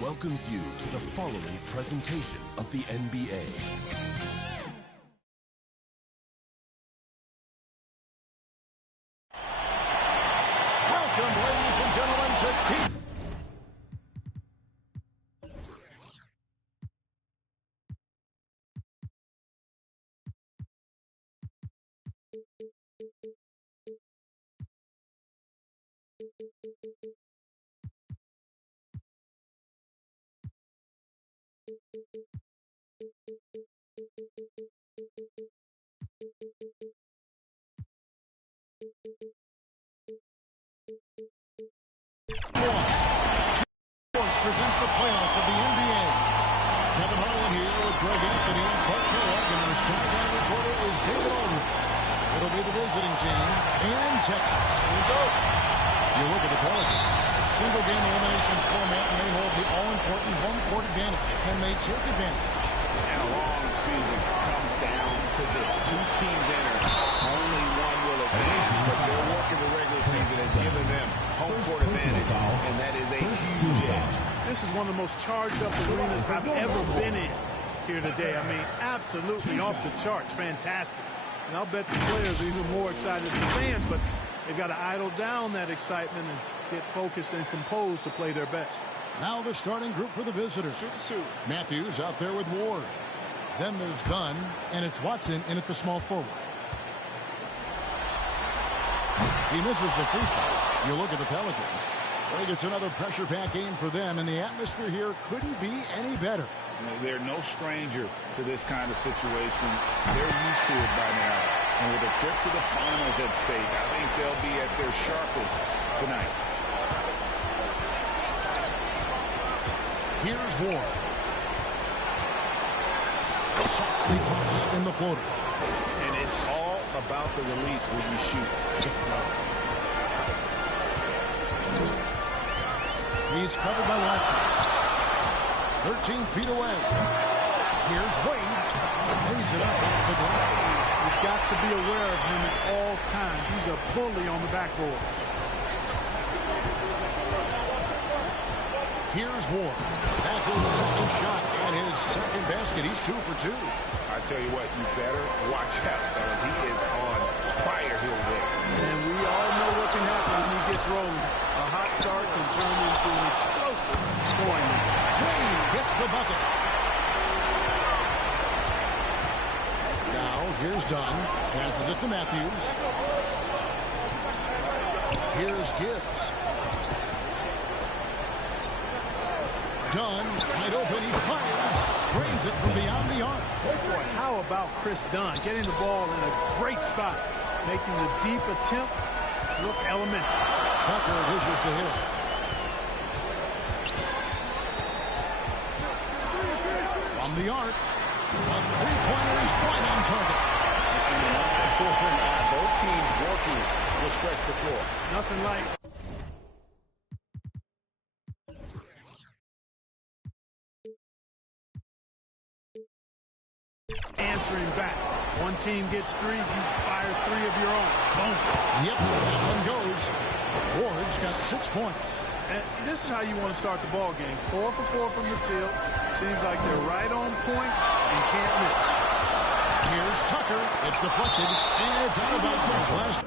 welcomes you to the following presentation of the NBA. Welcome, ladies and gentlemen, to presents the playoffs of the NBA. Kevin Harlan here with Greg Anthony and Clark Kellogg, and our sideline reporter is David Olden. It'll be the visiting team in Texas. Here we go. You look at the Pelicans. Single game elimination format, and they hold the all-important home court advantage. Can they take advantage? And a long season comes down to this. Two teams enter. Only one will advance, but their work in the regular season has given them home court advantage, and that is a huge edge. This is one of the most charged up arenas I've ever been in here today. I mean, absolutely off the charts. Fantastic. And I'll bet the players are even more excited than fans, but they've got to idle down that excitement and get focused and composed to play their best. Now the starting group for the visitors. Matthews out there with Ward. Then there's Dunn, and it's Watson in at the small forward. He misses the free throw. You look at the Pelicans. Well, it's another pressure-packed game for them, and the atmosphere here couldn't be any better. They're no stranger to this kind of situation. They're used to it by now. And with a trip to the finals at stake, I think they'll be at their sharpest tonight. Here's Ward. Softly drops in the floater. And it's all about the release when you shoot the flow. He's covered by Watson. 13 feet away. Here's Wade. Lays it up off the glass. You've got to be aware of him at all times. He's a bully on the backboard. Here's Ward. That's his second shot and his second basket. He's 2 for 2. I tell you what, you better watch out, fellas. He is on fire here today. And we all know what can happen when he gets rolling. A hot start can turn into an explosive scoring. Wade gets the bucket. Now, here's Dunn. Passes it to Matthews. Here's Gibbs. Dunn, wide open, he fires, trains it from beyond the arc. How about Chris Dunn getting the ball in a great spot, making the deep attempt look elementary. Tucker dishes to him. From the arc, a three-pointer is right on target. And an eye for an eye. Both teams working to stretch the floor. Nothing like answering back. One team gets 3, you fire 3 of your own. Boom. Yep, that one goes. Ward's got 6 points. And this is how you want to start the ball game. 4 for 4 from the field. Seems like they're right on point and can't miss. Here's Tucker. It's deflected, and it's out of bounds.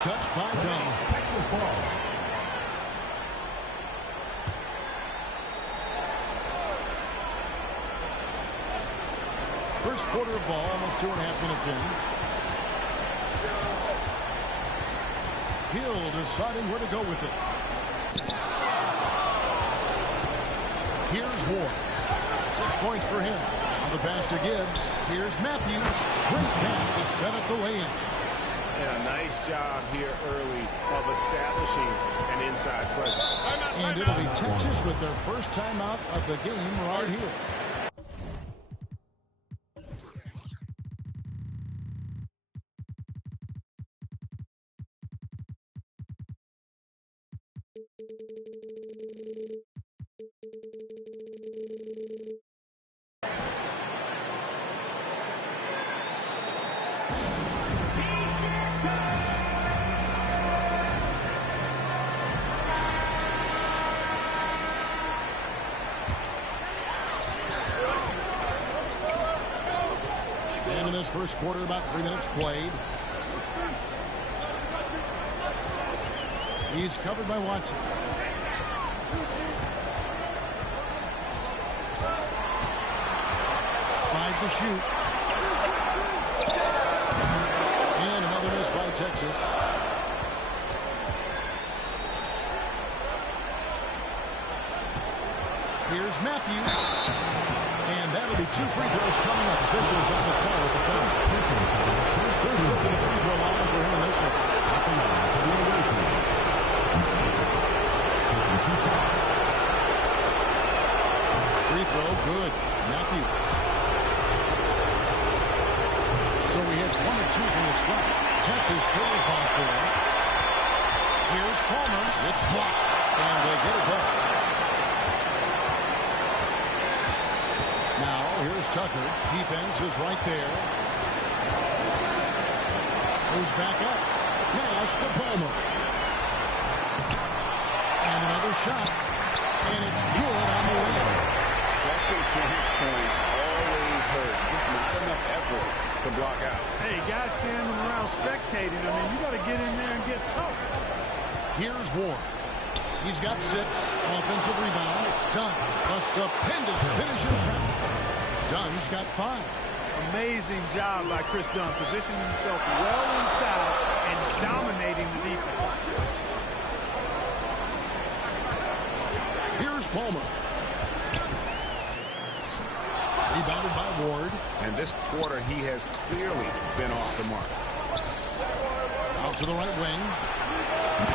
Touched by Dunn. Texas ball. First quarter of ball, almost 2.5 minutes in. Hill deciding where to go with it. Here's Ward. 6 points for him. Now the pass to Gibbs. Here's Matthews. Great pass to set up the lay-in. And a nice job here early of establishing an inside presence. And it'll be Texas with their first timeout of the game right here. In this first quarter, about 3 minutes played. He's covered by Watson. Five to shoot. And another miss by Texas. Here's Matthews. And that'll be 2 free throws coming up. Officials on the call with the foul. First trip to the free throw line for him in this one. Free throw, good. Matthews. So he hits 1 of 2 from the strike. Texas trails by 4. Here's Palmer. It's blocked. And they get it back. Here's Tucker. Defense is right there. Goes back up. Pass to Palmer. And another shot. And it's good on the way. Second chance points always hurt. Just not enough effort to block out. Hey, guys standing around spectating. I mean, you got to get in there and get tough. Here's Ward. He's got 6. Offensive rebound. Dunn. A stupendous finish in traffic. Dunn's got 5. Amazing job by Chris Dunn, positioning himself well inside and dominating the defense. Here's Palmer. Rebounded by Ward. And this quarter, he has clearly been off the mark. Out to the right wing.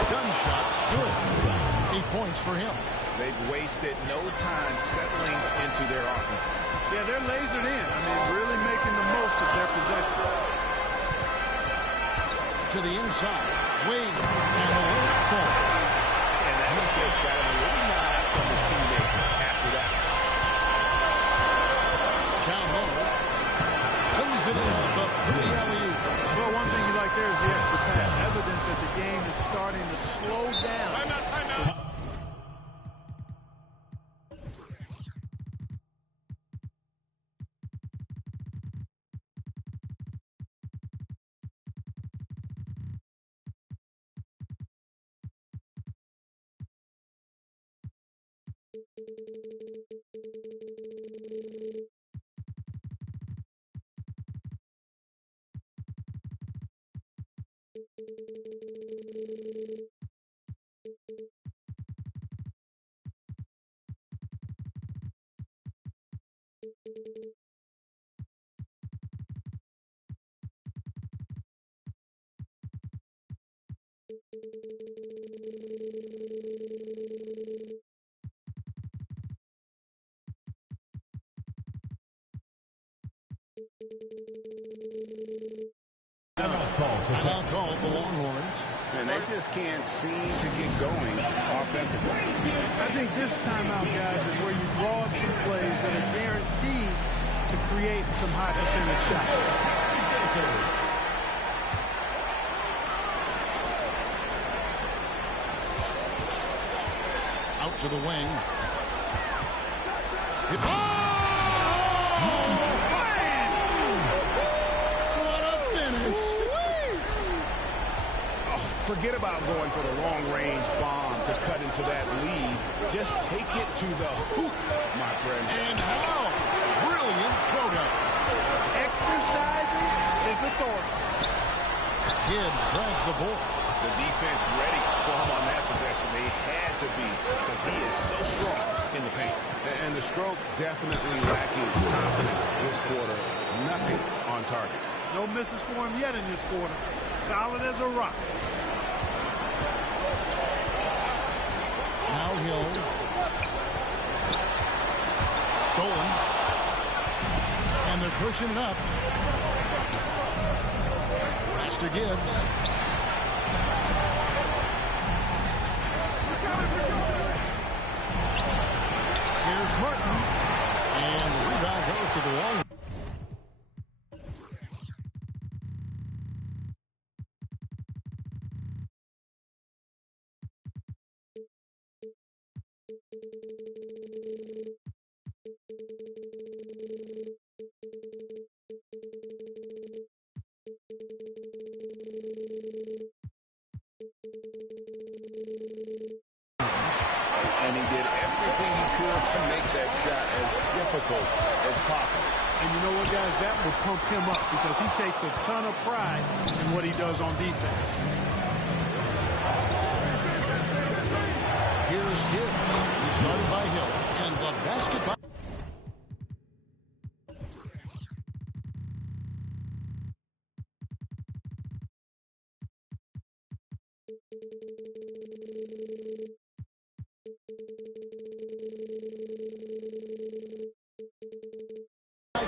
Dunn's shot's good. 8 points for him. They've wasted no time settling into their offense. Yeah, they're lasered in. I mean, really making the most of their possession. To the inside. Wade. And the layup falls. And that assist got him a little nod from his teammate after that. Down low. Plays it in with the pretty alley-oop. Well, one thing you like there is the extra pass. Evidence that the game is starting to slow down. Timeout. Timeout call for the Longhorns. And they just can't seem to get going offensively. I think this timeout, guys, is where you draw up some plays that are guaranteed to create some high percentage shots. Out to the wing. What a finish! Forget about going for the long-range bomb to cut into that lead. Just take it to the hoop, my friend. And how brilliant throwdown. Exercising is authority. Gibbs grabs the ball. The defense ready for him on that possession. They had to be because he is so strong in the paint. And the stroke definitely lacking confidence this quarter. Nothing on target. No misses for him yet in this quarter. Solid as a rock. Now Hill. Stolen. And they're pushing it up. Pass to Gibbs. Here's Martin. And the rebound goes to the wall. And he did everything he could to make that shot as difficult as possible. And you know what, guys? That will pump him up because he takes a ton of pride in what he does on defense. Here's Gibbs. He's guarded by Hill. And the basketball.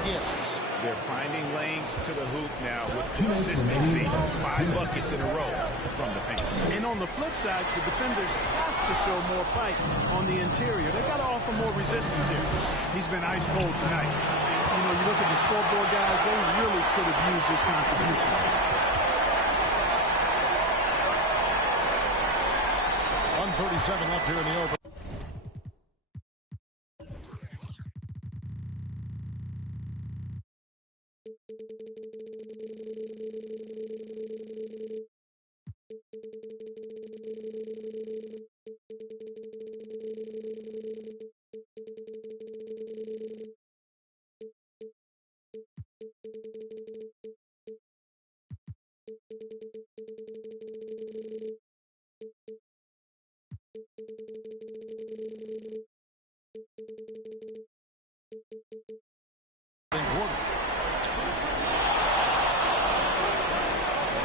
Gibbs. They're finding lanes to the hoop now with consistency. 5 buckets in a row from the paint. And on the flip side, the defenders have to show more fight on the interior. They've got to offer more resistance here. He's been ice cold tonight. You know, you look at the scoreboard, guys, they really could have used his contribution. 1:37 left here in the open.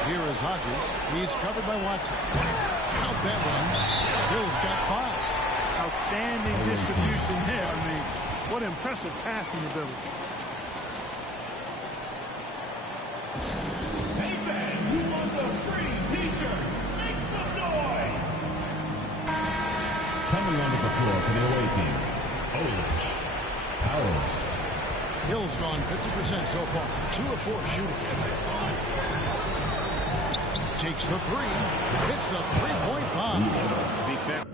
Here is Hodges. He's covered by Watson. Count that one. Hill's got 5. Outstanding distribution there. I mean, what impressive passing ability. Hey fans, who wants a free t-shirt? Make some noise! Coming onto the floor for the away team, Olich Powers. Hill's gone 50% so far. 2 of 4 shooting. Takes the 3. Hits the three-point bomb. Defense.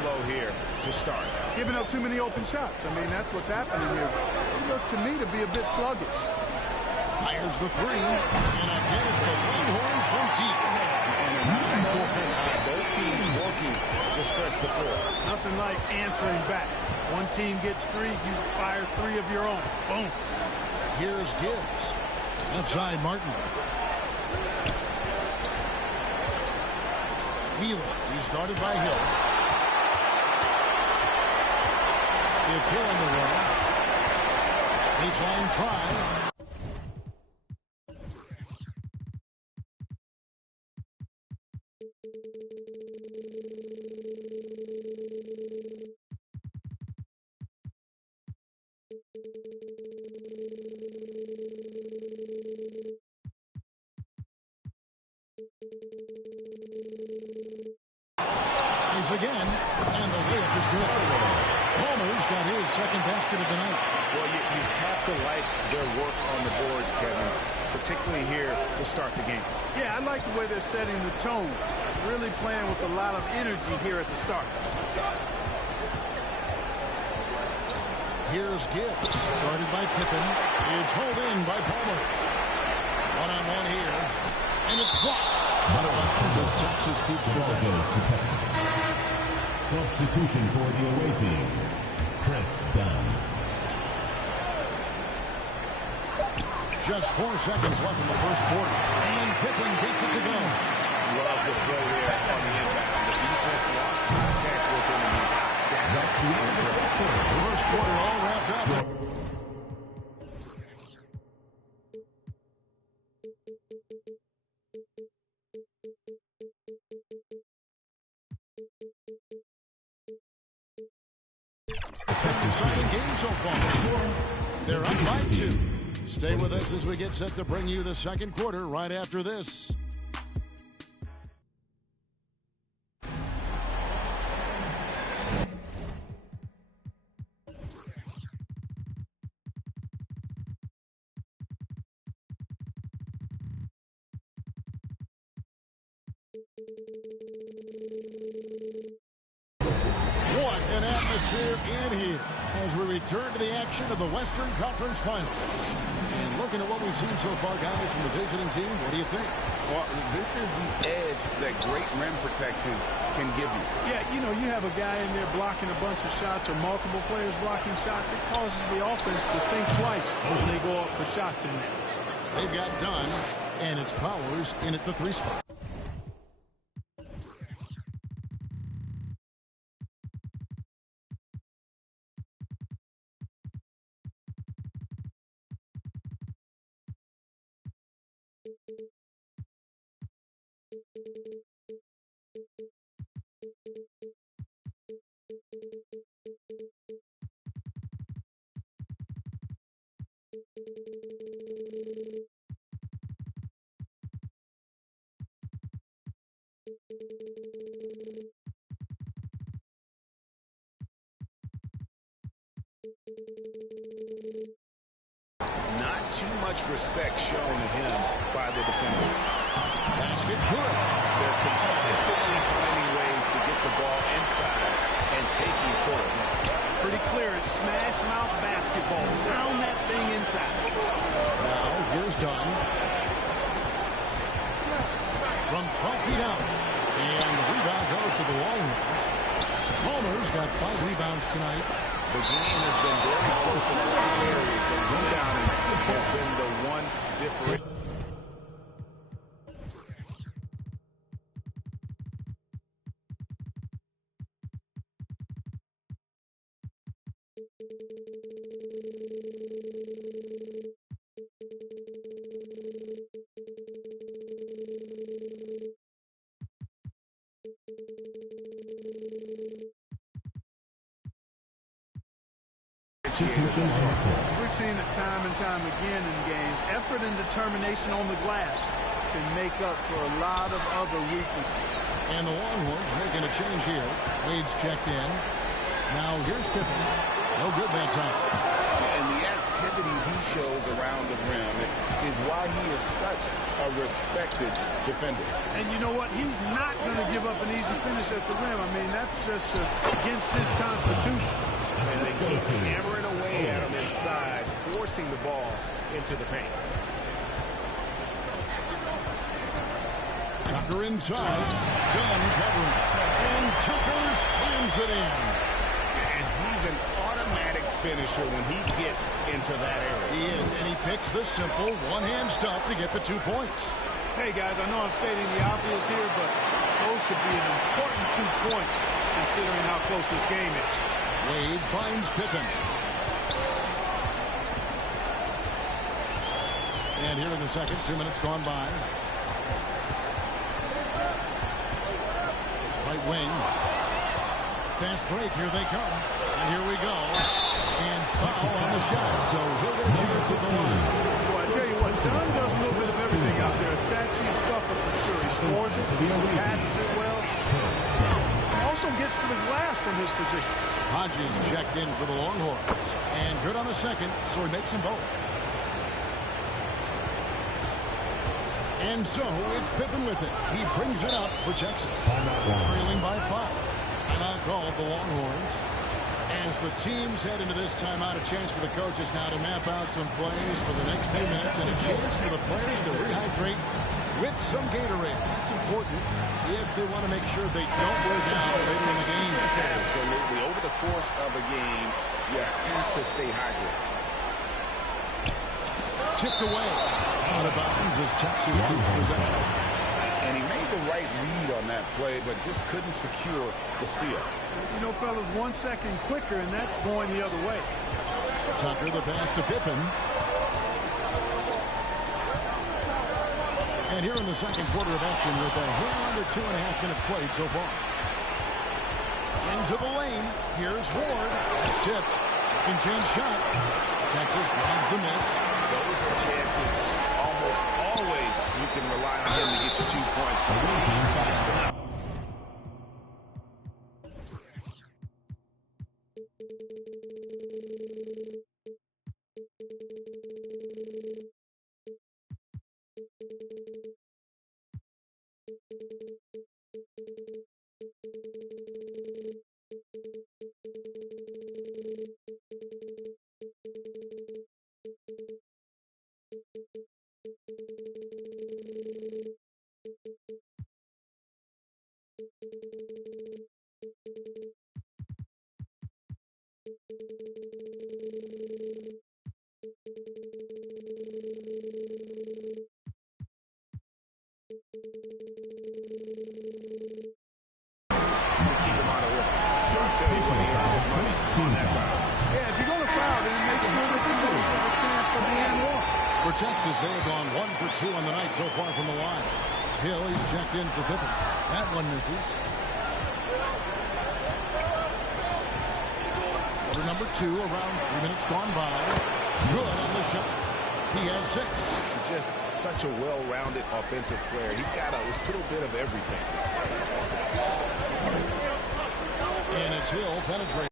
slow here to start. Giving up too many open shots. I mean, that's what's happening here. They look to me to be a bit sluggish. Fires the three. And again, it's the Longhorns from deep. And both teams working to stretch the floor. Nothing like answering back. One team gets three, you fire three of your own. Boom. Here's Gibbs. Left side, Martin. Wheeler. He's guarded by Hill. It's Hill on the run. Baseline try. Again, and the layup is good. Palmer's got his second basket of the night. Well, you have to like their work on the boards, Kevin, particularly here to start the game. Yeah, I like the way they're setting the tone. Really playing with a lot of energy here at the start. Here's Gibbs, guarded by Pippen. It's hauled in by Palmer. One-on-one here, and it's blocked. But it was as Texas keeps possession. To Texas. Substitution for the away team, Chris Dunn. Just 4 seconds left in the first quarter. And Pippen gets it to go. Love the play there on the inbound. The defense lost contact with him and he knocks down. That's the end of the first quarter. First quarter all wrapped up. Second game so far. They're up by 2. Stay with us as we get set to bring you the second quarter right after this. What an atmosphere in here as we return to the action of the Western Conference Finals. And looking at what we've seen so far, guys, from the visiting team, what do you think? Well, this is the edge that great rim protection can give you. Yeah, you know, you have a guy in there blocking a bunch of shots or multiple players blocking shots. It causes the offense to think twice when they go up for shots in there. They've got Dunn, and it's Powers in at the 3 spot. Not too much respect shown to him by the defender. Basket good. They're consistently finding ways to get the ball inside and taking full advantage. Pretty clear, it's smash mouth basketball. Round that thing inside. Now, here's Dunn. From 12 feet out. And the rebound goes to the Longhorns. Palmer's got 5 rebounds tonight. The game has been very close in a lot of areas. The rebounding has been the one difference. We've seen it time and time again in games. Effort and determination on the glass can make up for a lot of other weaknesses. And the Longhorns making a change here. Wade's checked in. Now here's Pippen. No good that time. And the creativity he shows around the rim is why he is such a respected defender. And you know what? He's not going to give up an easy finish at the rim. I mean, that's just against his constitution. And they keep hammering away at him inside, forcing the ball into the paint. Tucker inside. Done covering. And Tucker slams it in. And he's an automatic finisher when he gets into that area. He is, and he picks the simple one-hand stuff to get the 2 points. Hey, guys, I know I'm stating the obvious here, but those could be an important 2 points considering how close this game is. Wade finds Pippen. And here in the second, 2 minutes gone by. Right wing. Fast break, here they come. And here we go. And foul on the shot, so he'll get a chance at the line. Well, I tell you what, Dunn does a little bit of everything out there. A stat sheet stuffer for sure. He scores it, passes it well. Also gets to the glass from his position. Hodges checked in for the Longhorns. And good on the second, so he makes them both. And so it's Pippen with it. He brings it up for Texas. Trailing by 5. Timeout called the Longhorns. As the teams head into this timeout, a chance for the coaches now to map out some plays for the next few minutes and a chance for the players to rehydrate with some Gatorade. That's important if they want to make sure they don't go down later in the game. Absolutely. Over the course of a game, you have to stay hydrated. Tipped away. Out of bounds as Texas keeps possession. And he made the right read on that play, but just couldn't secure the steal. You know, fellas, 1 second quicker, and that's going the other way. Tucker, the pass to Pippen. And here in the second quarter of action with a little under 2.5 minutes played so far. Into the lane. Here's Ward. It's tipped. Second chance shot. Texas grabs the miss. Those are chances almost always you can rely on him to get you 2 points, but just enough. For Texas, they have gone 1 for 2 on the night so far from the line. Hill, he's checked in for Pippen. That one misses. Quarter number 2, around 3 minutes gone by. Good on the shot. He has 6. Just such a well-rounded offensive player. He's got a little bit of everything. And it's Hill penetrating.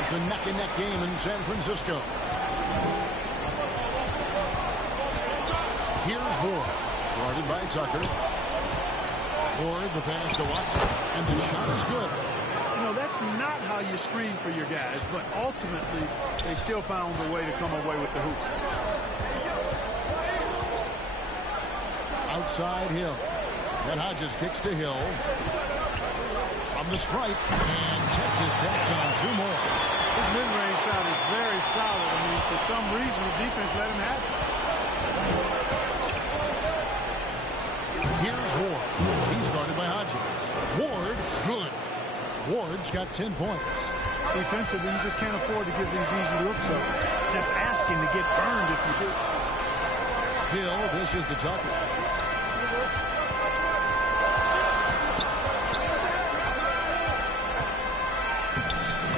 It's a neck-and-neck game in San Francisco. Here's Ward, guarded by Tucker. Ward, the pass to Watson, and the shot is good. You know, that's not how you screen for your guys, but ultimately, they still found a way to come away with the hoop. Outside Hill. And Hodges kicks to Hill. From the stripe, and Texas jacks on 2 more. His mid-range shot is very solid. I mean, for some reason, the defense let him have it. Here's Ward. He's guarded by Hodges. Ward, good. Ward's got 10 points. Defensively, you just can't afford to give these easy looks up. Just asking to get burned if you do. Hill dishes to Tucker.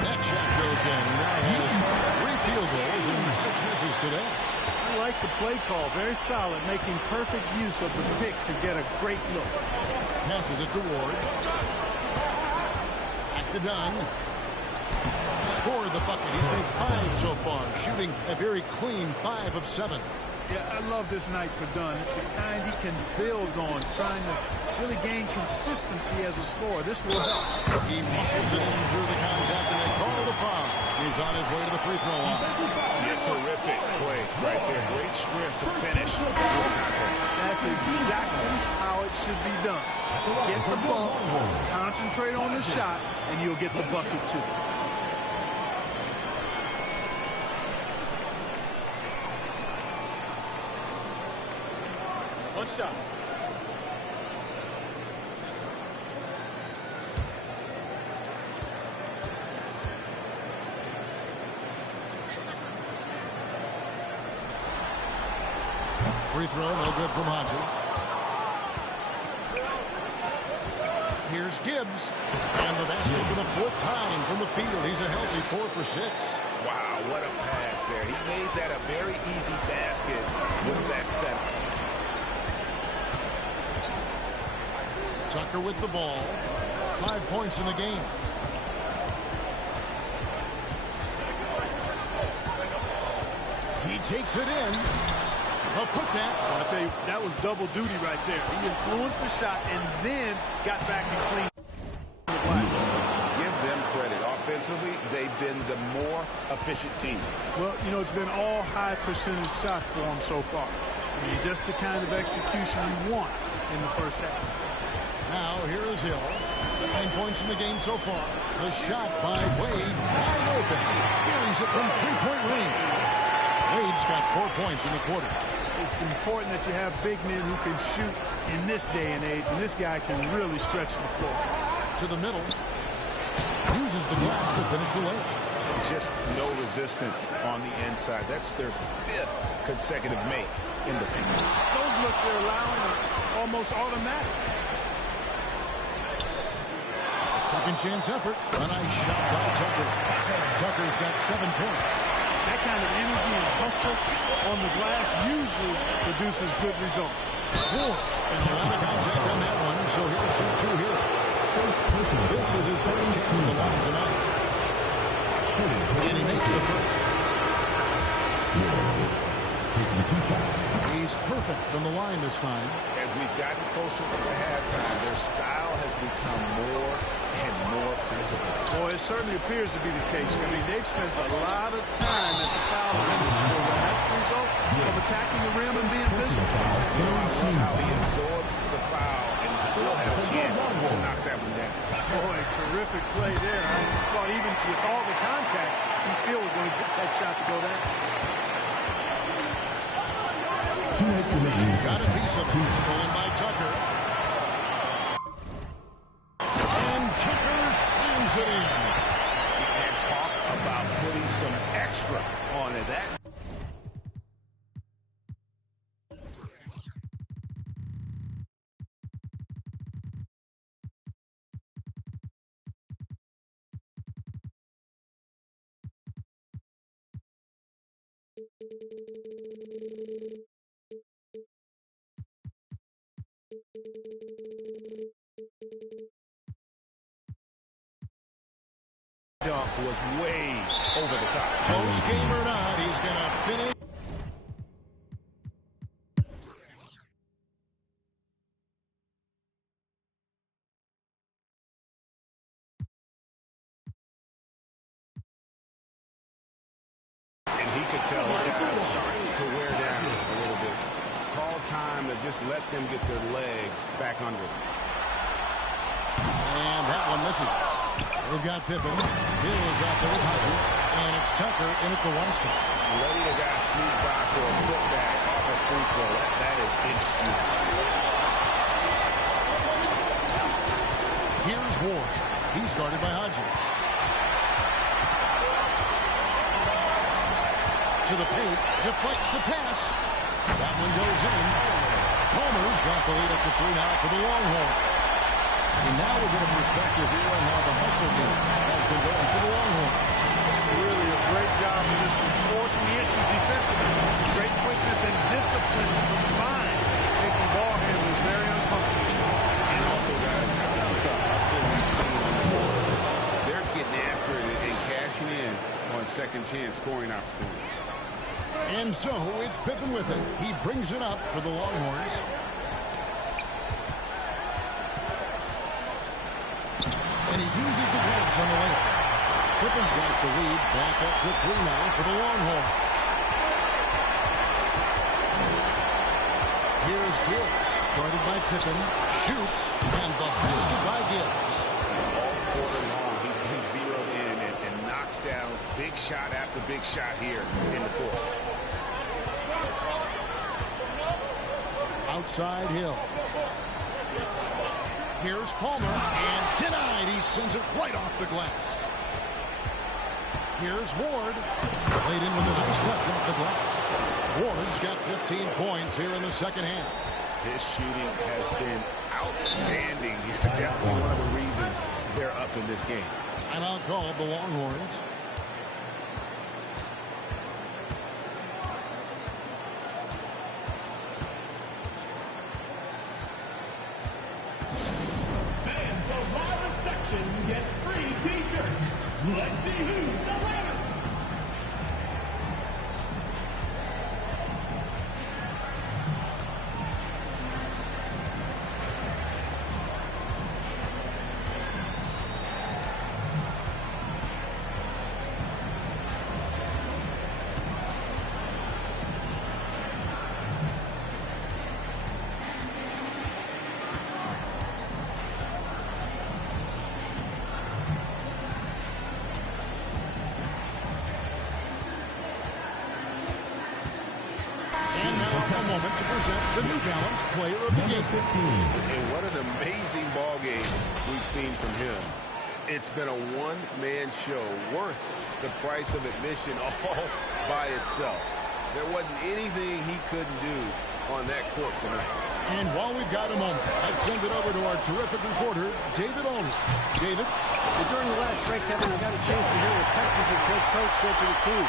That shot goes in. Now has 3 field goals and 6 misses today. I like the play call. Very solid, making perfect use of the pick to get a great look. Passes it to Ward. Back to Dunn. Scored the bucket. He's made 5 so far, shooting a very clean 5 of 7. Yeah, I love this night for Dunn. It's the kind he can build on, trying to really gain consistency as a scorer. This will help. He muscles it in through the contact, and they call the foul. He's on his way to the free throw line. Yeah, terrific play right there. Great strength to finish with contact. That's exactly how it should be done. Get the ball, concentrate on the shot, and you'll get the bucket too. One shot. Free throw, no good from Hodges. Here's Gibbs. And the basket for the 4th time from the field. He's a healthy 4 for 6. Wow, what a pass there. He made that a very easy basket with that setup. Tucker with the ball. 5 points in the game. He takes it in. A putback. Well, I'll tell you, that was double duty right there. He influenced the shot and then got back and cleaned the glass. Give them credit. Offensively, they've been the more efficient team. Well, you know, it's been all high percentage shots for them so far. I mean, just the kind of execution you want in the first half. Now, here is Hill. 9 points in the game so far. The shot by Wade, wide open. Carries it from 3-point range. Wade's got 4 points in the quarter. It's important that you have big men who can shoot in this day and age, and this guy can really stretch the floor. To the middle. Uses the glass to finish the layup. Just no resistance on the inside. That's their 5th consecutive make in the paint. Those looks they're allowing are almost automatic. A second chance effort. A nice shot by Tucker. Tucker's got 7 points. That kind of energy and hustle on the glass usually produces good results. And a lot of contact on that one, so he'll shoot 2 here. This is his first chance at the line tonight. And he makes the first. Taking 2 shots. He's perfect from the line this time. As we've gotten closer to halftime, their style has become more and more physical. Boy, it certainly appears to be the case. I mean, they've spent a lot of time at the foul line. That's the result of attacking the rim and being physical. How he absorbs the foul and still had a chance to knock that one down. Boy, terrific play there. I thought even with all the contact, he still was going to get that shot to go down. 2 minutes remaining. Got a piece of it. Stolen by Tucker. And Tucker slams it in. And talk about putting some extra on it. That dunk was way over the top. Close game or not, he's going to finish. And he could tell his guys starting to wear down a little bit. Call time to just let them get their legs back under them. And that one misses. They've got Pippen. Hill is out there with Hodges. And it's Tucker in at the 1 spot. Letting a guy sneak by for a putback off a free throw, that is inexcusable. Here's Ward. He's guarded by Hodges. To the paint, deflects the pass. That one goes in. Palmer's got the lead up to 3 now for the Longhorns. And now we'll get a perspective here on how the hustle game has been going for the Longhorns. Really a great job of this one, forcing the issue defensively. Great quickness and discipline combined, making ball handlers very uncomfortable. And also, guys, how about the hustle we've seen on the board? They're getting after it and cashing in on second chance scoring opportunities. And so it's Pippen with it. He brings it up for the Longhorns. And he uses the blitz on the layup. Pippen's got the lead back up to 3 now for the Longhorns. Here's Gibbs, guarded by Pippen, shoots, and the basket by Gibbs. All quarter long, he's been zeroed in and knocks down big shot after big shot here in the fourth. Outside Hill. Here's Palmer, and denied. He sends it right off the glass. Here's Ward. Laid in with a nice touch off the glass. Ward's got 15 points here in the second half. His shooting has been outstanding. He's definitely one of the reasons they're up in this game. Timeout called the Longhorns. Fans, the loudest section gets free t-shirts. Let's see who's the loudest. Moment to present the New Balance Player of the Game. And what an amazing ball game we've seen from him. It's been a one-man show worth the price of admission all by itself. There wasn't anything he couldn't do on that court tonight. And while we've got a moment, I'd send it over to our terrific reporter, David Ulrich. David? During the last break, Kevin, I got a chance to hear what Texas's head coach said to the team.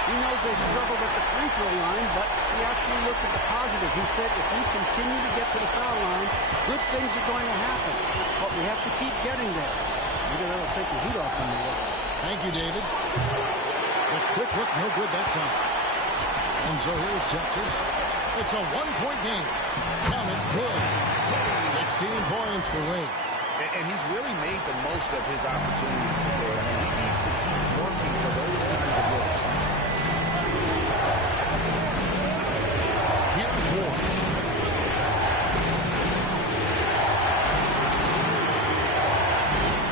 He knows they struggled at the free throw line, but he actually looked at the positive. He said, if we continue to get to the foul line, good things are going to happen. But we have to keep getting there. Maybe that'll take the heat off him a little. Thank you, David. The quick look, no good that time. And so here's Texas. It's a one-point game. Count it good. 16 points for Wade. And he's really made the most of his opportunities today. I mean, he needs to keep working for those kinds of looks. Here's Ward.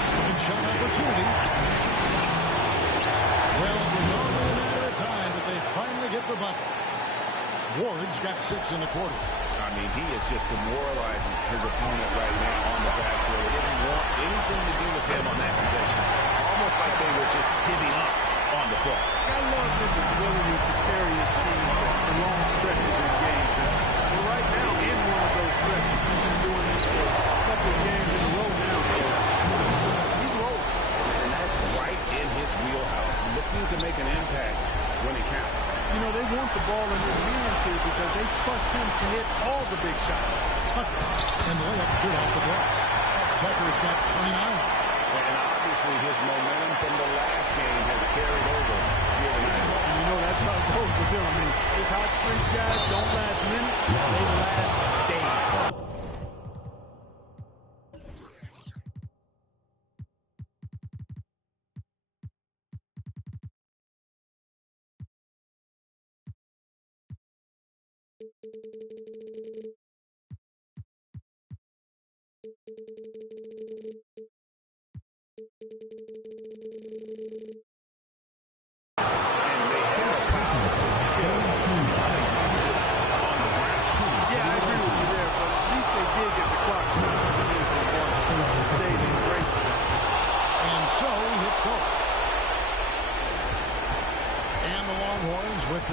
Second shot opportunity. Well, it was only a matter of time that they finally get the bucket. Ward's got 6 in the quarter. I mean, he is just demoralizing his opponent right now on the backboard. They didn't want anything to do with him on that possession. Almost like they were just giving up on the ball. I love his ability to carry his team for long stretches in games. And right now, in one of those stretches, he's been doing this for a couple of games in a row now. So he's rolling. And that's right in his wheelhouse, looking to make an impact when it counts. You know, they want the ball in his hands here because they trust him to hit all the big shots. Tucker, and the layup's good off the glass. Tucker's got 29. And obviously his momentum from the last game has carried over here tonight. And you know, that's how it goes with him. I mean, his hot streaks, guys, don't last minutes. They last days.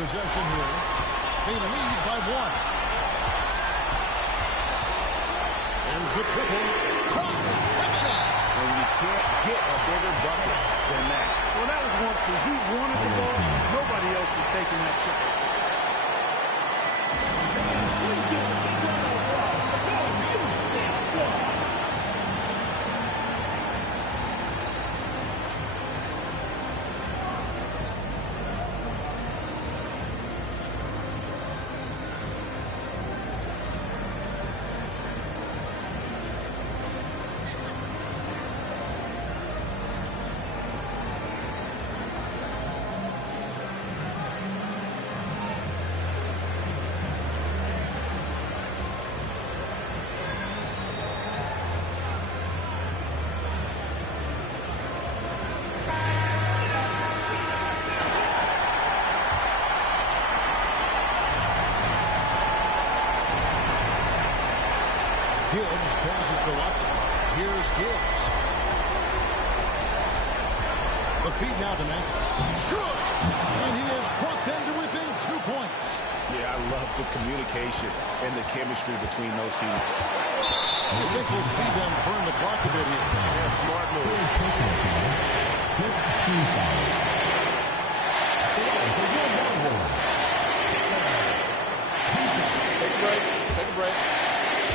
possession here. They lead by 1. There's the triple. Clyde, flip it up. And you can't get a bigger bucket than that. Well, that was 1-2. He wanted the ball. Nobody else was taking that shot. Gibbs passes to Watson. Here's Gibbs. The feed now to Matthews. Good! And he has brought them to within 2 points. Yeah, I love the communication and the chemistry between those teams. I think we'll see them burn the clock a bit here. Yeah, smart move. Take a break. Take a break.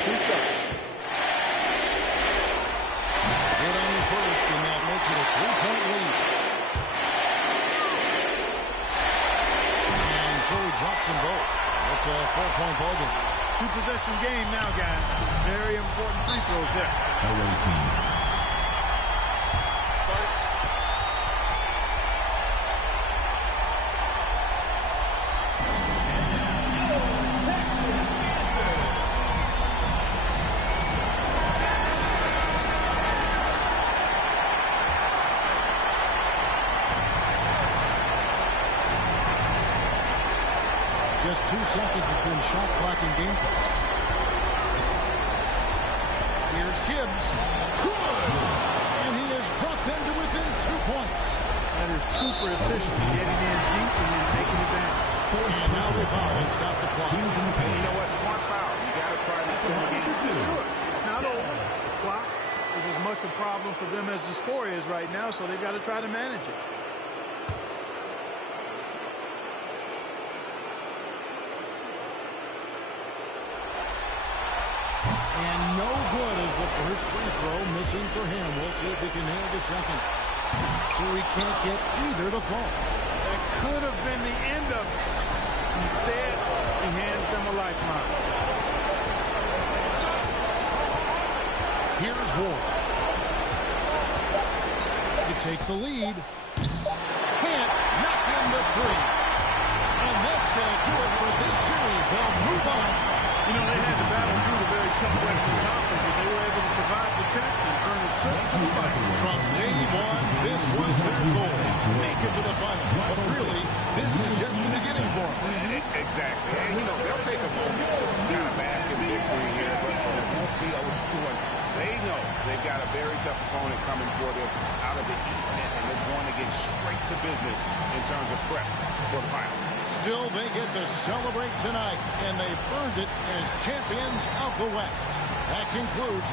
2 seconds. Good on the first, and that makes it a 3-point lead. And so he drops them both. That's a 4-point ball game. 2-possession game now, guys. Some very important free throws there. Away team. Just 2 seconds between shot clock and game clock. Here's Gibbs. Good! And he has brought them to within 2 points. That is super efficient, getting in deep and then taking advantage. And now they foul and stop the clock. You know what? Smart foul. You got to try to extend the game. Good. It's not over. The clock is as much a problem for them as the score is right now, so they've got to try to manage it. And no good as the first free throw missing for him. We'll see if he can nail the second. So he can't get either to fall. That could have been the end of it. Instead, he hands them a lifeline. Here's Ward. To take the lead. Can't knock in the 3. And that's going to do it for this series. They'll move on. You know, they had to battle through the very tough Western Conference, but they were able to survive the test and earn a trip to the finals. From day one, this was their goal. Make it to the finals. But really, this is just the beginning for them. Exactly. And, you know, they'll take a moment to kind of bask in victory here, but it won't be overjoyed. They know they've got a very tough opponent coming for them out of the East End, and they're going to get straight to business in terms of prep for the finals. Still, they get to celebrate tonight, and they've earned it as champions of the West. That concludes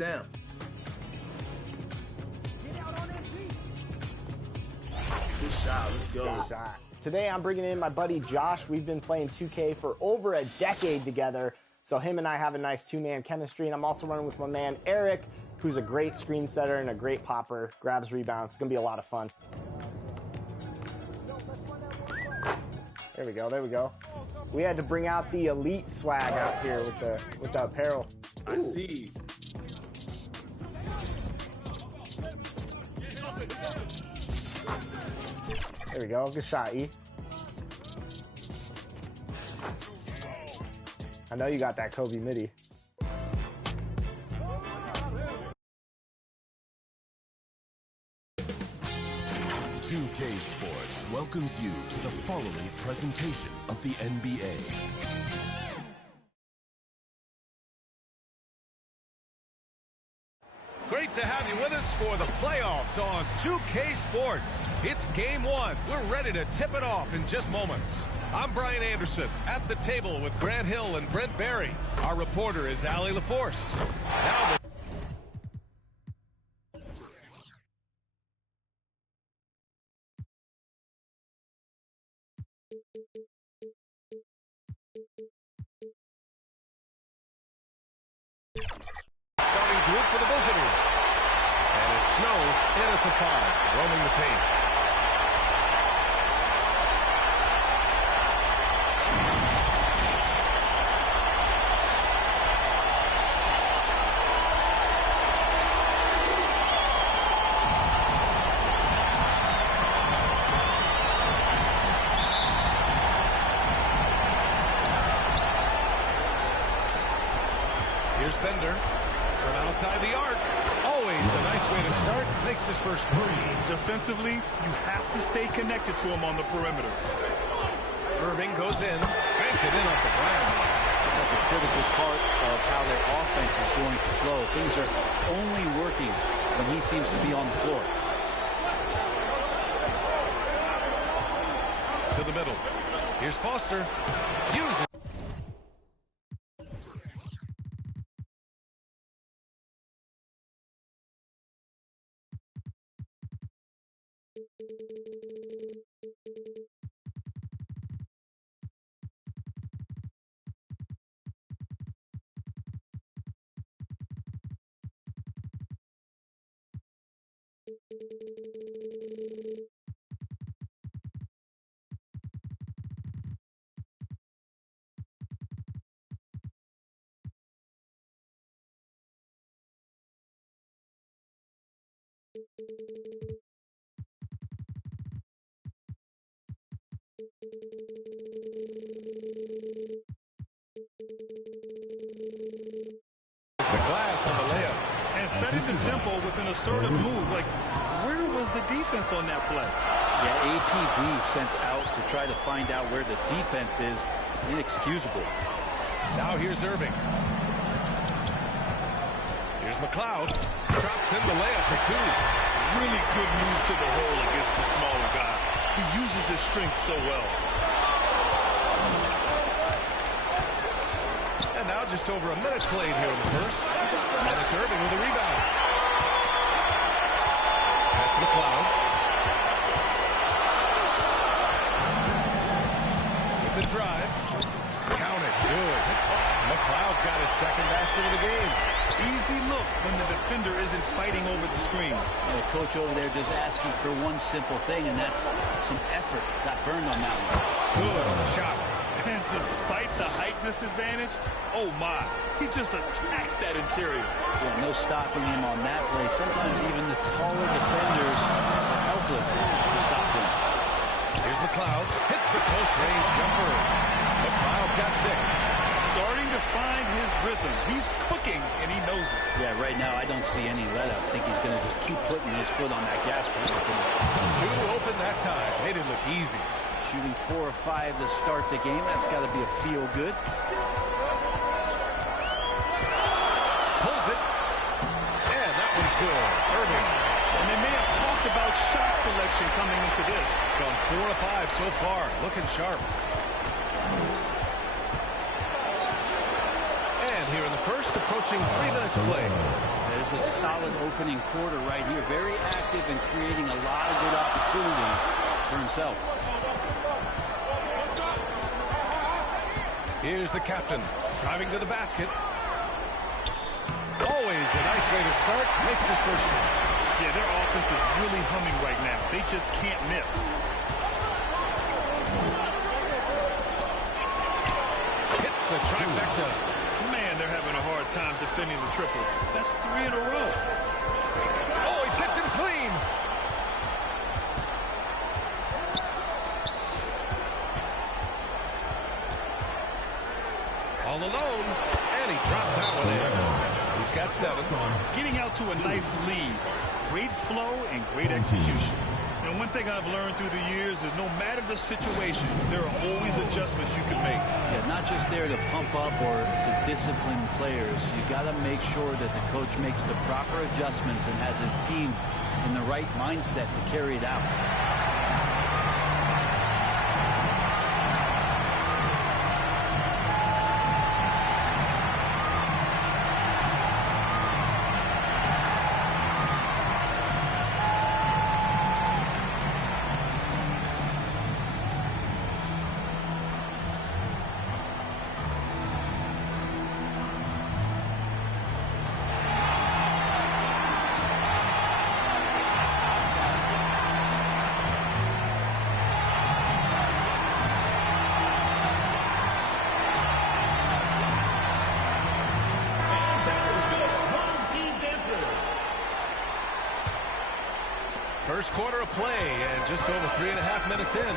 Damn. Good shot. Let's go. Good shot. Today I'm bringing in my buddy Josh. We've been playing 2K for over a decade together, so him and I have a nice two-man chemistry, and I'm also running with my man Eric, who's a great screen setter and a great popper, grabs rebounds. It's going to be a lot of fun. There we go, there we go. We had to bring out the elite swag out here with the apparel. I see. There we go, good shot, E. I know you got that Kobe midi. $2K Sports welcomes you to the following presentation of the NBA. Great to have you with us for the playoffs on 2K Sports. It's game one. We're ready to tip it off in just moments. I'm Brian Anderson at the table with Grant Hill and Brent Barry. Our reporter is Allie LaForce. Now starting group for the visitors. And it's Snow in at the 5, roaming the paint. Here's Bender from outside the arc. Always a nice way to start. Makes his first three. Defensively, you have to stay connected to him on the perimeter. Irving goes in. Banked it in off the glass. It's like a critical part of how their offense is going to flow. Things are only working when he seems to be on the floor. To the middle. Here's Foster. Using. The glass on the layup. And setting the tempo with an assertive move. Like, where was the defense on that play? Yeah, APB sent out to try to find out where the defense is. Inexcusable. Now here's Irving. Here's McLeod. Drops in the layup for 2. Really good moves to the hole against the smaller guy. He uses his strength so well. And now just over a minute played here in the first. And it's Irving with a rebound. Pass to McLeod. With the drive. Count it. Good. McLeod's got his second basket of the game. Easy look when the defender isn't fighting over the screen. The coach over there just asking for one simple thing, and that's some effort. Got burned on that one. Good on the shot. And despite the height disadvantage, oh my, he just attacks that interior. Yeah, no stopping him on that play. Sometimes even the taller defenders are helpless to stop him. Here's McLeod. Hits the close-range jumper. McLeod's got 6. Starting to find his rhythm. He's cooking, and he knows it. Yeah, right now I don't see any let up. I think he's going to just keep putting his foot on that gas pedal tonight. 2 open that time. Made it look easy. Shooting 4 or 5 to start the game. That's got to be a feel good. Pulls it. And that one's good. Irving. And they may have talked about shot selection coming into this. Gone 4 of 5 so far. Looking sharp. And here in the first, approaching 3 minutes play. It's a solid opening quarter right here. Very active and creating a lot of good opportunities for himself. Here's the captain driving to the basket. Always a nice way to start. Makes his first one. Yeah, their offense is really humming right now. They just can't miss. Hits the trifecta. Man, they're having a hard time defending the triple. That's 3 in a row. Oh, he picked him clean. All alone, and he drops that one in. He's got 7. Getting out to a nice lead. Great flow and great execution. And one thing I've learned through the years is no matter the situation, there are always adjustments you can make. Yeah, not just there to pump up or to discipline players. You got to make sure that the coach makes the proper adjustments and has his team in the right mindset to carry it out. First quarter of play, and just over 3.5 minutes in.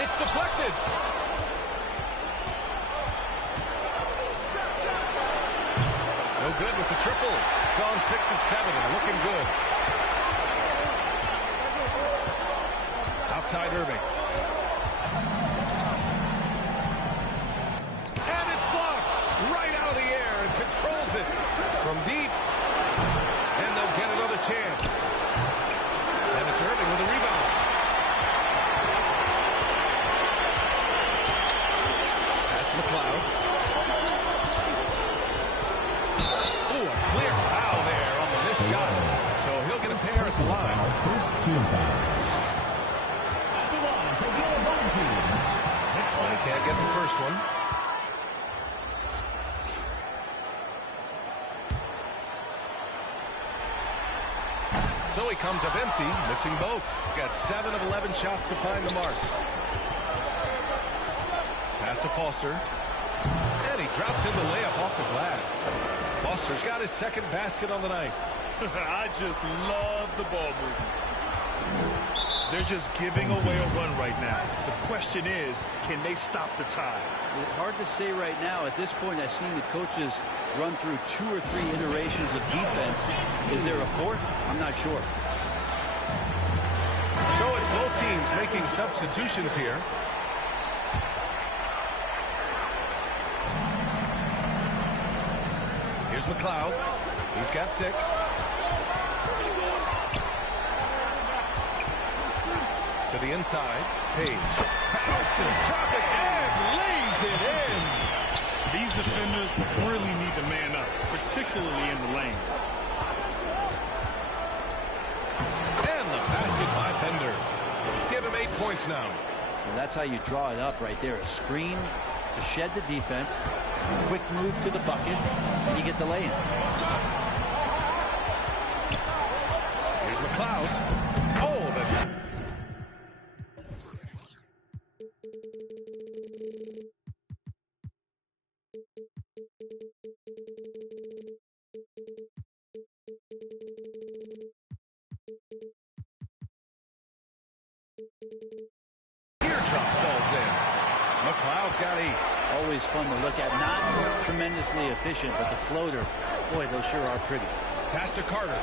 It's deflected. No good with the triple. Gone 6 of 7 and looking good. Outside Irving. And it's blocked right out of the air and controls it from deep. And they'll get another chance. And it's Irving with a rebound. Pass to McLeod. Ooh, a clear foul there on the missed shot. So he'll get a pair at the line. First team foul. At the line for the home team. Well, he can't get the first one. So he comes up empty, missing both. Got 7 of 11 shots to find the mark. Pass to Foster. And he drops in the layup off the glass. Foster's got his second basket on the night. I just love the ball movement. They're just giving away a run right now. The question is, can they stop the tide? It's hard to say right now. At this point, I've seen the coaches run through 2 or 3 iterations of defense. Is there a fourth? I'm not sure. So it's both teams making substitutions here. Here's McLeod. He's got 6. To the inside. Page. Pass to traffic and lays it in. These defenders really need to man up, particularly in the lane. And the basket by Bender. Give him 8 points now. Well, that's how you draw it up right there. A screen to shed the defense, quick move to the bucket, and you get the lay-in. Here's McLeod. Oh, that's... Teardrop falls in. McLeod's got 8. Always fun to look at. Not tremendously efficient, but the floater, boy, those sure are pretty. Pass to Carter.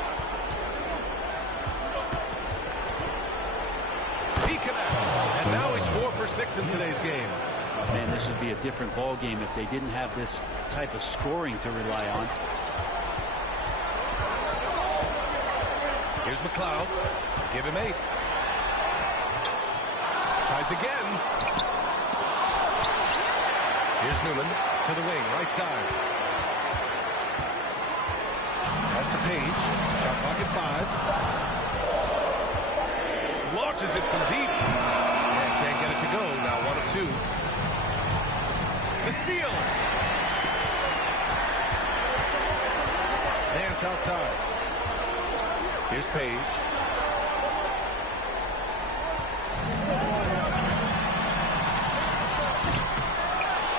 He connects. And now he's 4 for 6 in today's game. Man, this would be a different ball game if they didn't have this type of scoring to rely on. Here's McLeod. Give him 8. Tries again. Here's Newman. To the wing, right side. Pass to Page. Shot clock at 5. Launches it from deep. And can't get it to go. Now 1 of 2. The steal. Dance outside. Here's Page.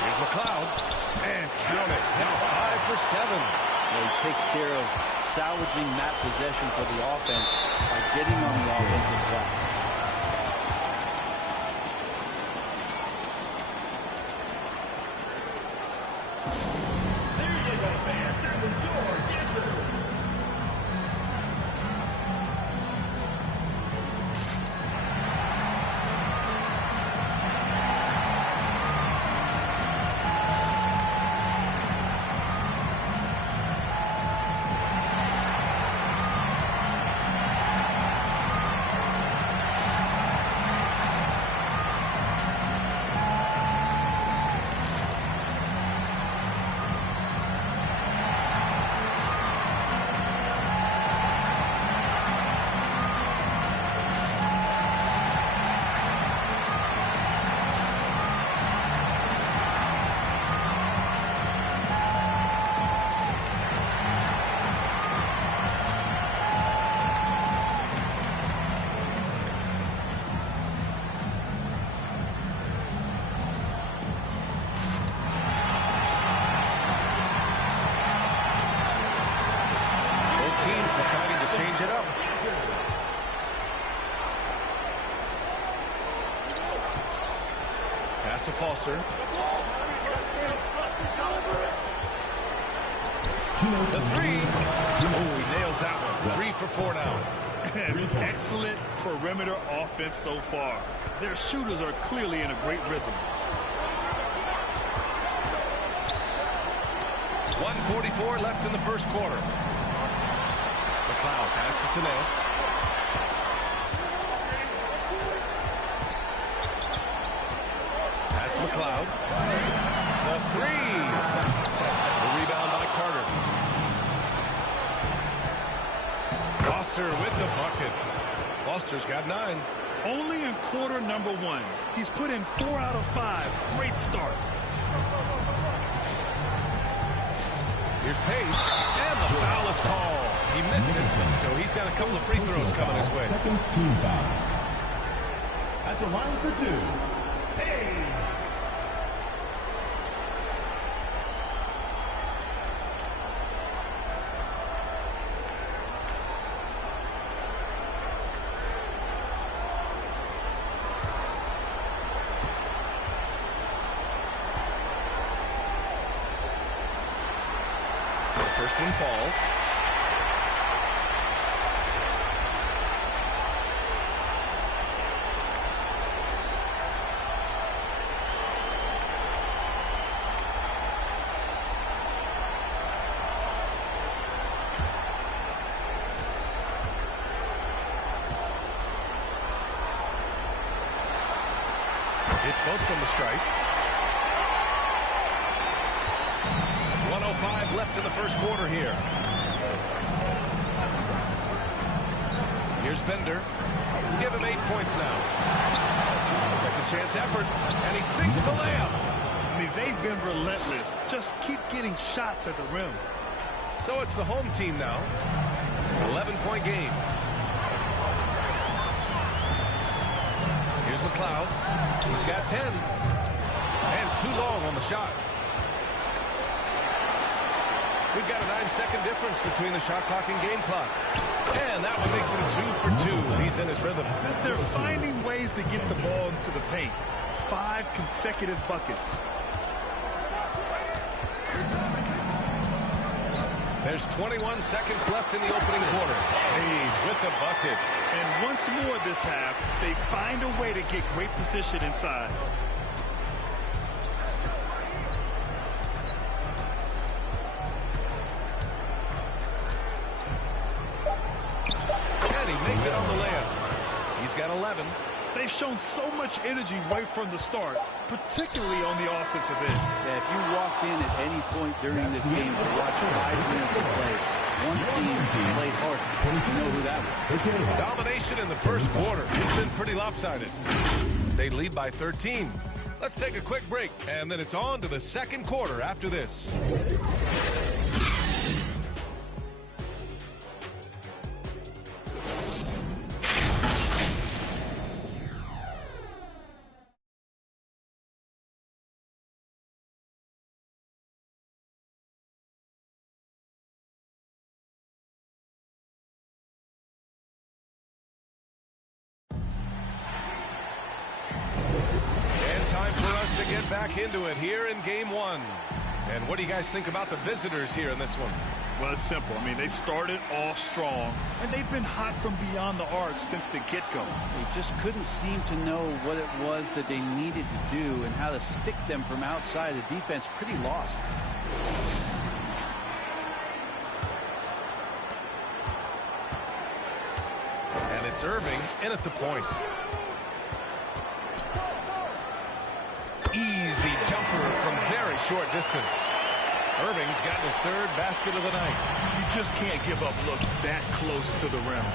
Here's McLeod. And count it. Now 5 for 7. Well, he takes care of salvaging that possession for the offense by getting on the offensive glass. There you go, fans. That was your answer. Deciding to change it up. Pass to Foster. The 3. Oh, he nails that one. 3 for 4 now. Excellent perimeter offense so far. Their shooters are clearly in a great rhythm. 1:44 left in the first quarter. McLeod passes to Nance. Pass to McLeod. The 3. The rebound by Carter. Foster with the bucket. Foster's got 9. Only in quarter number 1. He's put in 4 out of 5. Great start. Here's Page. And the foul is called. He missed it, so he's got a couple of free throws coming his way. Second team foul. At the line for 2, Page. The first one falls. It's both from the stripe. 1:05 left in the first quarter here. Here's Bender. Give him 8 points now. Second chance effort, and he sinks the layup. I mean, they've been relentless. Just keep getting shots at the rim. So it's the home team now. 11-point game. Here's McLeod. He's got 10. And too long on the shot. We've got a 9-second difference between the shot clock and game clock. And that one makes him 2 for 2. He's in his rhythm. Since they're finding ways to get the ball into the paint. 5 consecutive buckets. There's 21 seconds left in the opening quarter. Page with the bucket. And once more this half, they find a way to get great position inside. And he makes it on the layup. He's got 11. they've shown so much energy right from the start, particularly on the offensive end. Yeah, if you walked in at any point during this game to watch 5 minutes of play, one team played hard. You know who that was. Domination in the first quarter. It's been pretty lopsided. They lead by 13. Let's take a quick break, and then it's on to the second quarter after this. Time for us to get back into it here in game one. And what do you guys think about the visitors here in this one? Well, it's simple. I mean, they started off strong, and they've been hot from beyond the arc since the get-go. They just couldn't seem to know what it was that they needed to do and how to stick them from outside. The defense pretty lost. And it's Irving in at the point. Easy jumper from very short distance. Irving's gotten his 3rd basket of the night. You just can't give up looks that close to the rim.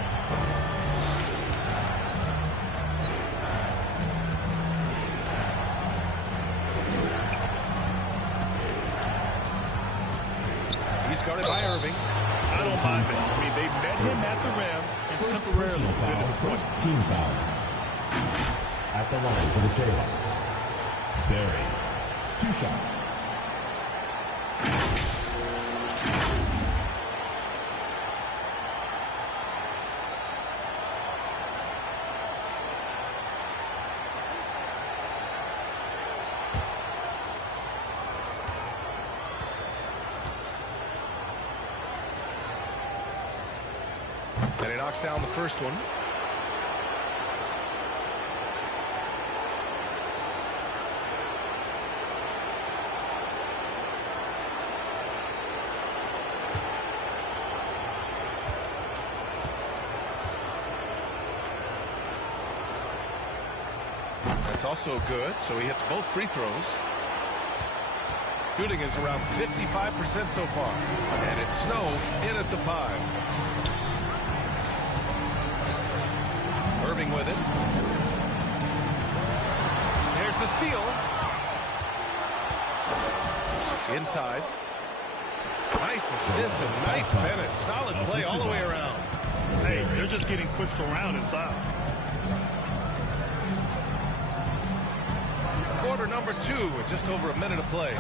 He's guarded by Irving. I don't mind it. I mean, they met him at the rim and temporarily did the point. Team foul. At the line for the Jayhawks. Barry. 2 shots. And he knocks down the first one. That's also good, so he hits both free throws. Shooting is around 55% so far. And it's Snow in at the 5. Irving with it. There's the steal. Inside. Nice assist and nice finish. Solid play all the way around. Hey, they're just getting pushed around inside. Quarter number 2 with just over a minute of play.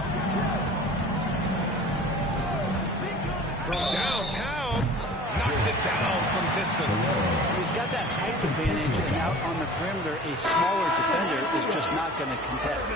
From downtown, knocks it down from distance. He's got that height advantage, and out on the perimeter, a smaller defender is just not going to contest.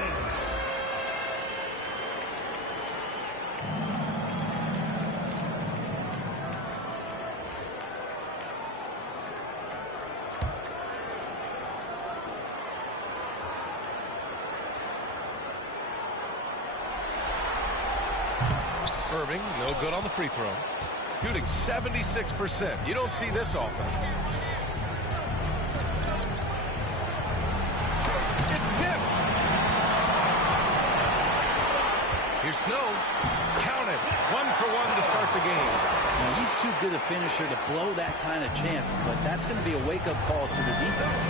Irving, no good on the free throw. Shooting 76%. You don't see this often. It's tipped. Here's Snow. Count it. 1 for 1 to start the game. Now, he's too good a finisher to blow that kind of chance, but that's going to be a wake-up call to the defense.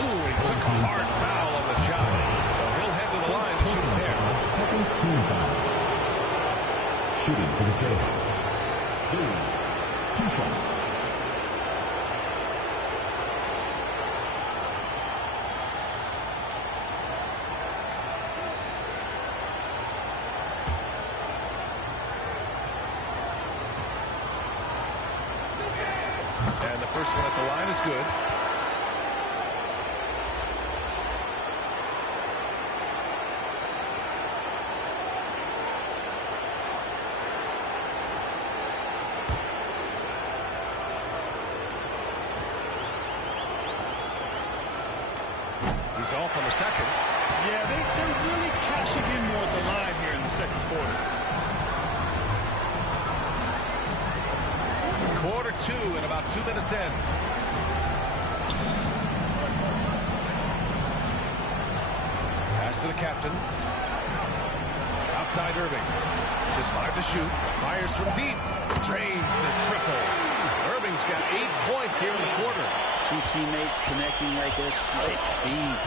Ooh, he took a hard foul on the shot. So he'll head to the line to shoot there. Second team foul. Shooting for the Jayhawks. Sue. 2 shots. And the first one at the line is good. He's off on the second. Yeah, they're really cashing in more at the line here in the second quarter. Quarter 2 and about 2 minutes in. Pass to the captain. Outside Irving. Just 5 to shoot. Fires from deep. Drains the triple. Irving's got 8 points here in the quarter. Two teammates connecting like a slick feed.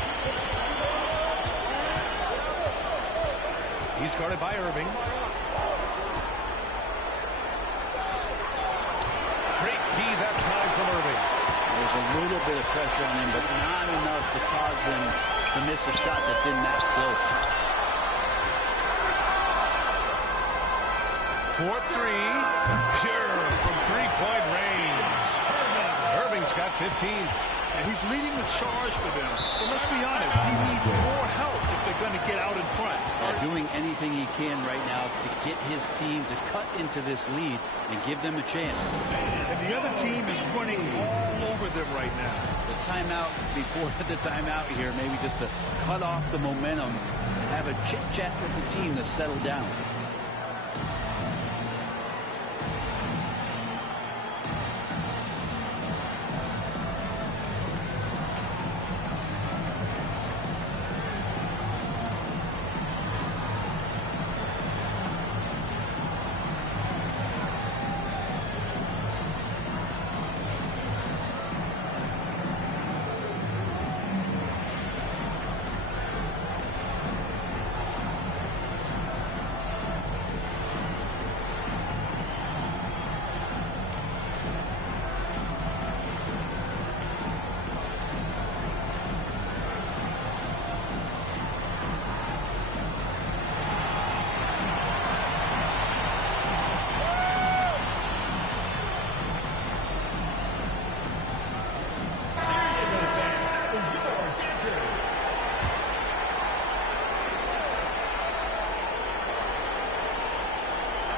He's guarded by Irving. Great D that time from Irving. There's a little bit of pressure on him, but not enough to cause him to miss a shot that's in that close. 4-3. Pure from three-point range. Irving's got 15. And he's leading the charge for them. But let's be honest, he needs more help if they're going to get out in front. Doing anything he can right now to get his team to cut into this lead and give them a chance. And the other team is running all over them right now. The timeout before the timeout here, maybe just to cut off the momentum and have a chit-chat with the team to settle down.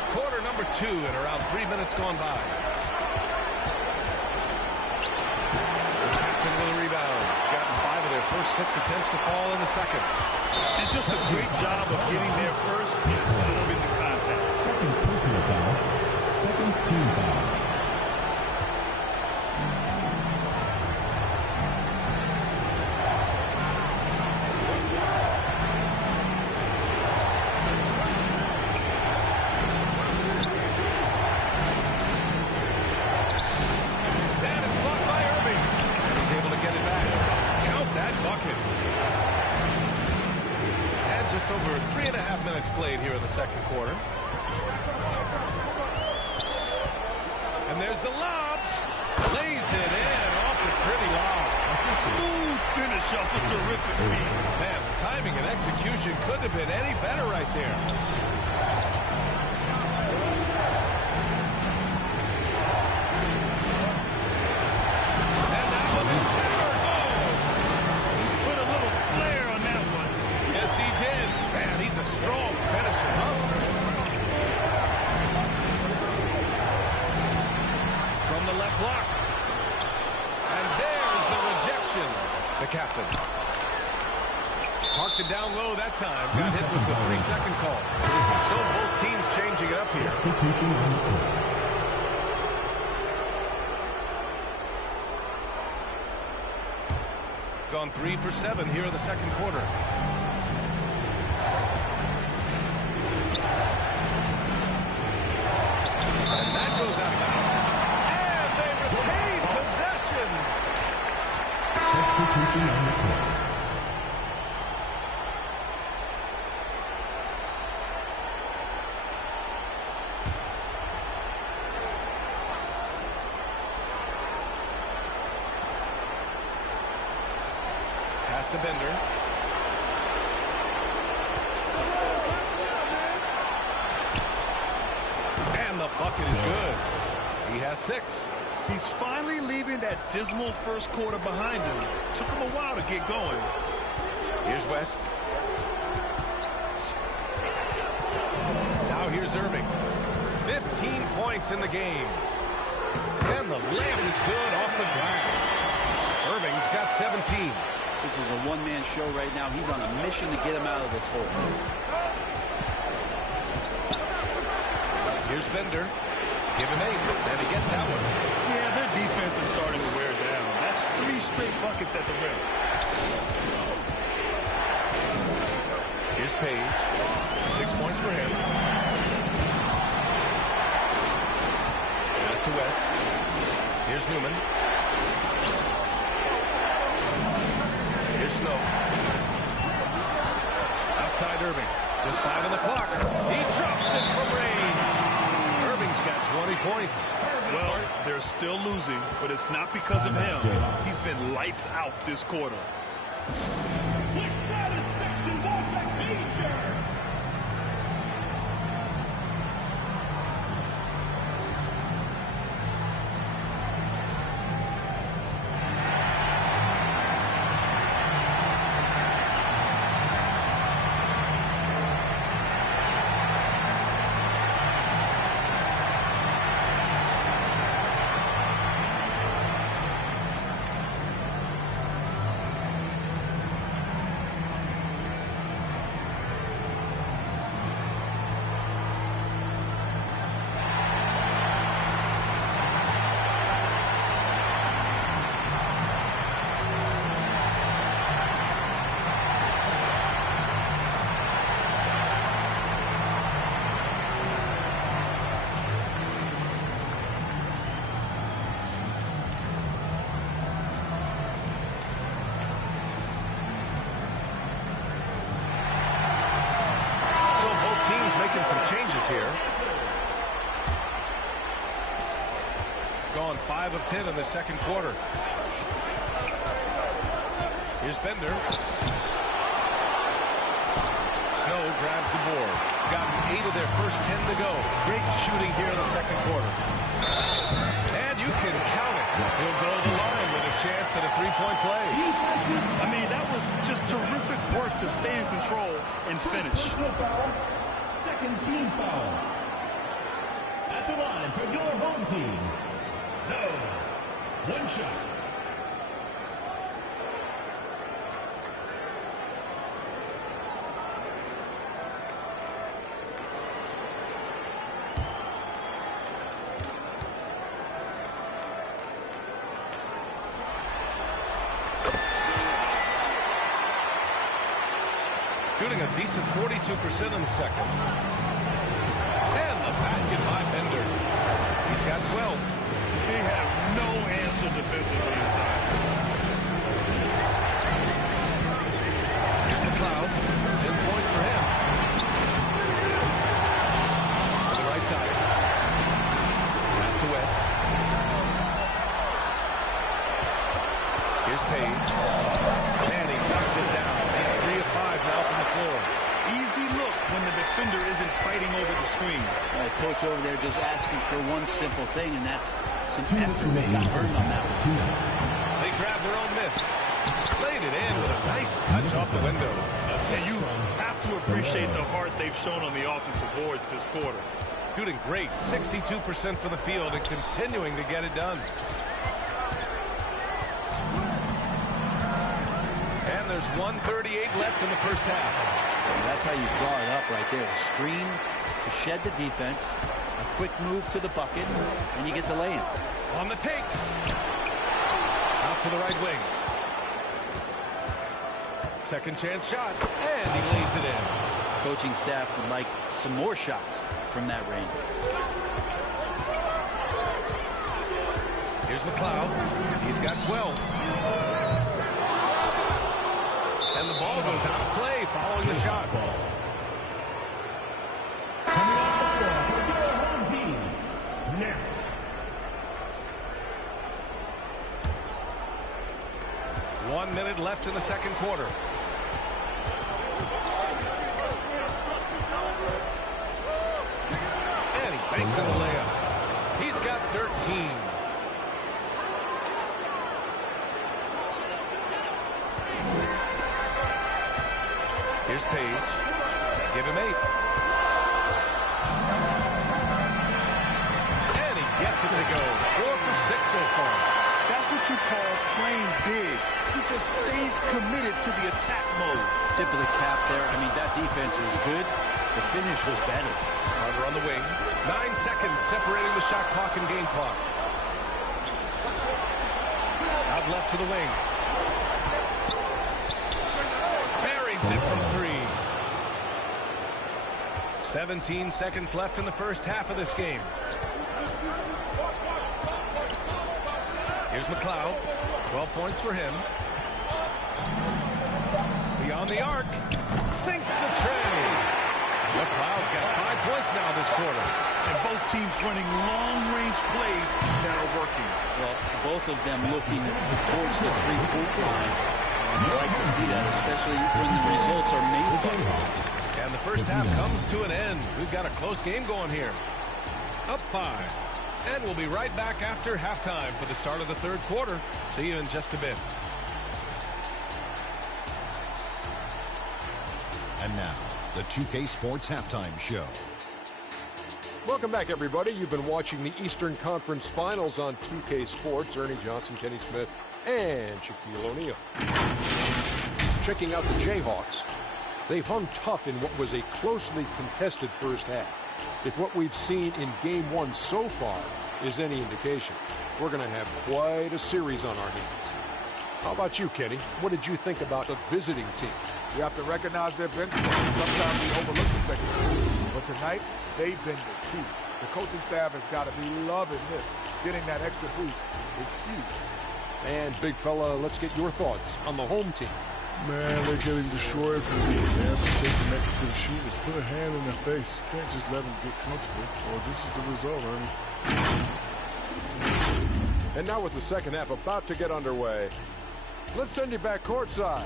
Quarter number 2 and around 3 minutes gone by. The captain with a rebound. Gotten 5 of their first 6 attempts to fall in the second. And just a great job of getting there first and absorbing the contact. Second personal foul. Second team foul. Just over 3.5 minutes played here in the second quarter. And there's the lob. Lays it in off the pretty lob. That's a smooth finish off a terrific feed. Man, the timing and execution couldn't have been any better right there. And that one is hammered home. Put a little flair on that one. Yes, he did. Man, he's a strong finisher, huh? From the left block. And there's the rejection. The captain. Parked it down low that time. Got hit with the 3-second call. So both teams changing it up here. Substitution on the court. Gone 3 for 7 here in the second quarter. And that goes out of bounds. And they retain possession. Substitution on the court. Pass to Bender. And the bucket is good. He has 6. He's finally leaving that dismal first quarter behind him. Took him a while to get going. Here's West. Now here's Irving. 15 points in the game. And the layup is good off the glass. Irving's got 17. This is a one-man show right now. He's on a mission to get him out of this hole. Here's Bender. Give him 8, and he gets that one. Yeah, their defense is starting to wear down. That's 3 straight buckets at the rim. Here's Page. 6 points for him. Pass to West. Here's Newman. Here's Snow. Outside Irving. Just 5 on the clock. He drops it from range. Irving's got 20 points. Well, they're still losing, but it's not because of him. He's been lights out this quarter. Which that is Section Vortex T-shirt. Some changes here. Gone 5 of 10 in the second quarter. Here's Bender. Snow grabs the board. Gotten 8 of their first 10 to go. Great shooting here in the second quarter. And you can count it. He'll go to the line with a chance at a 3-point play. I mean, that was just terrific work to stay in control and finish. Second team foul. At the line for your home team, Snow. 1 shot. Shooting a decent 42% in the second. And the basket by Bender. He's got 12. They have no answer defensively inside. Here's McLeod. 10 points for him. To the right side. Pass to West. Here's Page. And he knocks it down. He's 3 of 5 now from the floor. Easy look when the defender isn't fighting over the screen. Coach over there just asking for one simple thing, and that's some effort they got earned on that one. They grab their own miss. Laid it in with a nice touch off the window. And you have to appreciate the heart they've shown on the offensive boards this quarter. Shooting great. 62% for the field and continuing to get it done. And there's 1:38 left in the first half. And that's how you draw it up right there. A screen to shed the defense, a quick move to the bucket, and you get the lay-in. On the take. Out to the right wing. Second chance shot, and he lays it in. Coaching staff would like some more shots from that range. Here's McLeod. He's got 12. And the ball goes out of play following the shot. Coming off the floor for your home team, Nets. One minute left in the second quarter. And he banks in the layup. He's got 13. Here's Page. Give him 8. And he gets it to go. 4 for 6 so far. That's what you call playing big. He just stays committed to the attack mode. Tip of the cap there. I mean, that defense was good. The finish was better. Carter on the wing. 9 seconds separating the shot clock and game clock. Out left to the wing. Buries it from 3. 17 seconds left in the first half of this game. Here's McLeod. 12 points for him. Beyond the arc. Sinks the tray. McLeod's got 5 points now this quarter. And both teams running long-range plays that are working. Well, both of them looking towards the three-point line. You like to see that, especially when the results are made. And the first half comes to an end. We've got a close game going here. Up 5. And we'll be right back after halftime for the start of the third quarter. See you in just a bit. And now, the 2K Sports Halftime Show. Welcome back, everybody. You've been watching the Eastern Conference Finals on 2K Sports. Ernie Johnson, Kenny Smith, and Shaquille O'Neal. Checking out the Jayhawks. They've hung tough in what was a closely contested first half. If what we've seen in Game 1 so far is any indication, we're going to have quite a series on our hands. How about you, Kenny? What did you think about the visiting team? You have to recognize their bench players. Sometimes we overlook the second half. But tonight, they've been the key. The coaching staff has got to be loving this. Getting that extra boost is huge. And, big fella, let's get your thoughts on the home team. Man, they're getting destroyed from me. They have to take them next to the shooters. Put a hand in their face. You can't just let them get comfortable. Well, this is the result, Ernie. And now with the second half about to get underway, let's send you back courtside.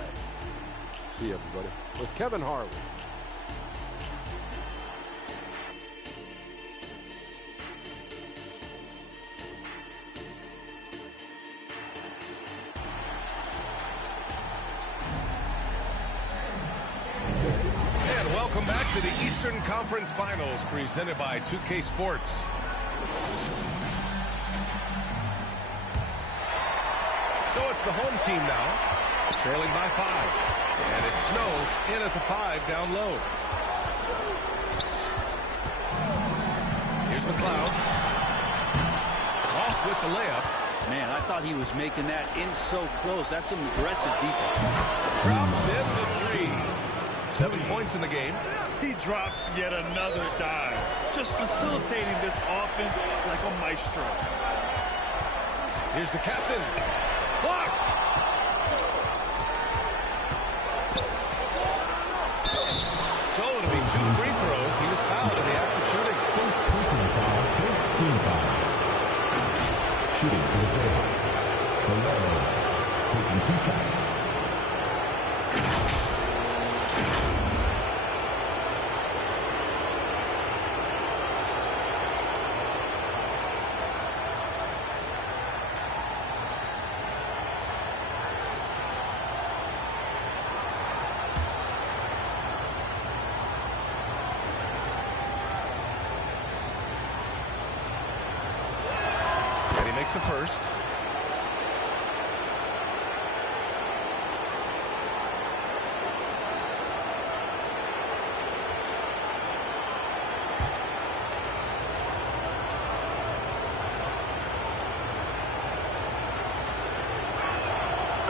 See you, everybody, with Kevin Harlan. Welcome back to the Eastern Conference Finals presented by 2K Sports. So it's the home team now, trailing by 5. And it's Snow in at the 5 down low. Here's McLeod. Off with the layup. Man, I thought he was making that in so close. That's some aggressive defense. Drops in the 3. 7 points in the game. He drops yet another dive. Just facilitating this offense like a maestro. Here's the captain. Blocked. So it'll be 2 free throws. He was fouled in the act of shooting. First personal foul, first team foul. Shooting for the Jayhawks. Valero taking 2 shots. Makes a first.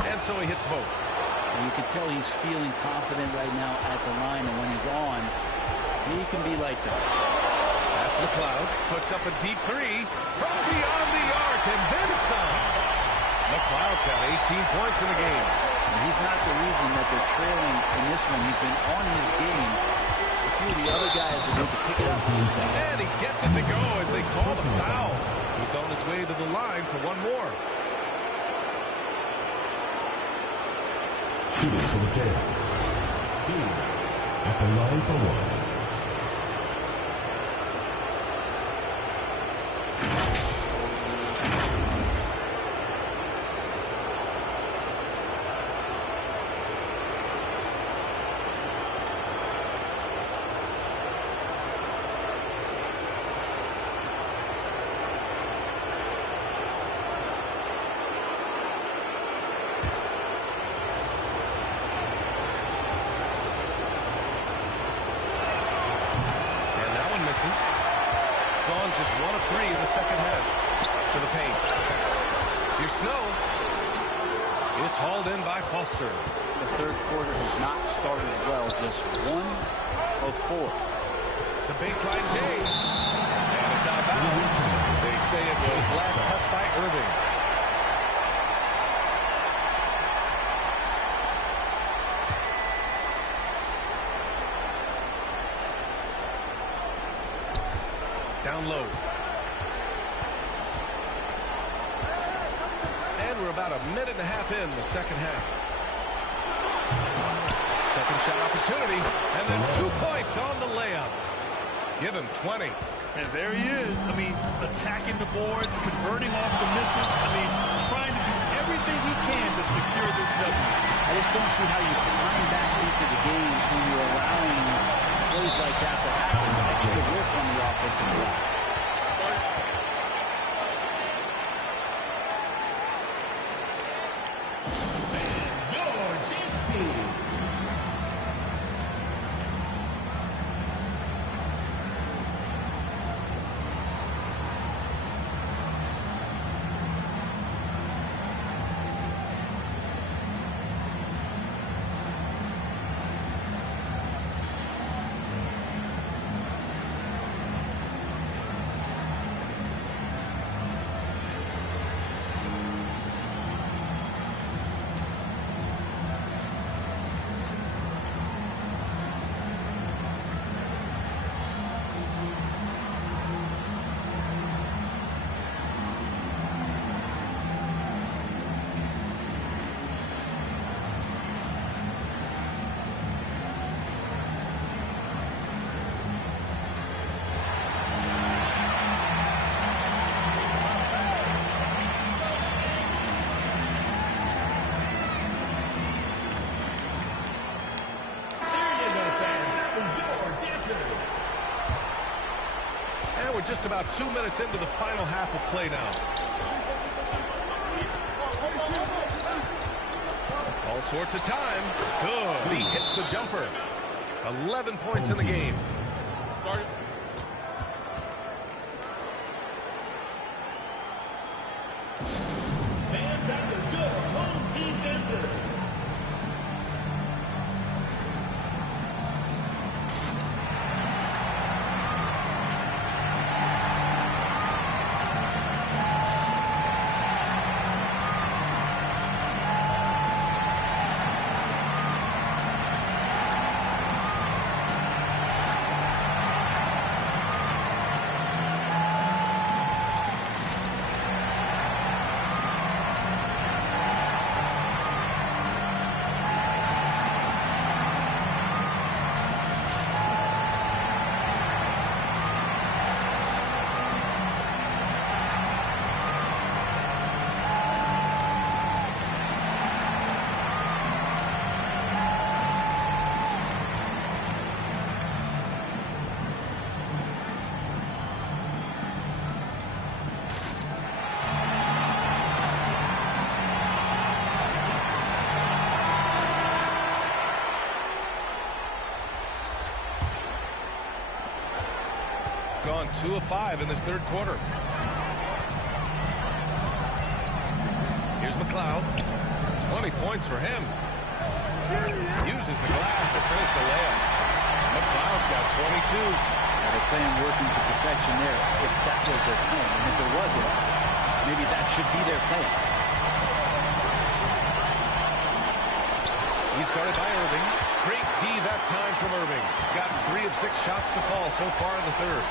And so he hits both. And you can tell he's feeling confident right now at the line, and when he's on, he can be lights out. Pass to McLeod, puts up a deep 3 from beyond the arc, and then some. McLeod's got 18 points in the game. And he's not the reason that they're trailing in this one. He's been on his game. It's a few of the other guys that need to pick it up. And he gets it to go as they call the foul. He's on his way to the line for one more. Shooting for the Jayhawks. C at the line for 1. gone just 1 of 3 in the second half. To the paint. Here's Snow. It's hauled in by Foster. The third quarter has not started well. Just 1 of 4. The baseline J. And it's out of bounds. They say it was last touched by Irving. Down low. And we're about a minute and a half in the second half. Second shot opportunity. And that's 2 points on the layup. Give him 20. And there he is. I mean, attacking the boards, converting off the misses. I mean, trying to do everything he can to secure this W. I just don't see how you climb back into the game when you're allowing plays like that to happen. Extra work on the offensive glass. We're just about 2 minutes into the final half of play now. All sorts of time. Good. He hits the jumper. 11 points in the game. Fans have the good home team dancers. Gone 2 of 5 in this third quarter. Here's McLeod. 20 points for him. Uses the glass to finish the layup. McLeod's got 22. They're playing working to perfection there if that was their plan. And if it wasn't, maybe that should be their plan. He's guarded by Irving. Great D that time from Irving. Got 3 of 6 shots to fall so far in the third.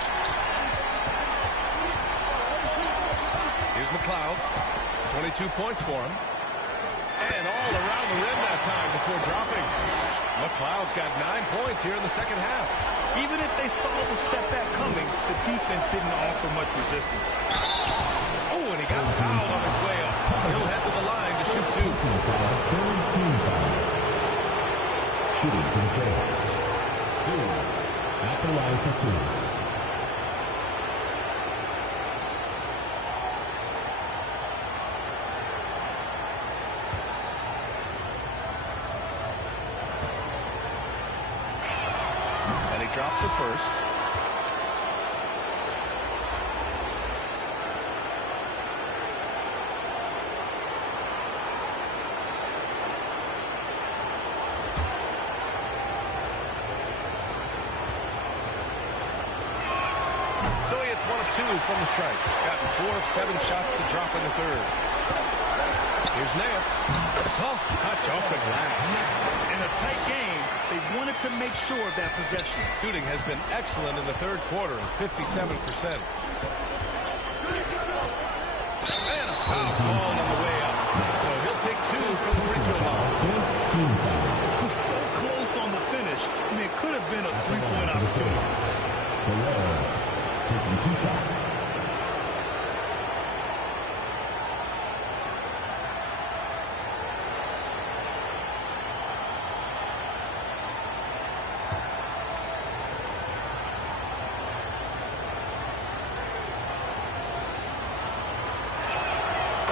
Here's McLeod. 22 points for him. And all around the rim that time before dropping. McLeod's got 9 points here in the second half. Even if they saw the step back coming, the defense didn't offer much resistance. Oh, and he got fouled on his way up. He'll head to the line to shoot 2. Third team foul. Shooting for the Jayhawks. Sue at the line for 2. And he drops it first. That's 1 of 2 from the strike. Gotten 4 of 7 shots to drop in the third. Here's Nance. Soft touch off the glass. In a tight game, they wanted to make sure of that possession. Shooting has been excellent in the third quarter, 57%. And a foul called on the way up. So he'll take 2 from the free throw line. He was so close on the finish. I mean, it could have been a three-point opportunity. Taking 2 shots.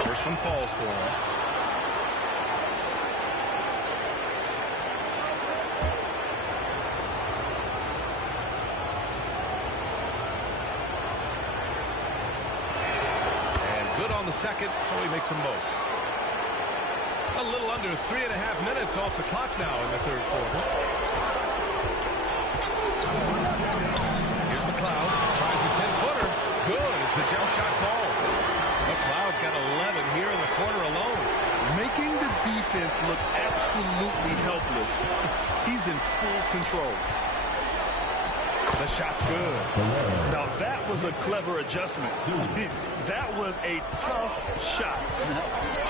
First one falls for him. On the second, so he makes them both. A little under 3.5 minutes off the clock now in the third quarter. Here's McLeod, tries a 10-footer. Good as the jump shot falls. McLeod's got 11 here in the quarter alone. Making the defense look absolutely helpless. He's in full control. The shot's good. Now that was a clever adjustment. That was a tough shot.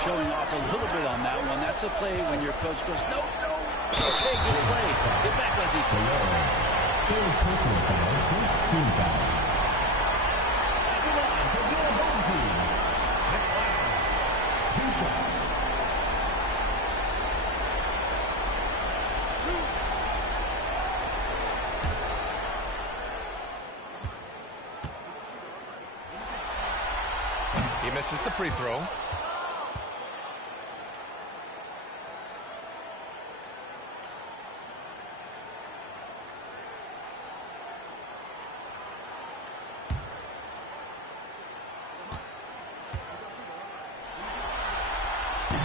Showing off a little bit on that one. That's a play when your coach goes, no. Okay, good play. Get back on defense. Third personal foul, first team foul. At the line for your home team. 2 shots. He misses the free throw.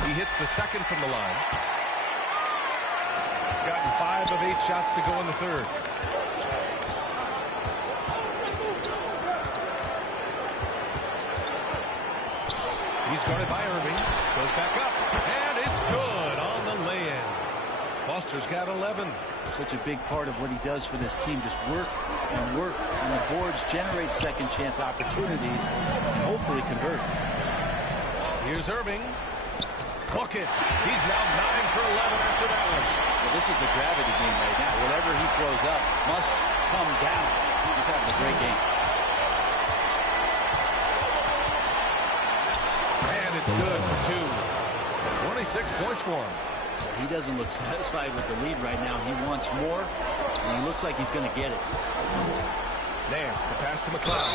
He hits the second from the line. Gotten 5 of 8 shots to go in the third. He's guarded by Irving. Goes back up. And it's good on the lay-in. Foster's got 11. Such a big part of what he does for this team. Just work and work on the boards, generate second chance opportunities, and hopefully convert. Here's Irving. Book it. He's now 9 for 11 after that one. Well, this is a gravity game right now. Whatever he throws up must come down. He's having a great game. It's good for 2. 26 points for him. He doesn't look satisfied with the lead right now. He wants more, and he looks like he's going to get it. Nance, the pass to McLeod.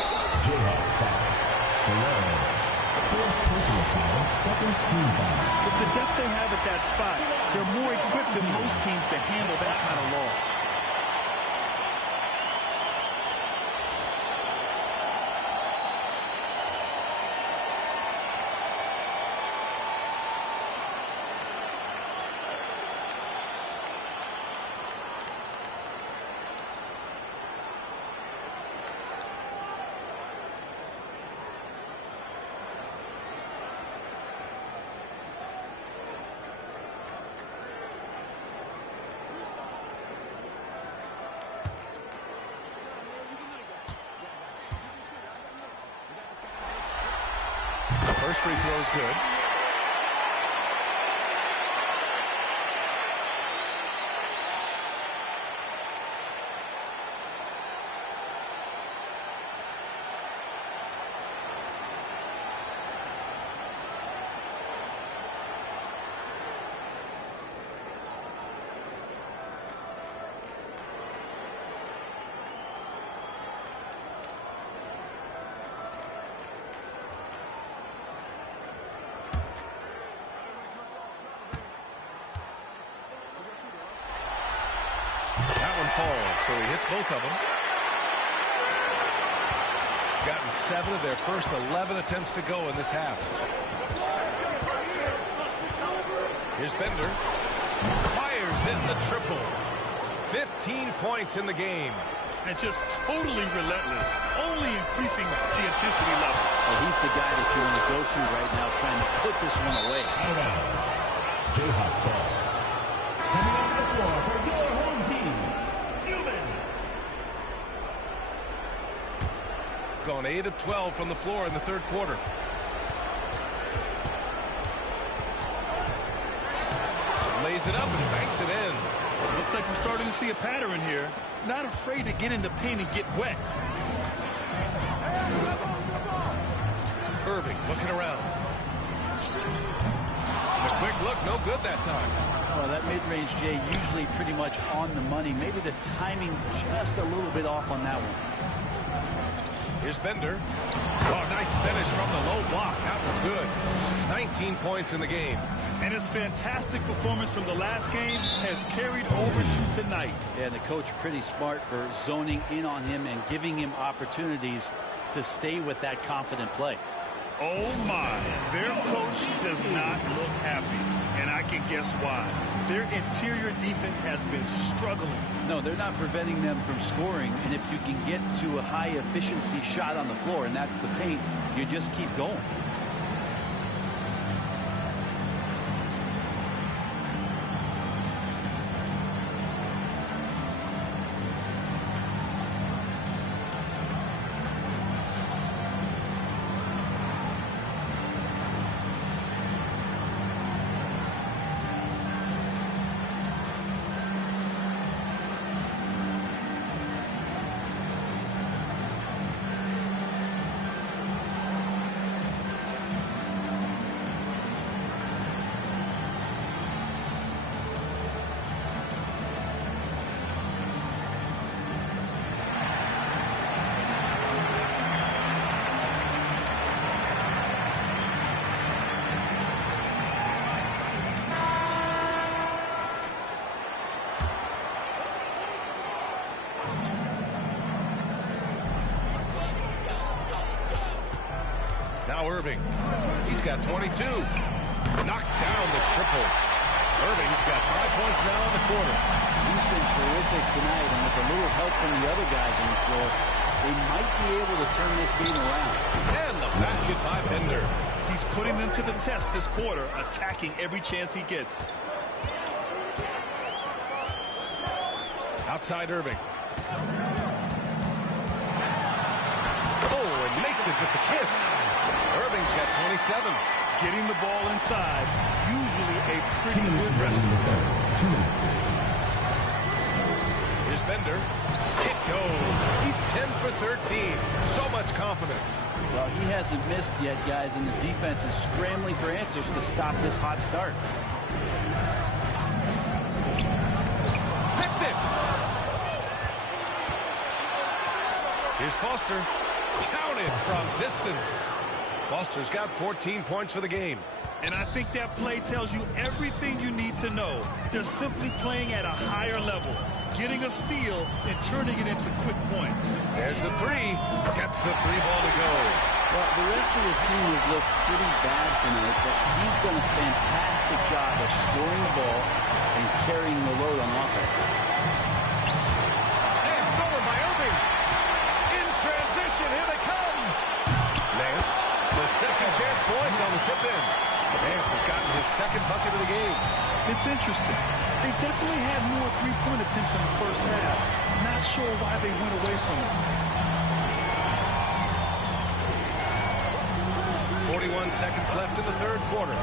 Fourth personal foul, second team foul. With the depth they have at that spot, they're more equipped than most teams to handle that kind of loss. First free throw is good. Falls, so he hits both of them. Gotten 7 of their first 11 attempts to go in this half. Here's Bender. Fires in the triple. 15 points in the game. and just totally relentless, only increasing the intensity level. Well, he's the guy that you want to go to right now, trying to put this one away. Out of bounds. Jayhawks ball. Coming on the floor for your home team, Newman. Gone 8 of 12 from the floor in the third quarter. Lays it up and banks it in. Looks like we're starting to see a pattern here. Not afraid to get in the paint and get wet. Irving looking around. The quick look, no good that time. Well, that mid-range, Jay, usually pretty much on the money. Maybe the timing just a little bit off on that one. Here's Bender. Oh, nice finish from the low block. That was good. 19 points in the game. And his fantastic performance from the last game has carried over to tonight. Yeah, and the coach pretty smart for zoning in on him and giving him opportunities to stay with that confident play. Oh, my. Their coach does not look happy, and I can guess why. Their interior defense has been struggling. No, they're not preventing them from scoring, and if you can get to a high-efficiency shot on the floor, and that's the paint, you just keep going. Now Irving. He's got 22. Knocks down the triple. Irving's got 5 points now in the quarter. He's been terrific tonight, and with a little help from the other guys on the floor, they might be able to turn this game around. And the basket by Bender. He's putting them to the test this quarter, attacking every chance he gets. Outside Irving. Oh, and makes it with the kiss. Irving's got 27. Getting the ball inside, usually a pretty good recipe. Here's Bender. It goes. He's 10 for 13. So much confidence. Well, he hasn't missed yet, guys, and the defense is scrambling for answers to stop this hot start. Picked it. Here's Foster. Counted from distance. Foster's got 14 points for the game. And I think that play tells you everything you need to know. They're simply playing at a higher level, getting a steal and turning it into quick points. There's the three. Gets the three ball to go. Well, the rest of the team has looked pretty bad tonight, but he's done a fantastic job of scoring the ball and carrying the load on offense. And stolen by Irving. In transition, here they come. Nance, the second chance points on the tip-in. Nance has gotten his second bucket of the game. It's interesting. They definitely had more three-point attempts in the first half. Not sure why they went away from it. 41 seconds left in the third quarter.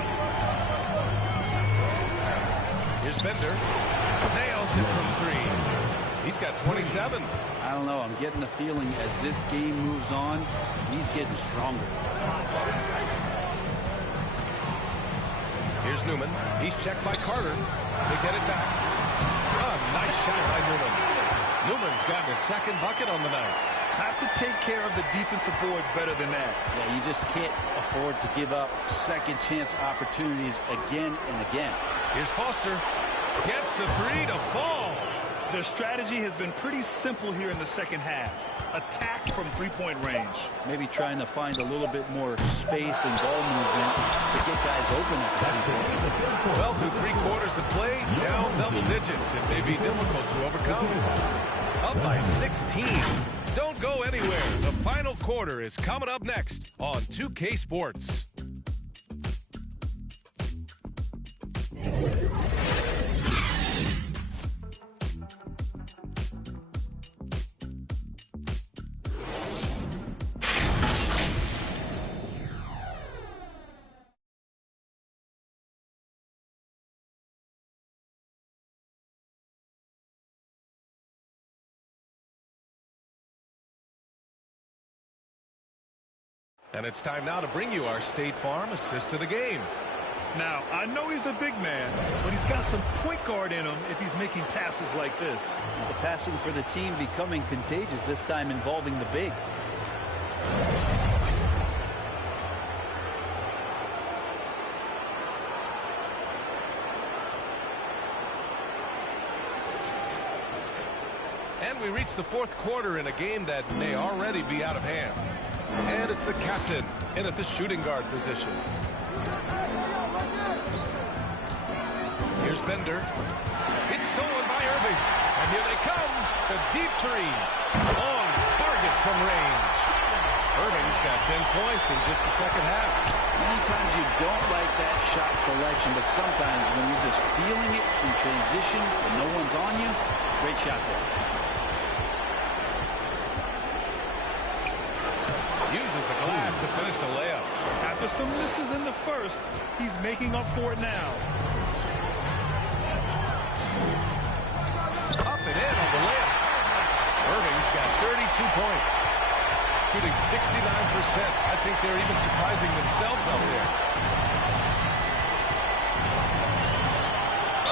Here's Bender. Nails it from three. He's got 27. I don't know. I'm getting the feeling as this game moves on, he's getting stronger. Here's Newman. He's checked by Carter. They get it back. Oh, nice shot by Newman. Newman's gotten his second bucket on the night. Have to take care of the defensive boards better than that. Yeah, you just can't afford to give up second chance opportunities again and again. Here's Foster. Gets the three to fall. Their strategy has been pretty simple here in the second half. Attack from three-point range. Maybe trying to find a little bit more space and ball movement to get guys open at the three-point. Well, through 3 quarters of play, down double digits. It may be difficult to overcome. up by 16. Don't go anywhere. The final quarter is coming up next on 2K Sports. And it's time now to bring you our State Farm assist to the game. Now, I know he's a big man, but he's got some point guard in him if he's making passes like this. The passing for the team becoming contagious, this time involving the big. And we reach the fourth quarter in a game that may already be out of hand. And it's the captain in at the shooting guard position. Here's Bender. It's stolen by Irving. And here they come. The deep three. On target from range. Irving's got 10 points in just the second half. Many times you don't like that shot selection, but sometimes when you're just feeling it in transition and no one's on you, great shot there. Uses the glass to finish the layup. After some misses in the first, he's making up for it now. Up and in on the layup. Irving's got 32 points. Shooting 69%. I think they're even surprising themselves out there.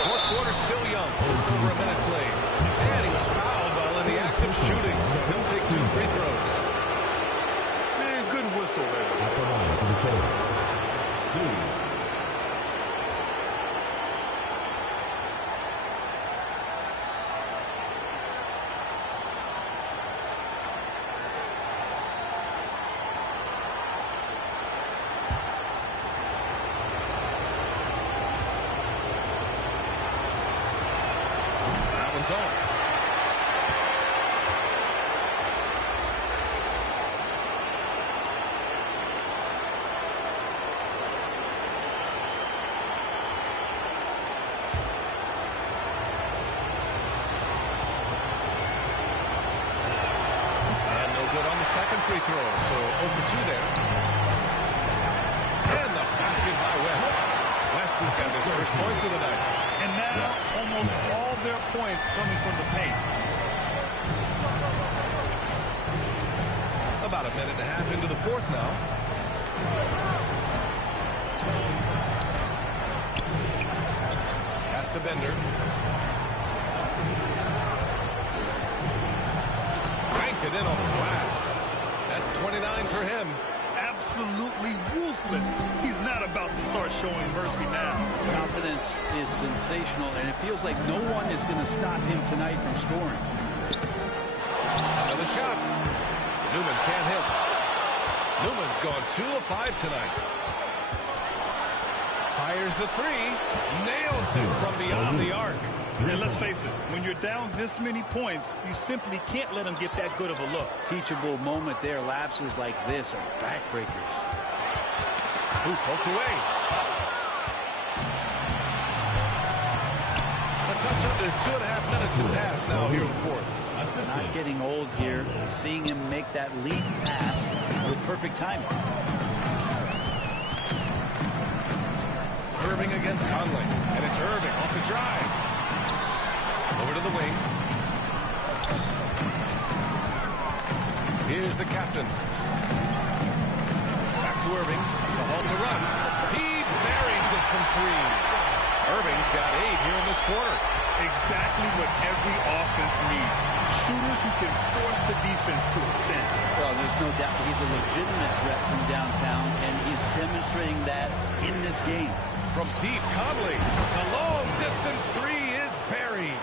Fourth quarter still young. Just over a minute played. And he was fouled while in the act of shooting, so he'll take 2 free throws. Whistle there. At the line for the Kings, C. That one's off. Second free throw, so 0 for 2 there. And the basket by West. West has got his first points of the night. And now almost all their points coming from the paint. About a minute and a half into the fourth now. Pass to Bender. Banked it in on the glass. That's 29 for him. Absolutely ruthless. He's not about to start showing mercy now. Confidence is sensational, and it feels like no one is going to stop him tonight from scoring. Another shot. Newman can't hit. Newman's gone 2 of 5 tonight. Fires the three. Nails it from beyond the arc. And let's face it, when you're down this many points, you simply can't let them get that good of a look. Teachable moment there. Lapses like this are backbreakers. Who poked away? A touch under 2.5 minutes to pass now here in the fourth. Not getting old here. Seeing him make that lead pass with perfect timing. Irving against Conley. And it's Irving off the drive. Over to the wing. Here's the captain. Back to Irving. To halt the run. He buries it from 3. Irving's got 8 here in this quarter. Exactly what every offense needs. Shooters who can force the defense to extend. Well, there's no doubt he's a legitimate threat from downtown, and he's demonstrating that in this game. From deep, Conley. The long-distance 3 is buried.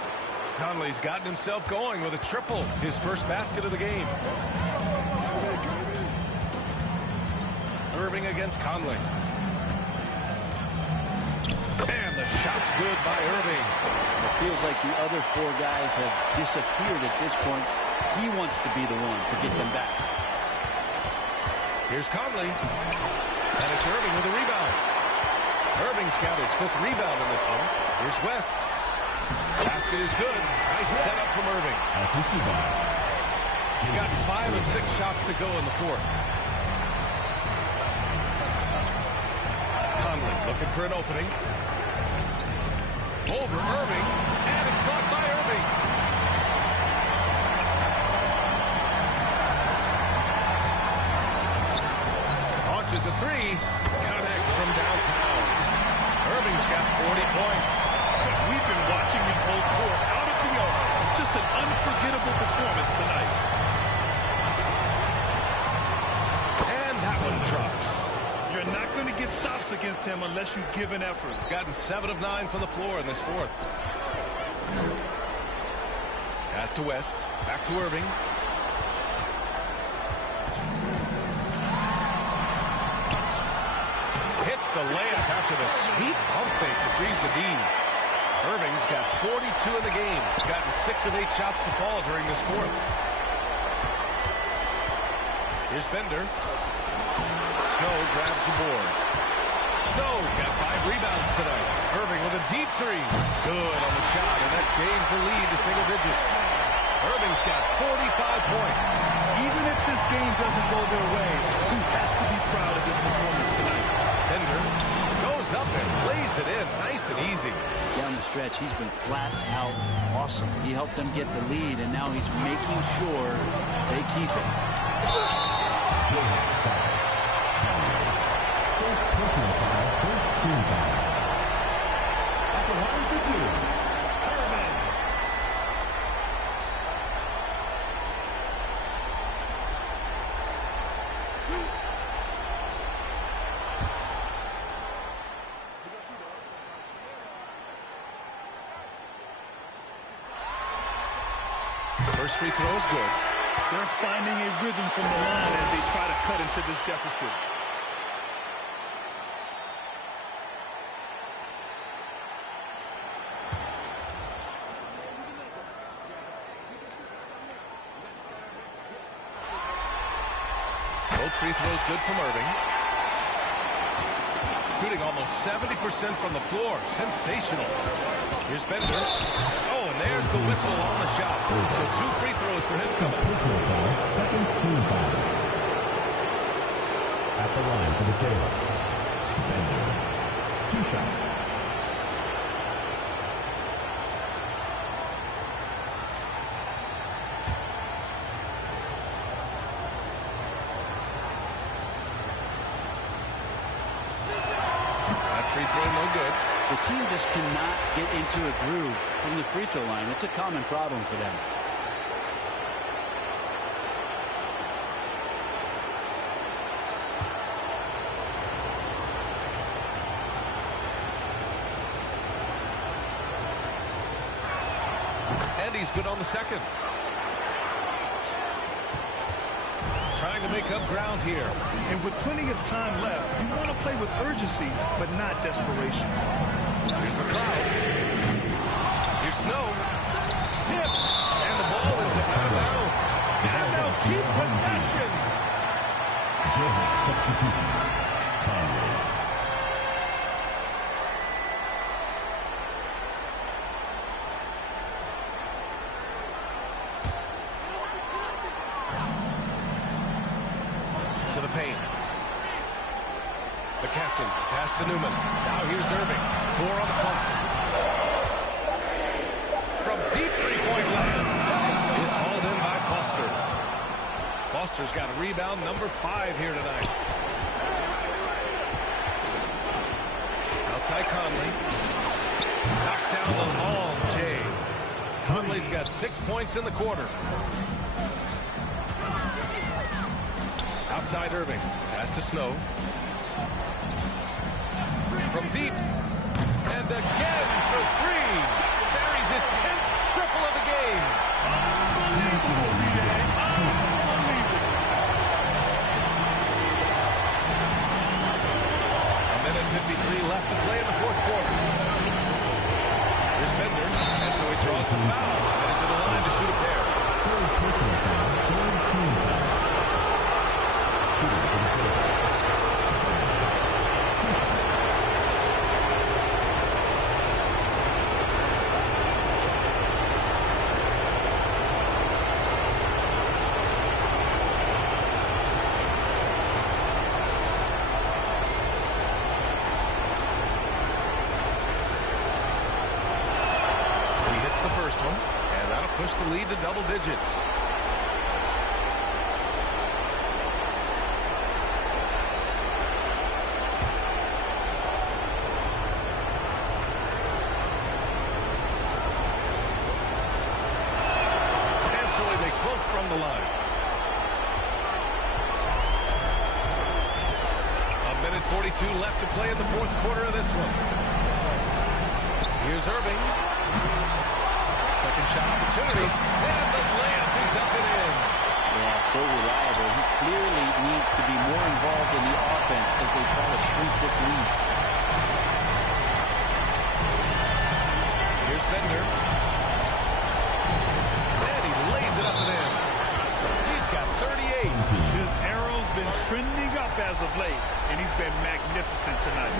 Conley's gotten himself going with a triple, his first basket of the game. Irving against Conley. And the the shot's good by Irving. It feels like the other four guys have disappeared at this point. He wants to be the one to get them back. Here's Conley. And it's Irving with a rebound. Irving's got his 5th rebound in this one. Here's West. Basket is good. Nice setup from Irving. He got 5 of 6 shots to go in the 4th. Conley looking for an opening. Over Irving. And it's blocked by Irving. Launches a 3. Connects from downtown. Irving's got 40 points. We've been watching him hold court out of the yard. Just an unforgettable performance tonight. And that one drops. You're not going to get stops against him unless you give an effort. Gotten 7 of 9 from the floor in this 4th. Pass to West. Back to Irving. Hits the layup after the sweet pump fake to freeze the D. Irving's got 42 in the game. Gotten 6 of 8 shots to fall during this 4th. Here's Bender. Snow grabs the board. Snow's got 5 rebounds tonight. Irving with a deep 3. Good on the shot, and that changed the lead to single digits. Irving's got 45 points. Even if this game doesn't go their way, he has to be proud of his performance tonight. Bender goes up and lays it in nice and easy. Down the stretch, he's been flat out awesome. He helped them get the lead, and now he's making sure they keep it. First personal foul, first team foul. At the line for 2, Irving. First free throw is good. They're finding a rhythm from the line as they try to cut into this deficit. Both free throws good from Irving. Shooting almost 70% from the floor. Sensational. Here's Bender. Oh, and there's the whistle on the shot. So 2 free throws for him coming. Personal foul, second team foul. At the line for the Jayhawks. Bender. 2 shots. Free throw, no good. The team just cannot get into a groove from the free throw line. It's a common problem for them. And he's good on the second. Trying to make up ground here. And with plenty of time left, you want to play with urgency, but not desperation. Here's McLeod. Here's Snow. Tips. And the ball into out of bounds. And they'll keep possession. Jayhawks substitution. Conley. To the paint. The captain, pass to Newman. Now here's Irving. 4 on the pump. From deep three-point land. It's hauled in by Foster. Foster's got a rebound, number 5 here tonight. Outside Conley. Knocks down the long J. Conley's got 6 points in the quarter. Outside Irving. Pass to Snow. From deep. And again for 3. Buries his 10th triple of the game. Unbelievable, BJ. Unbelievable. A minute 53 left to play in the 4th quarter. so he draws the foul. Headed to the line to shoot a pair. Third personal foul, third team foul. Shooting for the Jayhawks. 2 shots. The first one, and that'll push the lead to double digits. And so he makes both from the line. 1:42 left to play in the fourth quarter of this one. Here's Irving. Second shot opportunity, and the layup is up and in. Yeah, so reliable. He clearly needs to be more involved in the offense as they try to shrink this lead. Here's Bender. And he lays it up and in. He's got 38. His arrow's been trending up as of late, and he's been magnificent tonight.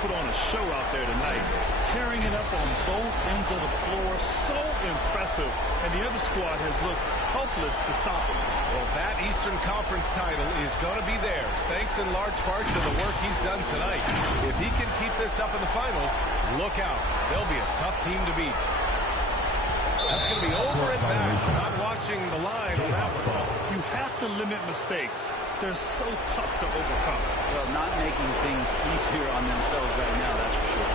Put on a show out there tonight, tearing it up on both ends of the floor. So impressive, and the other squad has looked hopeless to stop him. Well, that Eastern Conference title is going to be theirs, thanks in large part to the work he's done tonight. If he can keep this up in the finals, look out. They'll be a tough team to beat. That's going to be over and back. Not watching the line on that one. You have to limit mistakes. They're so tough to overcome. Well, not making things easier on themselves right now, that's for sure.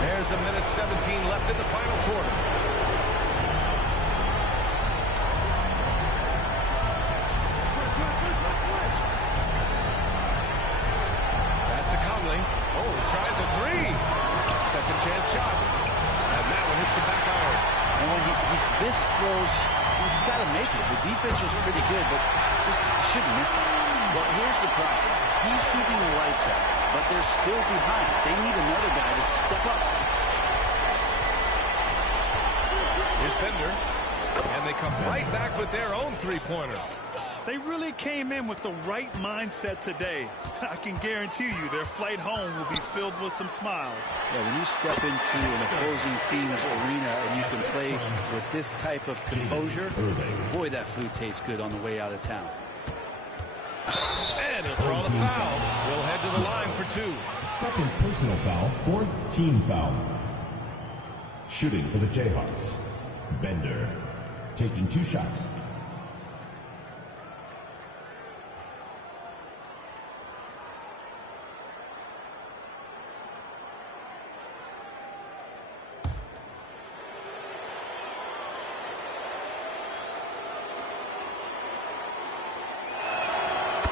There's 1:17 left in the final quarter. Pass to Conley. Oh, tries a three. Second chance shot. And that one hits the back iron. And when he's this close, he's got to make it. The defense was pretty good, but just shouldn't miss it. Well, here's the problem. He's shooting the lights out, but they're still behind. They need another guy to step up. Here's Bender. And they come right back with their own three-pointer. They really came in with the right mindset today. I can guarantee you their flight home will be filled with some smiles. Yeah, when you step into an opposing team's arena and you can play with this type of composure, boy, that food tastes good on the way out of town. And he'll draw the foul. We'll head to the line for two. Second personal foul, fourth team foul. Shooting for the Jayhawks. Bender taking 2 shots.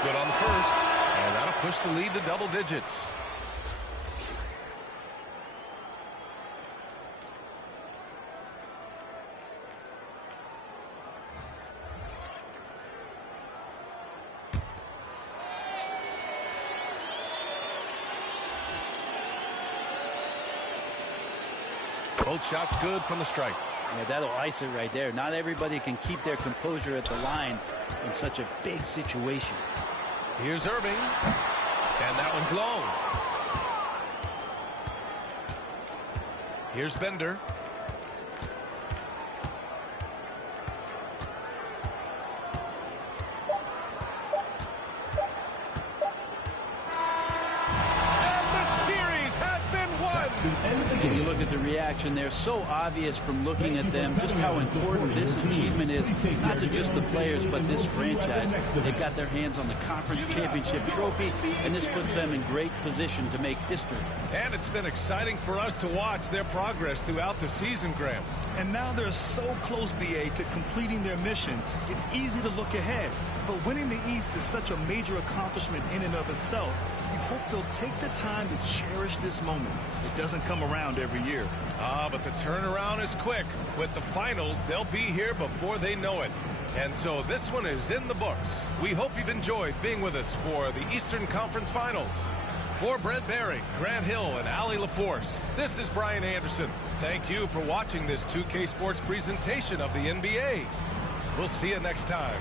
Good on the first, and that'll push the lead to double digits. Both shots good from the strike. Yeah, that'll ice it right there. Not everybody can keep their composure at the line in such a big situation. Here's Irving. And that one's long. Here's Bender. And you look at the reaction, they're so obvious from looking at them just how important this achievement is, not to just the players, but this franchise. They've got their hands on the conference championship trophy, and this puts them in great position to make history. And it's been exciting for us to watch their progress throughout the season, Graham. And now they're so close, BA, to completing their mission. It's easy to look ahead. But winning the East is such a major accomplishment in and of itself. You hope they'll take the time to cherish this moment. It doesn't come around every year. But the turnaround is quick. With the finals, they'll be here before they know it. And so this one is in the books. We hope you've enjoyed being with us for the Eastern Conference Finals. For Brent Barry, Grant Hill, and Allie LaForce, this is Brian Anderson. Thank you for watching this 2K Sports presentation of the NBA. We'll see you next time.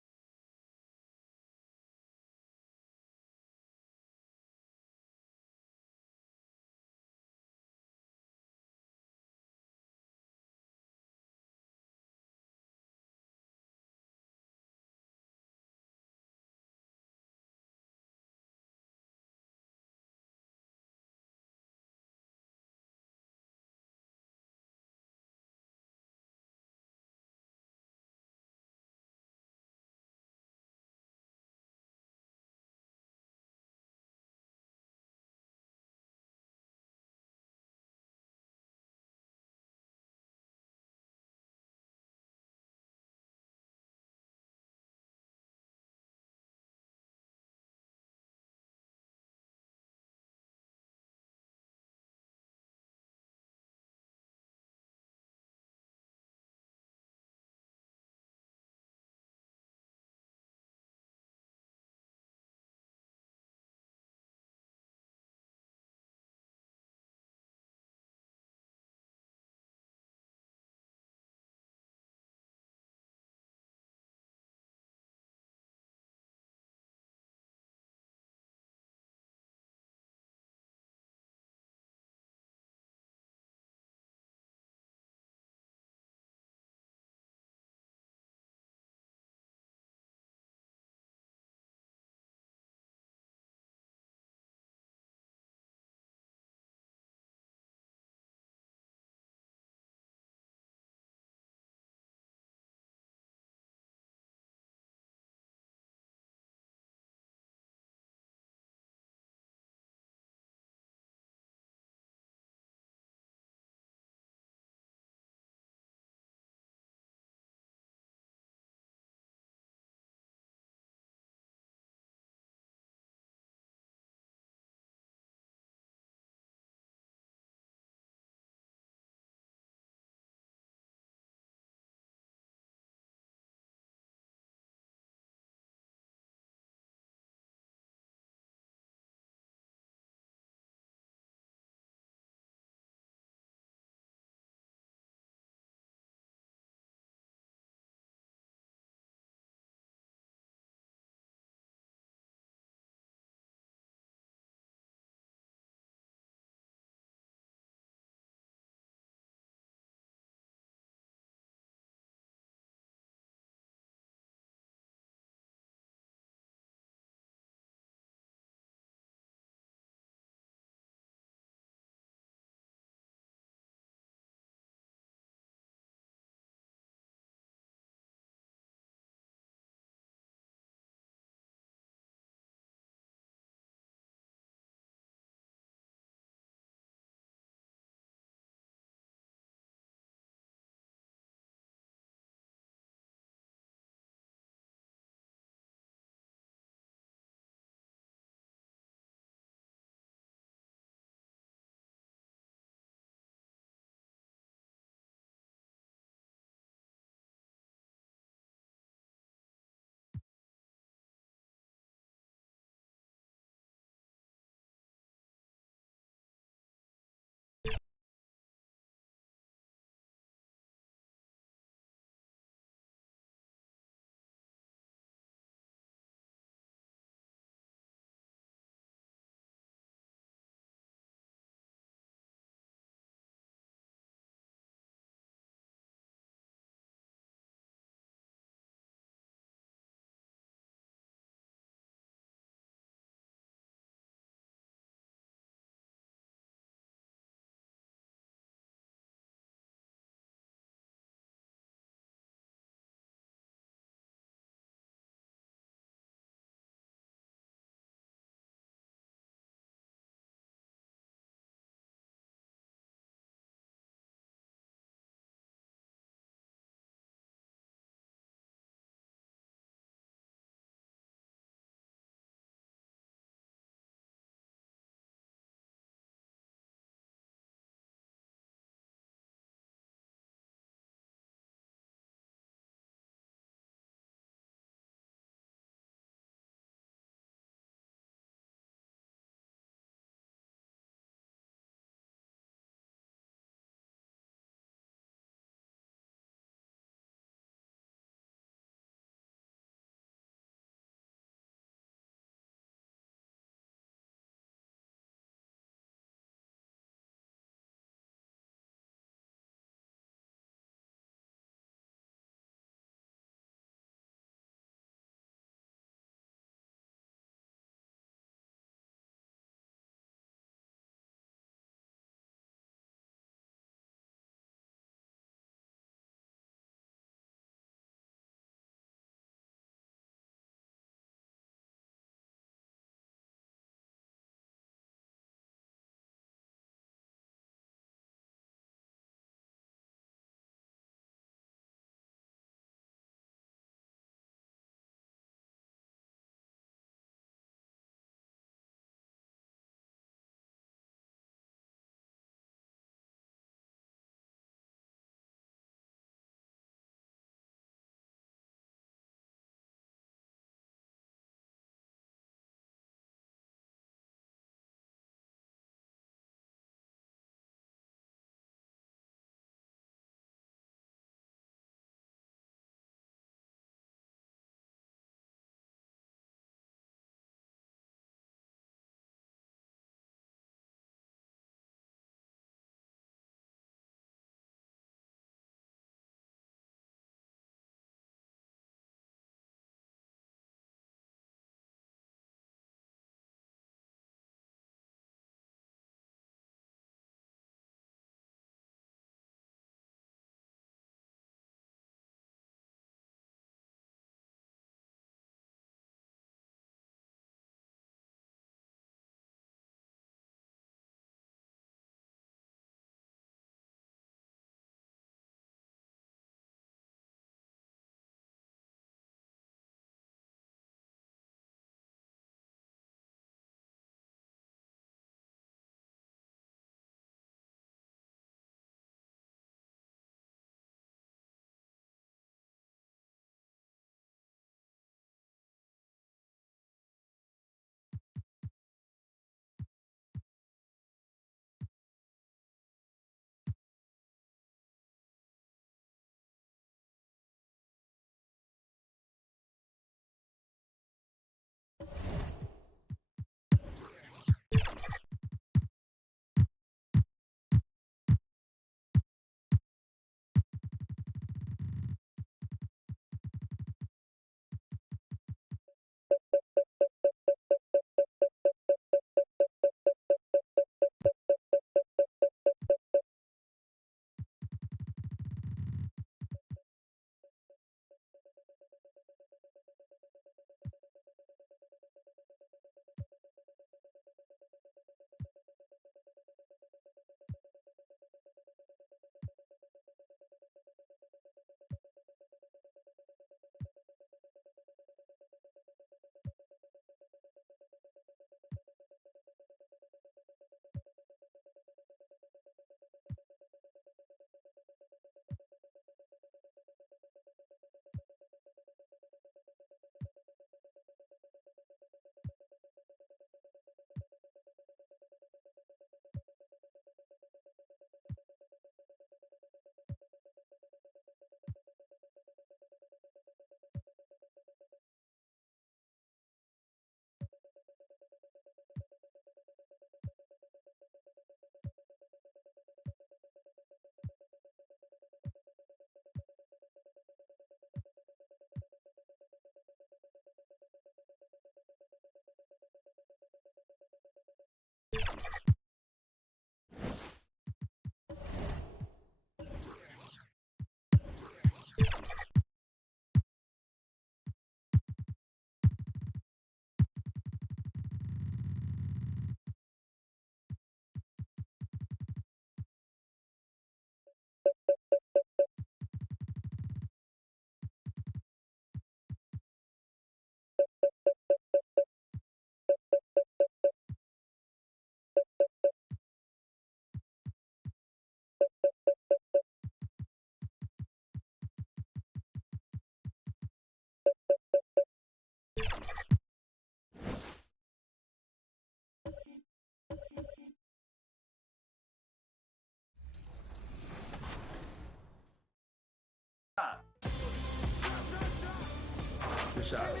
Good shot.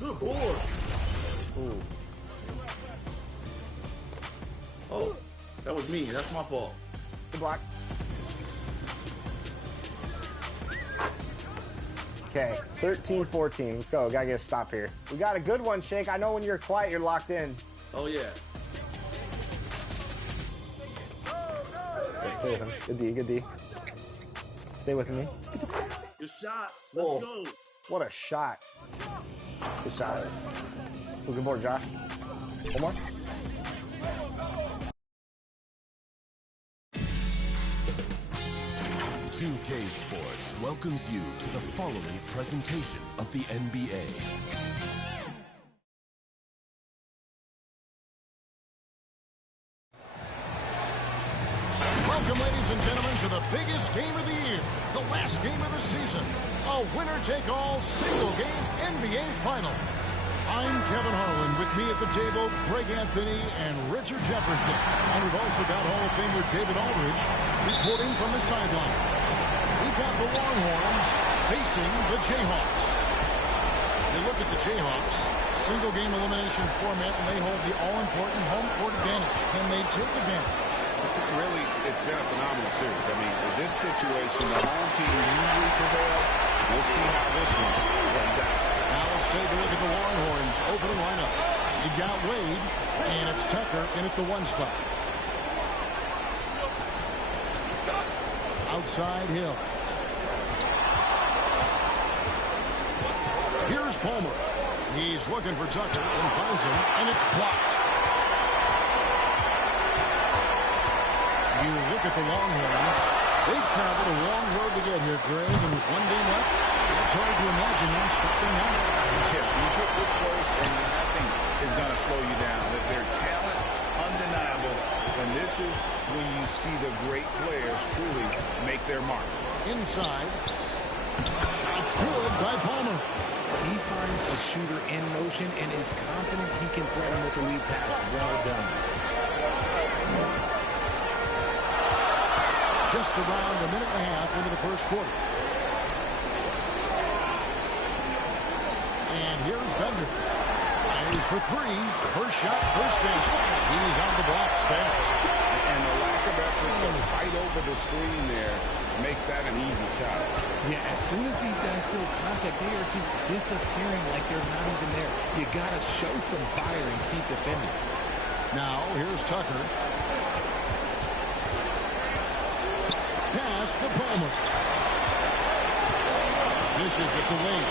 Good board. Ooh. Oh, that was me. That's my fault. Good block. Okay, 13-14. Let's go. Gotta get a stop here. We got a good one, Shake. I know when you're quiet, you're locked in. Oh, yeah. Okay, stay with him. Good D, good D. Stay with me. Good shot. Let's go. What a shot. Good shot. Good board, Josh. One more. K Sports welcomes you to the following presentation of the NBA. Welcome, ladies and gentlemen, to the biggest game of the year, the last game of the season, a winner-take-all single-game NBA Final. I'm Kevin Harlan. With me at the table, Greg Anthony and Richard Jefferson. And we've also got Hall of Famer David Aldridge reporting from the sideline. We've got the Longhorns facing the Jayhawks. You look at the Jayhawks, single-game elimination format, and they hold the all-important home court advantage. Can they take advantage? Really, it's been a phenomenal series. I mean, in this situation, the home team usually prevails. We'll see how this one plays out. Now let's take a look at the Longhorns' opening lineup. You've got Wade, and it's Tucker in at the 1 spot. Outside Hill. Here's Palmer. He's looking for Tucker and finds him, and it's blocked. You look at the Longhorns. They've traveled a long road to get here, Greg, and with one game left, it's hard to imagine them stepping out. Yeah, you get this close, and nothing is going to slow you down. Their talent, undeniable, and this is when you see the great players truly make their mark. Inside. Shots good by Palmer. He finds a shooter in motion and is confident he can thread him with the lead pass. Well done. Just around a minute and a half into the first quarter. And here's Bender. Fires for three. First shot, first base. He's out of the blocks fast. And the lack of effort to fight over the screen there makes that an easy shot. Yeah, as soon as these guys feel contact, they are just disappearing like they're not even there. You got to show some fire and keep defending. Now, here's Tucker. Pass to Palmer. Dishes at the wing.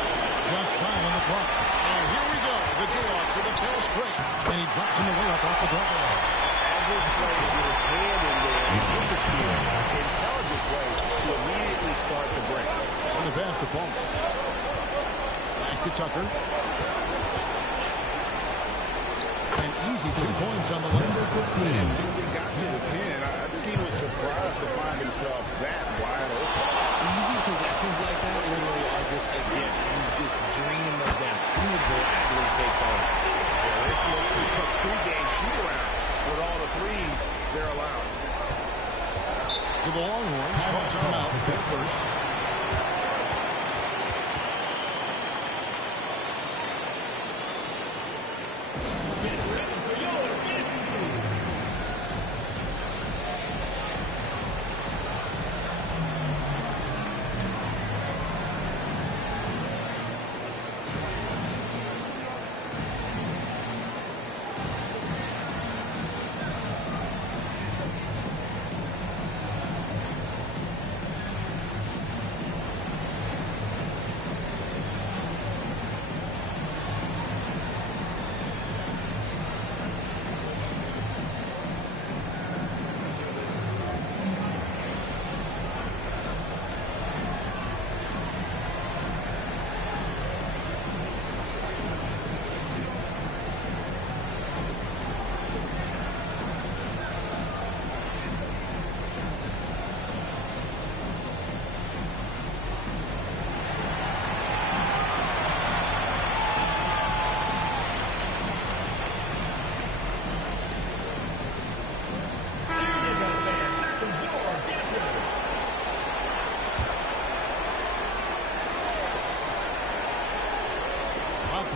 Just 5 on the clock. And here we go. The Jayhawks with a fast break. And he drops in the layup off the glass. As he played with his hand in there, he put the steal. Intelligent play to immediately start the break. On the pass to Palmer. Back to Tucker. An easy 2 points on the layup. And once he got to the 10, I think he was surprised to find himself that wide open. Easy possessions like that literally are just a gift. You just dream of them. You would gladly take those. Yeah, this looks like a pregame shoot-around with all the threes they're allowed. To the Longhorns, call timeout. Take first.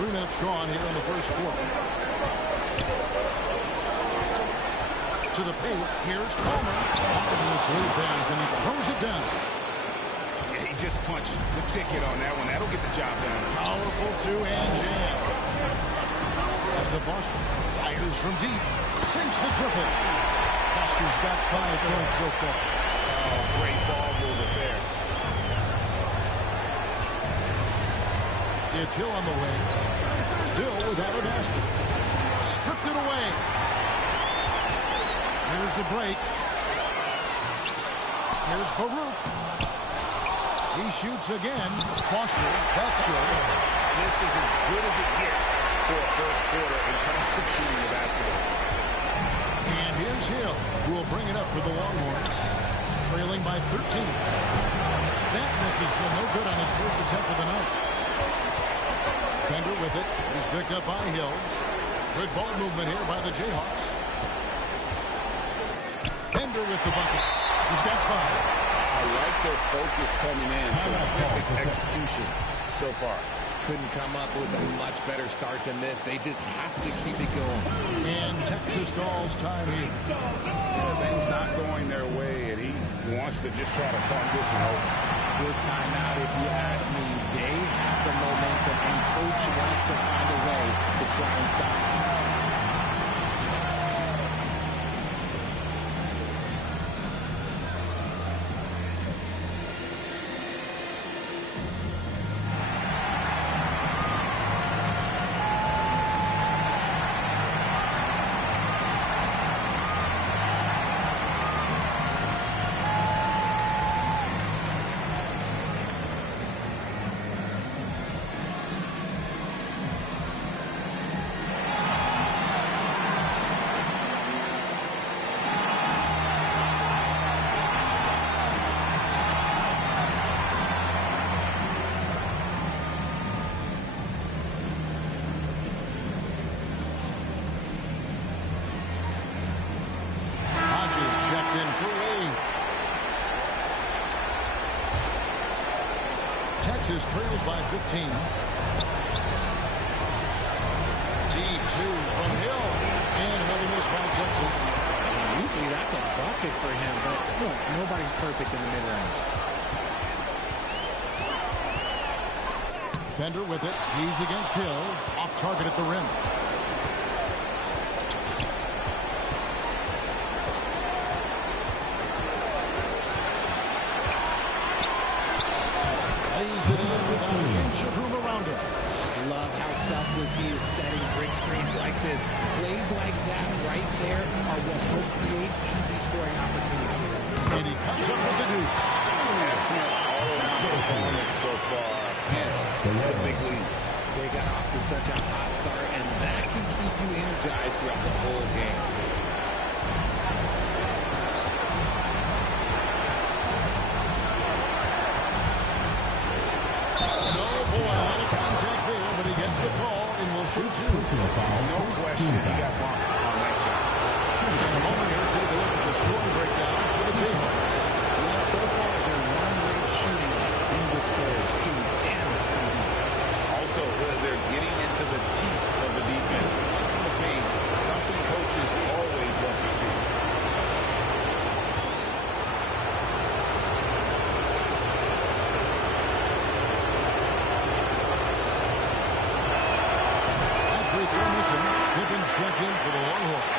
3 minutes gone here in the first quarter. To the paint. Here's Palmer. Marvelous lead pass, and he throws it down. Yeah, he just punched the ticket on that one. That'll get the job done. Powerful two-hand jam. As DeFoster fires from deep. Sinks the triple. Foster's got 5 points so far. Oh, great ball movement there. It's Hill on the wing. Still without a basket. Stripped it away. Here's the break. Here's Baruch. He shoots again. Foster, that's good. This is as good as it gets for a first quarter in terms of shooting the basketball. And here's Hill, who will bring it up for the Longhorns, trailing by 13. That misses, so no good on his first attempt of the night. Bender with it. He's picked up by Hill. Good ball movement here by the Jayhawks. Bender with the bucket. He's got 5. I like their focus coming in. Terrific execution so far. Couldn't come up with a much better start than this. They just have to keep it going. And Texas calls time here. Things not going their way, and he wants to just try to talk this one over. Good timeout if you ask me. They have the momentum, and coach wants to find a way to try and stop it. Checked in for Wade. Texas trails by 15. Deep 2 from Hill. And another miss by Texas. And usually that's a bucket for him, but look, nobody's perfect in the mid-range. Bender with it. He's against Hill. Off target at the rim. Lays it in without an inch of room around him. Love how selfless he is setting brick screens like this. Plays like that right there are what help create easy scoring opportunities. And he comes up with the deuce. Excellent performance so far. Hence the big lead. They got off to such a hot start, and that can keep you energized throughout the whole game. The call and will shoot 2. No question he got bumped on that shot. In a moment here, take a look at the scoring breakdown for the Jayhawks. Well, so far, their run-rate shooting has been disturbed. Doing damage from deep. Also, they're getting into the teeth of the defense. Once in the paint, something coaches always love to see. Pippins checked in for the Longhorns.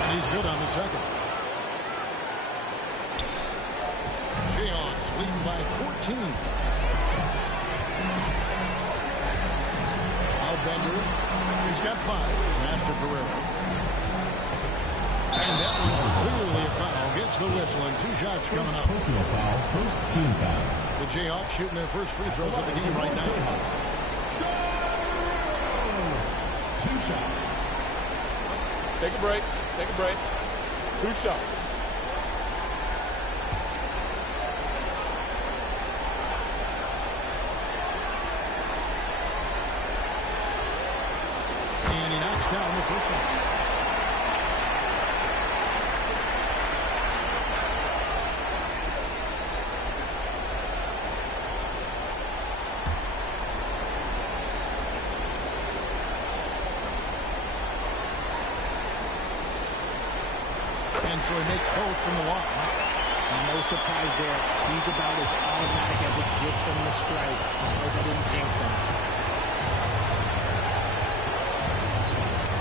And he's good on the second. Jayhawks lead by 14. Bender, he's got 5. Master Guerrero. And that one clearly a foul. Gets the whistle and 2 shots coming up. Personal foul, first team foul. The Jayhawks shooting their first free throws of the game right now. 2 shots. Take a break. Take a break. 2 shots. down the first one. And so he makes both from the line. No surprise there. He's about as automatic as it gets from the stripe. I hope I didn't jinx him.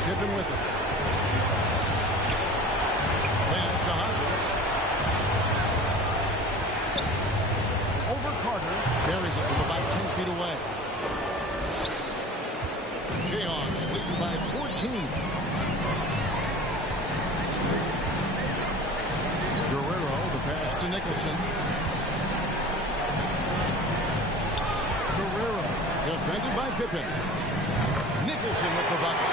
Pippen with it. Pass to Hodges. Over Carter. Buries it from about 10 feet away. Jayhawks leading by 14. Guerrero, the pass to Nicholson. Guerrero, defended by Pippen. Nicholson with the bucket.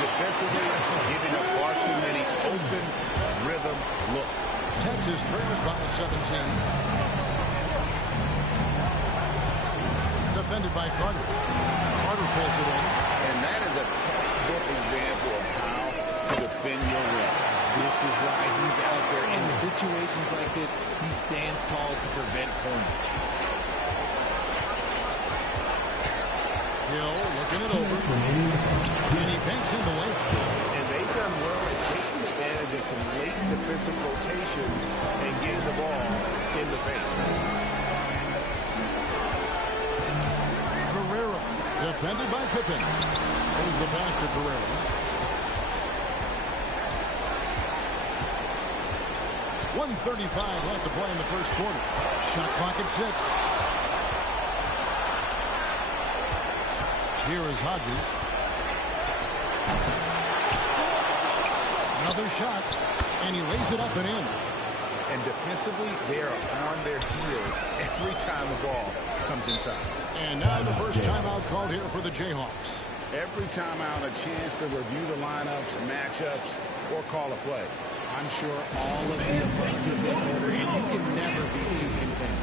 Defensively, giving up far too many open rhythm looks. Texas trails by 17. Defended by Carter. Carter pulls it in. And that is a textbook example of how to defend your rim. This is why he's out there. In situations like this, he stands tall to prevent points. Hill looking it over. And he banks in the layup. And they've done well at taking advantage of some late defensive rotations and getting the ball in the paint. Guerrero, defended by Pippen. There's the pass to Guerrero. 1:35 left to play in the first quarter. Shot clock at 6. Here is Hodges. Another shot, and he lays it up and in. And defensively, they are on their heels every time the ball comes inside. And now the first timeout called here for the Jayhawks. Every timeout, a chance to review the lineups, matchups, or call a play. I'm sure all of the above is in order, and you can never be too content.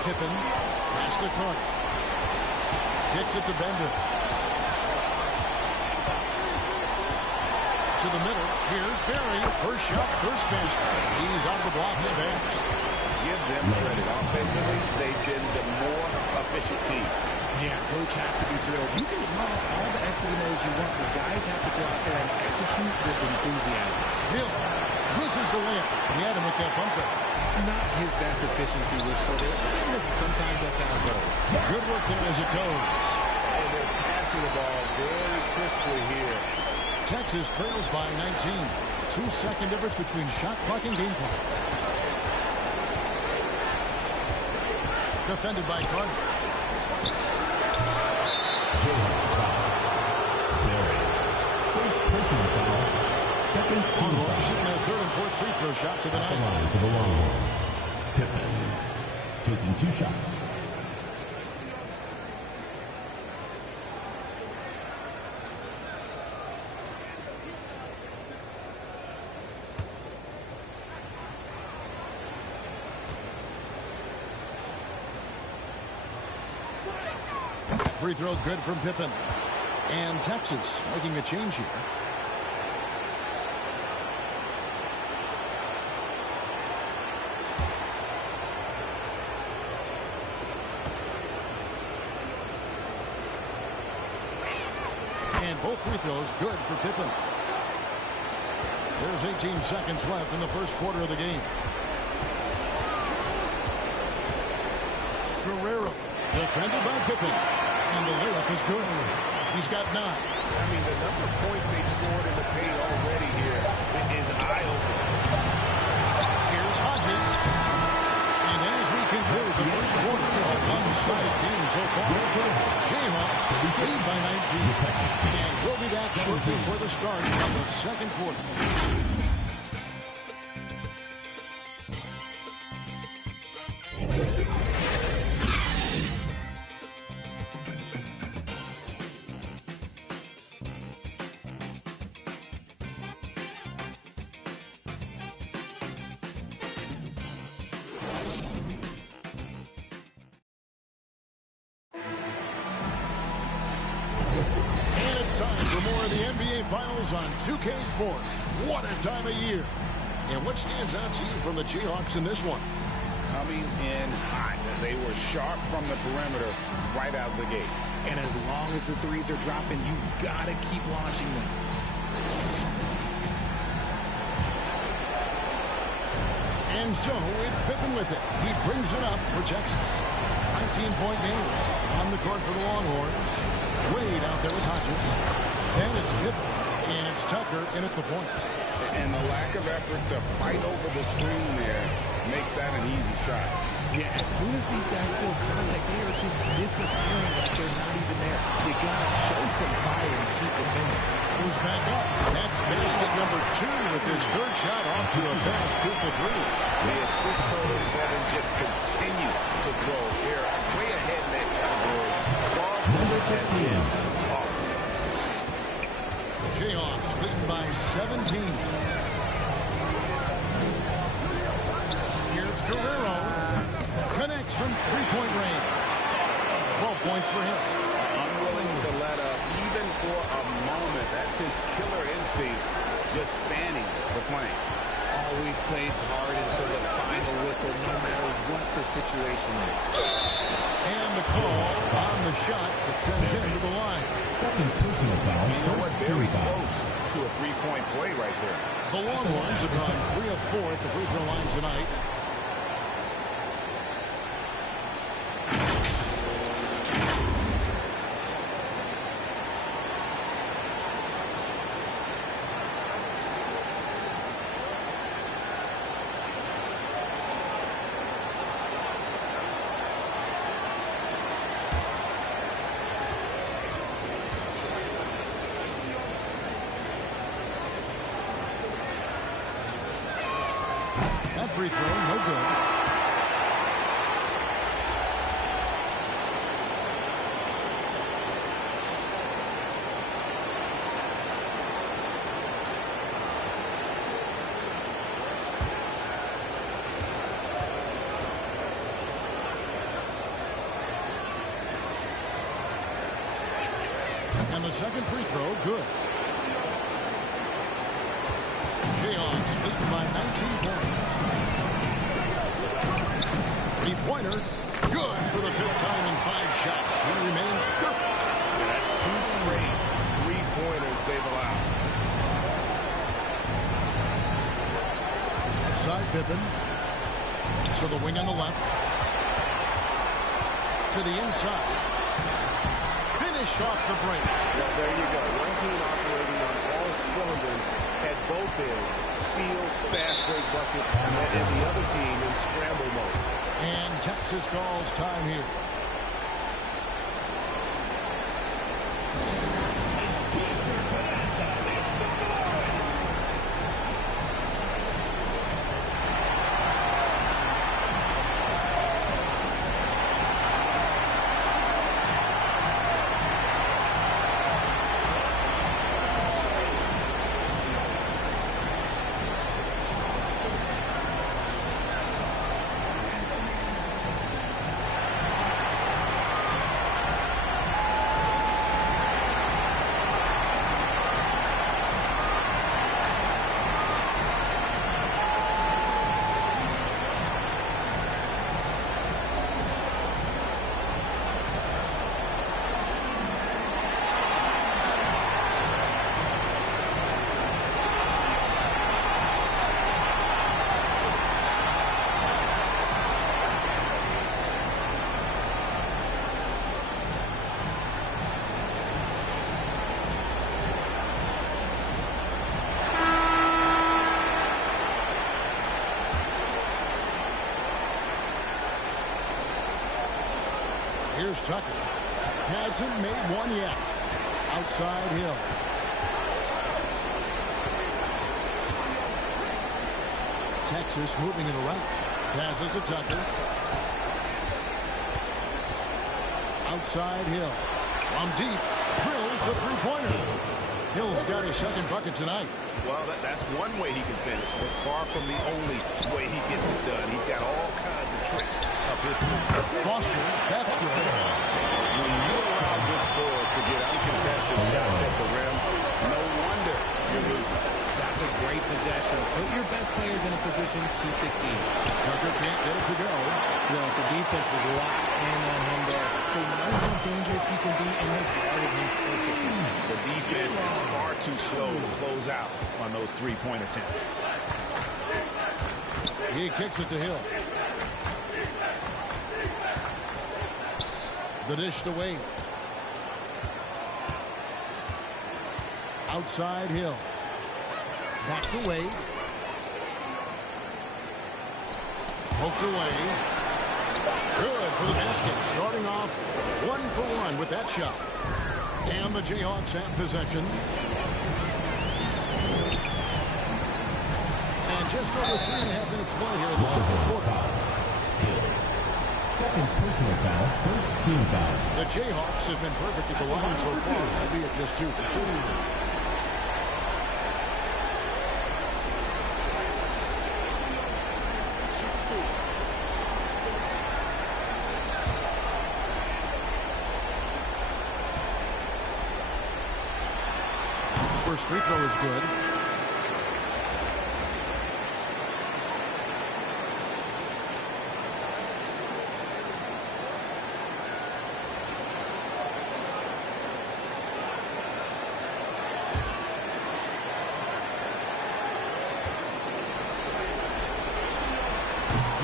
Pippen, pass to Carter. Kicks it to Bender. To the middle. Here's Barry. First shot, first basket. He's out of the blocks fast. Give them credit. Offensively, they've been the more efficient team. Yeah, coach has to be thrilled. You can draw all the X's and O's you want, but guys have to go out there and execute with enthusiasm. Hill misses the layup. He had him with that bumper. Not his best efficiency this quarter. Sometimes that's how it goes. Good work there as it goes. And they're passing the ball very crisply here. Texas trails by 19. 2-second difference between shot clock and game clock. Defended by Carter. First personal foul. Second team foul. Shooting their third and fourth free throw shots of the night. Line for the Longhorns. Pippen taking 2 shots. Free throw good from Pippen. And Texas making a change here. And both free throws good for Pippen. There's 18 seconds left in the first quarter of the game. Guerrero, defended by Pippen. And the layup is good. He's got 9. I mean, the number of points they've scored in the paint already here is eye-opening. Here's Hodges. And as we conclude the first quarter, a one-sided game so far. Jayhawks lead by 19. And we'll be back shortly for the start of the second quarter. Finals on 2K Sports. What a time of year. And what stands out to you from the Jayhawks in this one? Coming in hot. They were sharp from the perimeter right out of the gate. And as long as the threes are dropping, you've got to keep launching them. And so it's Pippen with it. He brings it up for Texas. 19-point game on the court for the Longhorns. Wade out there with Hodges. Then it's Pippen. And it's Tucker in at the point. And the lack of effort to fight over the screen there makes that an easy shot. Yeah, as soon as these guys feel contact, they are just disappearing like they're not even there. You gotta show some fire and keep defending. Goes back up. That's basket number 2 with his third shot off to a fast 2 for 3. The assist totals for them just continue to grow. They're way ahead in that category. Far more than in. Jayhawks leading by 17. Here's Guerrero. Connects from three-point range. 12 points for him. Unwilling to let up even for a moment. That's his killer instinct, just fanning the flame. Always plays hard until the final whistle, no matter what the situation is. And the call on the shot that sends him to the line. Second personal foul. You know what? Very close to a three-point play right there. The Longhorns have gone 3 of 4 at the free throw line tonight. That free throw, no good. And the second free throw, good. Jayhawks leading by 19 points. Three-pointer, good for the 5th time in 5 shots. He remains perfect. And that's 2 straight three-pointers they've allowed. Outside Pippen. To the wing on the left. To the inside. Finished off the break. Well, there you go. One team operating on all cylinders at both ends. Steals, fast break buckets, and the other team in scramble mode. And Texas calls time here. Here's Tucker. Hasn't made one yet. Outside Hill. Texas moving it around. Passes to Tucker. Outside Hill. From deep. Drills the three-pointer. Hill's got his second bucket tonight. Well, that's one way he can finish, but far from the only way he gets it done. He's got all kinds of tricks up his sleeve. Foster, that's good. When you allow good scores to get uncontested shots at the rim, no wonder you're losing. That's a great possession. Put your best players in a position to succeed. Tucker can't get it to go. Look, the defense was locked in on him there. They know how dangerous he can be, and they guarded him perfectly. The defense is far too slow to close out on those three-point attempts. He kicks it to Hill. The dish to Wade. Outside Hill. Back to Wade. Poked away. Good for the basket. Starting off 1-for-1 with that shot. And the Jayhawks have possession. And just over 3.5 minutes play here in the second quarter. Second personal foul, first team foul. The Jayhawks have been perfect at the line so far, albeit just 2 for 2. First free throw is good.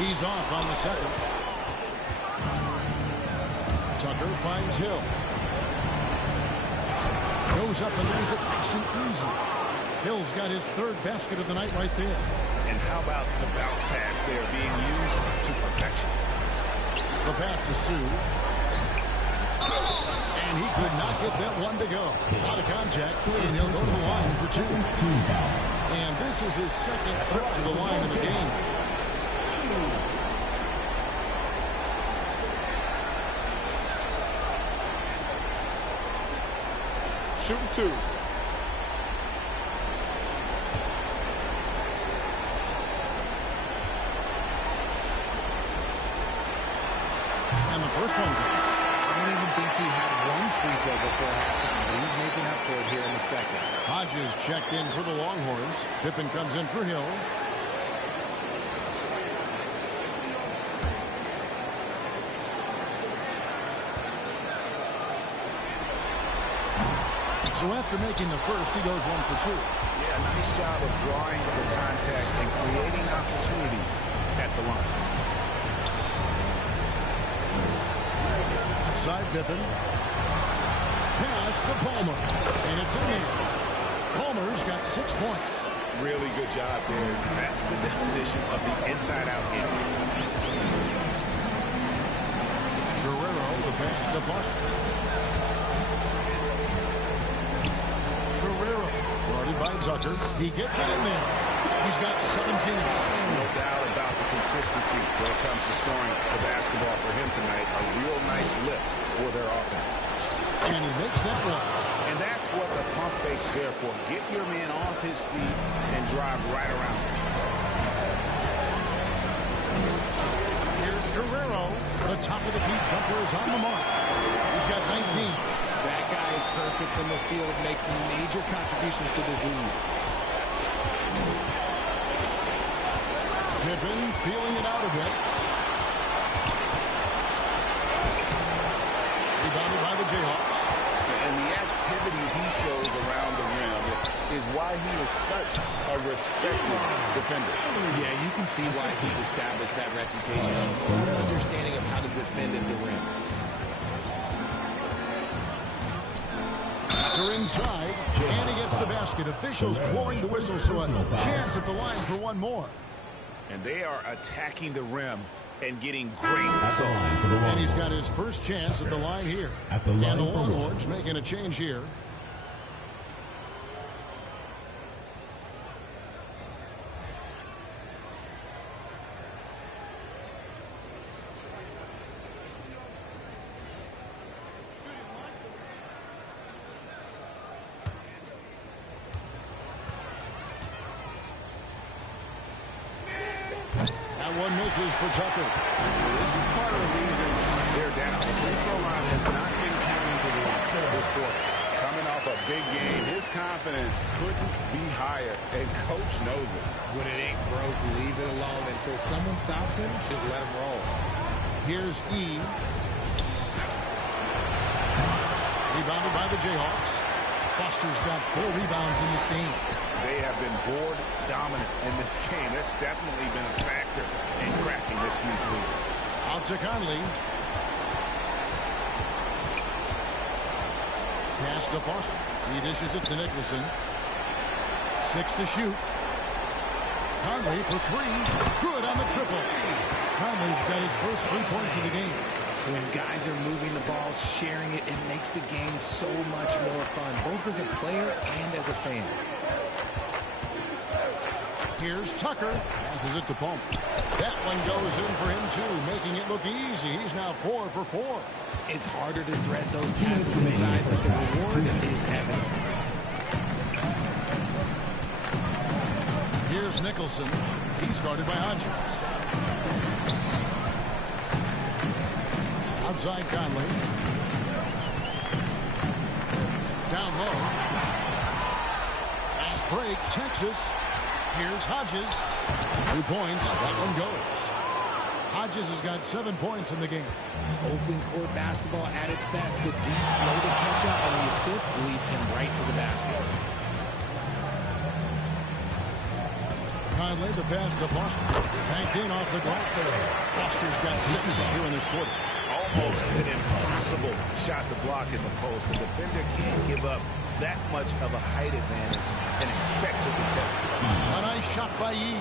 He's off on the second. Tucker finds Hill. Goes up and lays it nice and easy. Hill's got his third basket of the night right there. And how about the bounce pass there being used to perfection? The pass to Sue. And he could not get that one to go. Out of contact, and he'll go to the line for 2. And this is his second trip to the line of the game. Shooting 2. And the first one goes. I don't even think he had one free throw before halftime, but he's making up for it here in the second. Hodges checked in for the Longhorns. Pippen comes in for Hill. So after making the first, he goes 1 for 2. Yeah, nice job of drawing the contact and creating opportunities at the line. Side Pippen. Pass to Palmer. And it's in there. Palmer's got 6 points. Really good job there. That's the definition of the inside-out game. Guerrero, the pass to Foster. Guerrero, guarded by Tucker. He gets it in there. He's got 17. No doubt about the consistency when it comes to scoring the basketball for him tonight. A real nice lift for their offense. And he makes that one. And that's what the pump fake's there for. Get your man off his feet and drive right around him. Here's Guerrero. The top of the key jumper is on the mark. He's got 19. That guy is perfect from the field, making major contributions to this lead. Pippen feeling it out a bit. Rebounded by the Jayhawks. And the activity he shows around the rim is why he is such a respected defender. Yeah, you can see why he's established that reputation. An understanding of how to defend at the rim. Tucker inside, and he gets the basket. Officials blowing the whistle, so a chance at the line for one more. And they are attacking the rim and getting great results. And he's got his first chance at the line here. And the Longhorns making a change here. One misses for Tucker. This is part of the reason they're down. The free throw line has not been counting for this quarter. Coming off a big game, his confidence couldn't be higher, and coach knows it. When it ain't broke, leave it alone until someone stops him. Just let him roll. Here's E. Rebounded by the Jayhawks. Foster's got 4 rebounds in this game. They have been board dominant in this game. That's definitely been a factor in cracking this huge lead. Out to Conley. Pass to Foster. He dishes it to Nicholson. 6 to shoot. Conley for 3. Good on the triple. Conley's got his first 3 points of the game. When guys are moving the ball, sharing it, it makes the game so much more fun, both as a player and as a fan. Here's Tucker. Passes it to Pump. That one goes in for him, too, making it look easy. He's now 4 for 4. It's harder to thread those passes inside, but the reward is evident. Here's Nicholson. He's guarded by Hodges. Outside Conley. Down low. Fast break, Texas. Here's Hodges. 2 points. That one goes. Hodges has got 7 points in the game. Open court basketball at its best. The D slow to catch up, and the assist leads him right to the basket. Conley, the pass to Foster. Banked in off the glass. Foster's got 6 here in this quarter. Almost an impossible shot to block in the post. The defender can't give up that much of a height advantage and expect to contest it. A nice shot by Yee.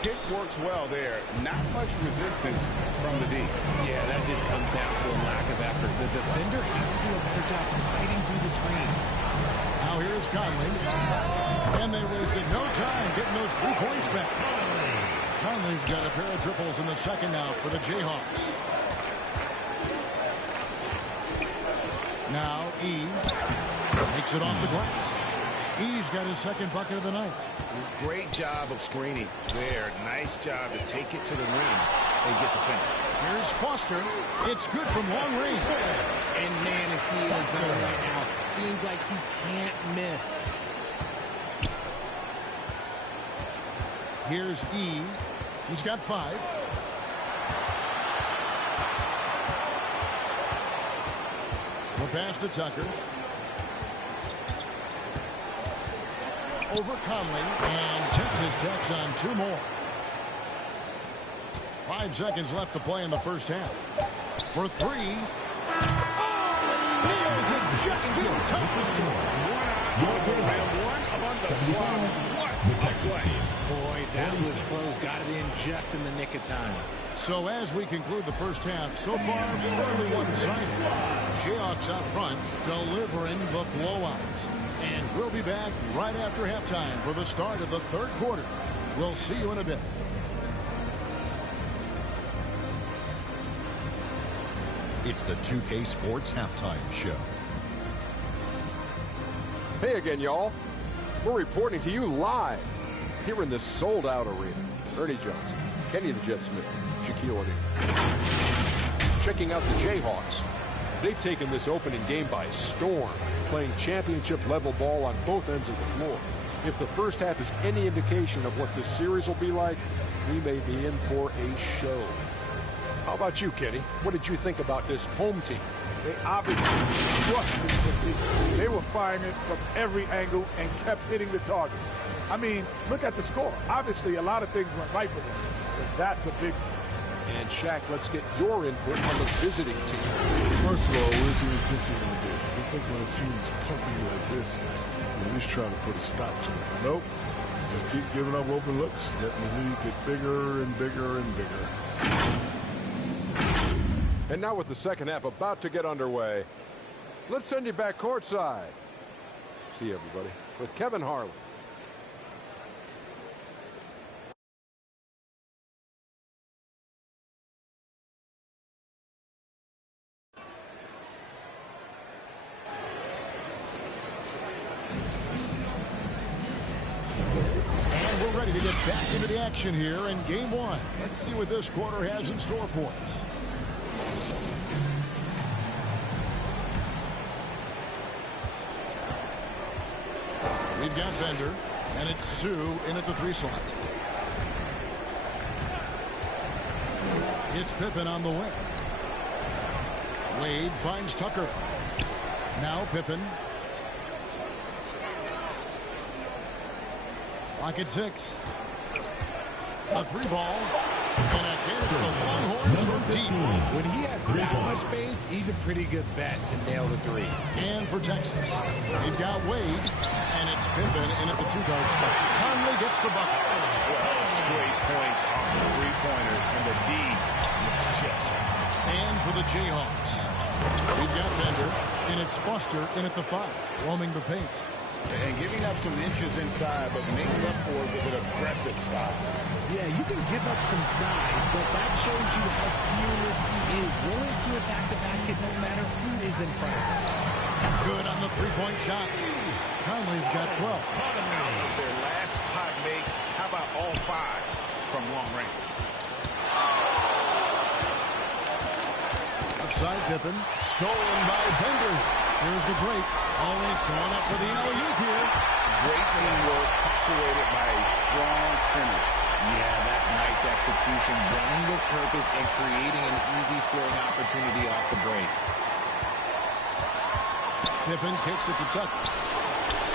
Pick works well there. Not much resistance from the D. Yeah, that just comes down to a lack of effort. The defender has to do a better job fighting through the screen. Now here's Conley. And they wasted no time getting those 3 points back. Conley's got a pair of triples in the second now for the Jayhawks. Now E makes it off the glass. E's got his second bucket of the night. Great job of screening there. Nice job to take it to the ring and get the finish. Here's Foster. It's good from long range. And man, is he in his zone right now. Seems like he can't miss. Here's E. He's got 5. The pass to Tucker. Over Conley, and Texas tacks on 2 more. 5 seconds left to play in the first half. For 3. Oh, he nails it just in time. The Texas team. Boy, that was close. Got it in just in the nick of time. So as we conclude the first half, so far fairly one-sided. Jayhawks out front, delivering the blowout. And we'll be back right after halftime for the start of the third quarter. We'll see you in a bit. It's the 2K Sports Halftime Show. Hey again, y'all. We're reporting to you live here in this sold-out arena. Ernie Johnson, Kenny the Jet Smith, Shaquille O'Neal. Checking out the Jayhawks. They've taken this opening game by storm, playing championship-level ball on both ends of the floor. If the first half is any indication of what this series will be like, we may be in for a show. How about you, Kenny? What did you think about this home team? They obviously trusted the technique. They were firing it from every angle and kept hitting the target. I mean, look at the score. Obviously, a lot of things went right for them, but that's a big one. And Shaq, let's get your input on the visiting team. First of all, where's your intention going to be? You think when a team is pumping you like this, you at least try to put a stop to it. Nope. Just keep giving up open looks, letting the lead get bigger and bigger and bigger. And now with the second half about to get underway, let's send you back courtside. See you, everybody, with Kevin Harlan. And we're ready to get back into the action here in game one. Let's see what this quarter has in store for us. We've got Bender, and it's Sue in at the 3 slot. It's Pippen on the wing. Wade finds Tucker. Now Pippen. Clock at 6. A 3 ball. And against the Longhorns from deep. When he has that much space, he's a pretty good bet to nail the 3. And for Texas, they've got Wade, and it's Pippen in at the 2-guard spot. Conley gets the bucket. 12 straight points off the 3-pointers, and the D looks just. And for the Jayhawks, we've got Bender, and it's Foster in at the 5, roaming the paint. And giving up some inches inside, but makes up for it with an aggressive style. Yeah, you can give up some size, but that shows you how fearless he is, willing to attack the basket no matter who is in front of him. Good on the 3-point shot. Conley's got 12. Out of their last 5 makes, how about all 5 from long range? Outside Pippen, stolen by Bender. Here's the break. Always going up for the alley-oop here. Great teamwork, punctuated by a strong finish. Yeah, that's nice execution, running with purpose and creating an easy scoring opportunity off the break. Pippen kicks it to Tucker.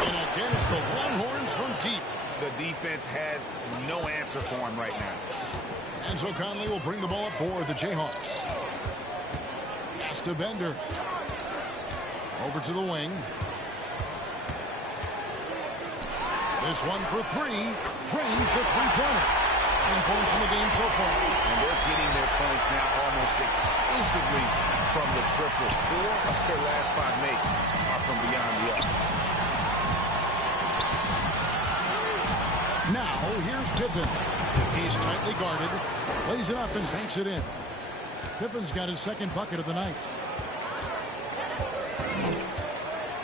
And again, it's the Longhorns from deep. The defense has no answer for him right now. And so Conley will bring the ball up for the Jayhawks. Pass to Bender. Over to the wing. This one for 3. Drains the 3-pointer. 10 points in the game so far. And they're getting their points now almost exclusively from the triple. 4 of their last 5 makes are from beyond the arc. Now, here's Pippen. He's tightly guarded. Plays it up and banks it in. Pippen's got his 2nd bucket of the night.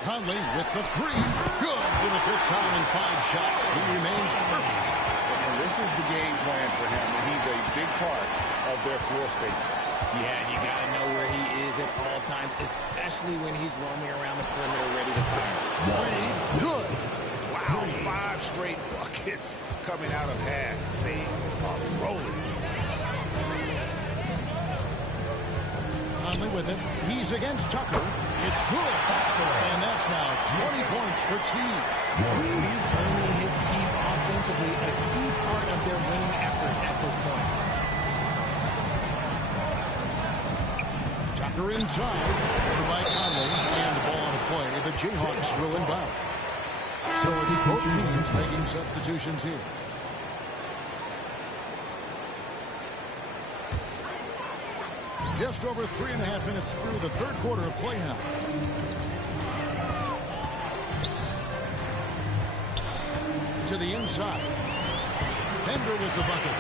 Conley with the 3. Good for the 5th time in 5 shots. He remains perfect. And this is the game plan for him. He's a big part of their floor space. Yeah, and you got to know where he is at all times, especially when he's roaming around the perimeter ready to fire. Wade, good. Wow, 5 straight buckets coming out of half. They are rolling. Conley with it. He's against Tucker. It's good. And that's now 20 points for team. He's earning his keep offensively, a key part of their winning effort at this point. Tucker inside. Over by Conley. And the ball on the play. The Jayhawks will inbound. So it's both teams making substitutions here. Just over 3.5 minutes through the 3rd quarter of play now. To the inside. Bender with the bucket.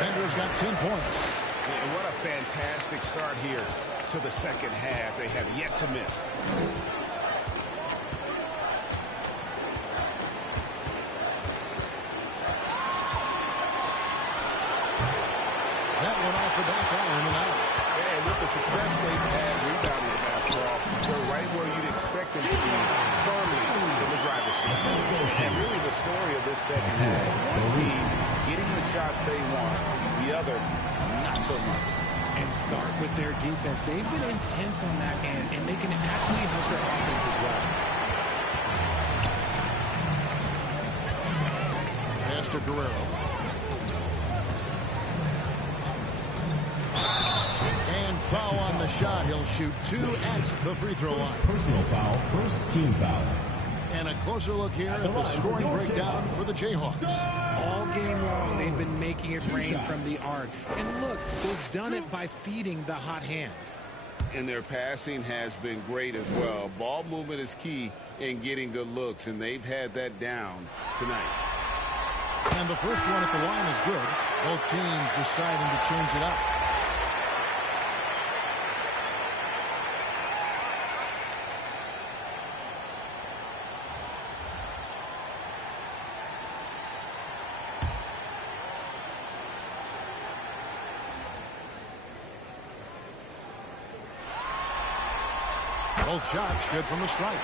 Bender's got 10 points. And what a fantastic start here to the 2nd half. They have yet to miss. That one off the back iron and out. And with the success they've had rebounding the basketball, they're right where you'd expect them to be, firmly in the driver's seat. And really the story of this 2nd half, one team getting the shots they want, the other not so much. And start with their defense. They've been intense on that end, and they can actually help their offense as well. Pass to Guerrero. And foul on the shot. He'll shoot 2 at the free throw line. Personal foul, 1st team foul. And a closer look here at the scoring breakdown for the Jayhawks. All game long, they've been making it rain from the arc. And look, they've done it by feeding the hot hands. And their passing has been great as well. Ball movement is key in getting good looks, and they've had that down tonight. And the first one at the line is good. Both teams deciding to change it up. Both shots good from the strike.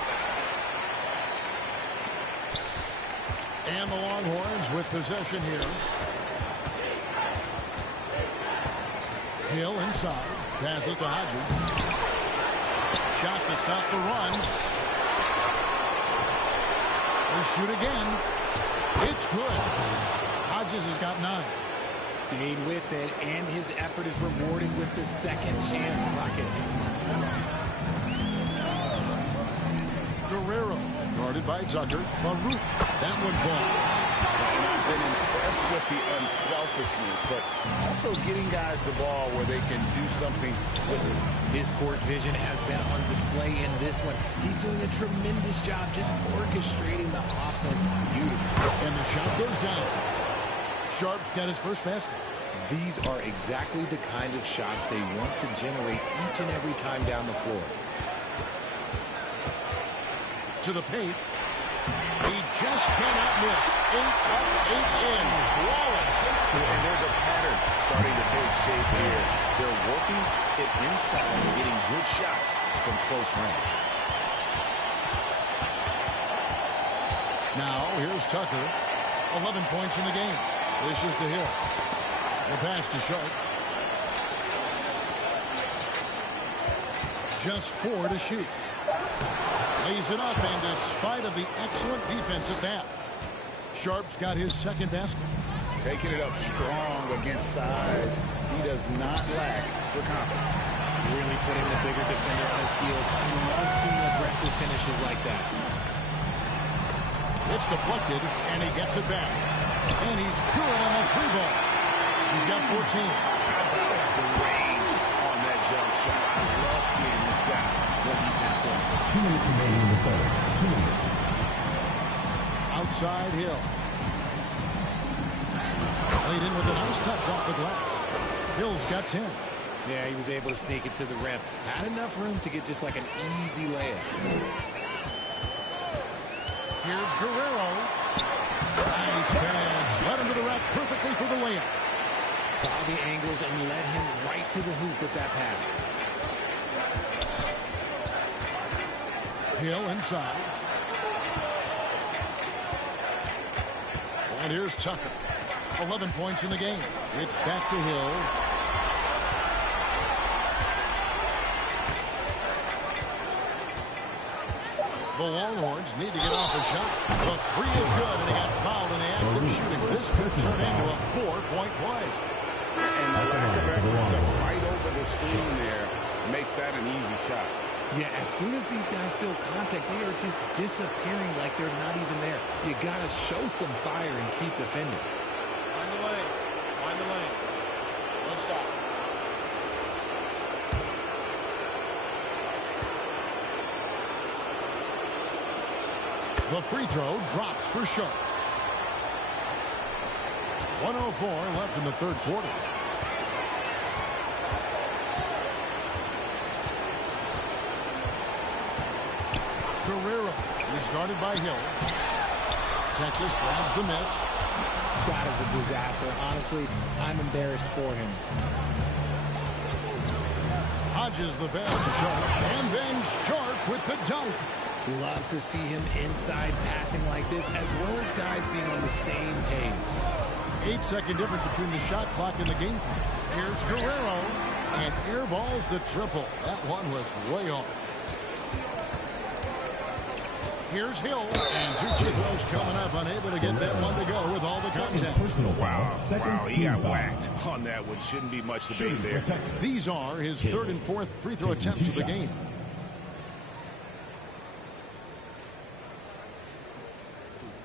And the Longhorns with possession here. Hill inside. Passes to Hodges. Shot to stop the run. They shoot again. It's good. Hodges has got 9. Stayed with it, and his effort is rewarded with the second chance bucket. Guerrero, guarded by Tucker. Baruch, that one falls. And I've been impressed with the unselfishness, but also getting guys the ball where they can do something with it. His court vision has been on display in this one. He's doing a tremendous job just orchestrating the offense beautifully. And the shot goes down. Sharp's got his first basket. These are exactly the kind of shots they want to generate each and every time down the floor. To the paint. He just cannot miss. 8 up, 8 in. Flawless. And there's a pattern starting to take shape here. They're working it inside and getting good shots from close range. Now, here's Tucker. 11 points in the game. This is to Hill. The pass to Sharp. Just 4 to shoot. Lays it up, and despite of the excellent defense at that, Sharp's got his second basket. Taking it up strong against size. He does not lack for confidence. Really putting the bigger defender on his heels. I love seeing aggressive finishes like that. It's deflected, and he gets it back. And he's good on the 3-ball. He's got 14. How about the range on that jump shot? I love seeing this guy when he's in front. 2 minutes remaining in the third. 2 minutes. Outside Hill. Laid in with a nice touch off the glass. Hill's got 10. Yeah, he was able to sneak it to the rim. Had enough room to get just like an easy layup. Here's Guerrero. Nice pass. Led him to the rack perfectly for the layup. Saw the angles and led him right to the hoop with that pass. Hill inside. And here's Tucker. 11 points in the game. It's back to Hill. The Longhorns need to get off a shot. The 3 is good, and he got fouled in the act of shooting. This could turn into a 4-point play. And the lack of effort to fight over the screen there makes that an easy shot. Yeah, as soon as these guys feel contact, they are just disappearing like they're not even there. You got to show some fire and keep defending. Find the lanes. Find the lanes. One shot. The free throw drops for Sharp. 1:04 left in the third quarter. Guerrero is guarded by Hill. Texas grabs the miss. That is a disaster. Honestly, I'm embarrassed for him. Hodges the pass to Sharp. And then Sharp with the dunk. Love to see him inside passing like this, as well as guys being on the same page. 8-second difference between the shot clock and the game clock. Here's Guerrero, and airballs the triple. That one was way off. Here's Hill, and 2 free throws coming up, unable to get that one to go with all the contact. Personal foul. Wow, he got whacked on that one. Shouldn't be much debate there. These are his 3rd and 4th free throw attempts of the game.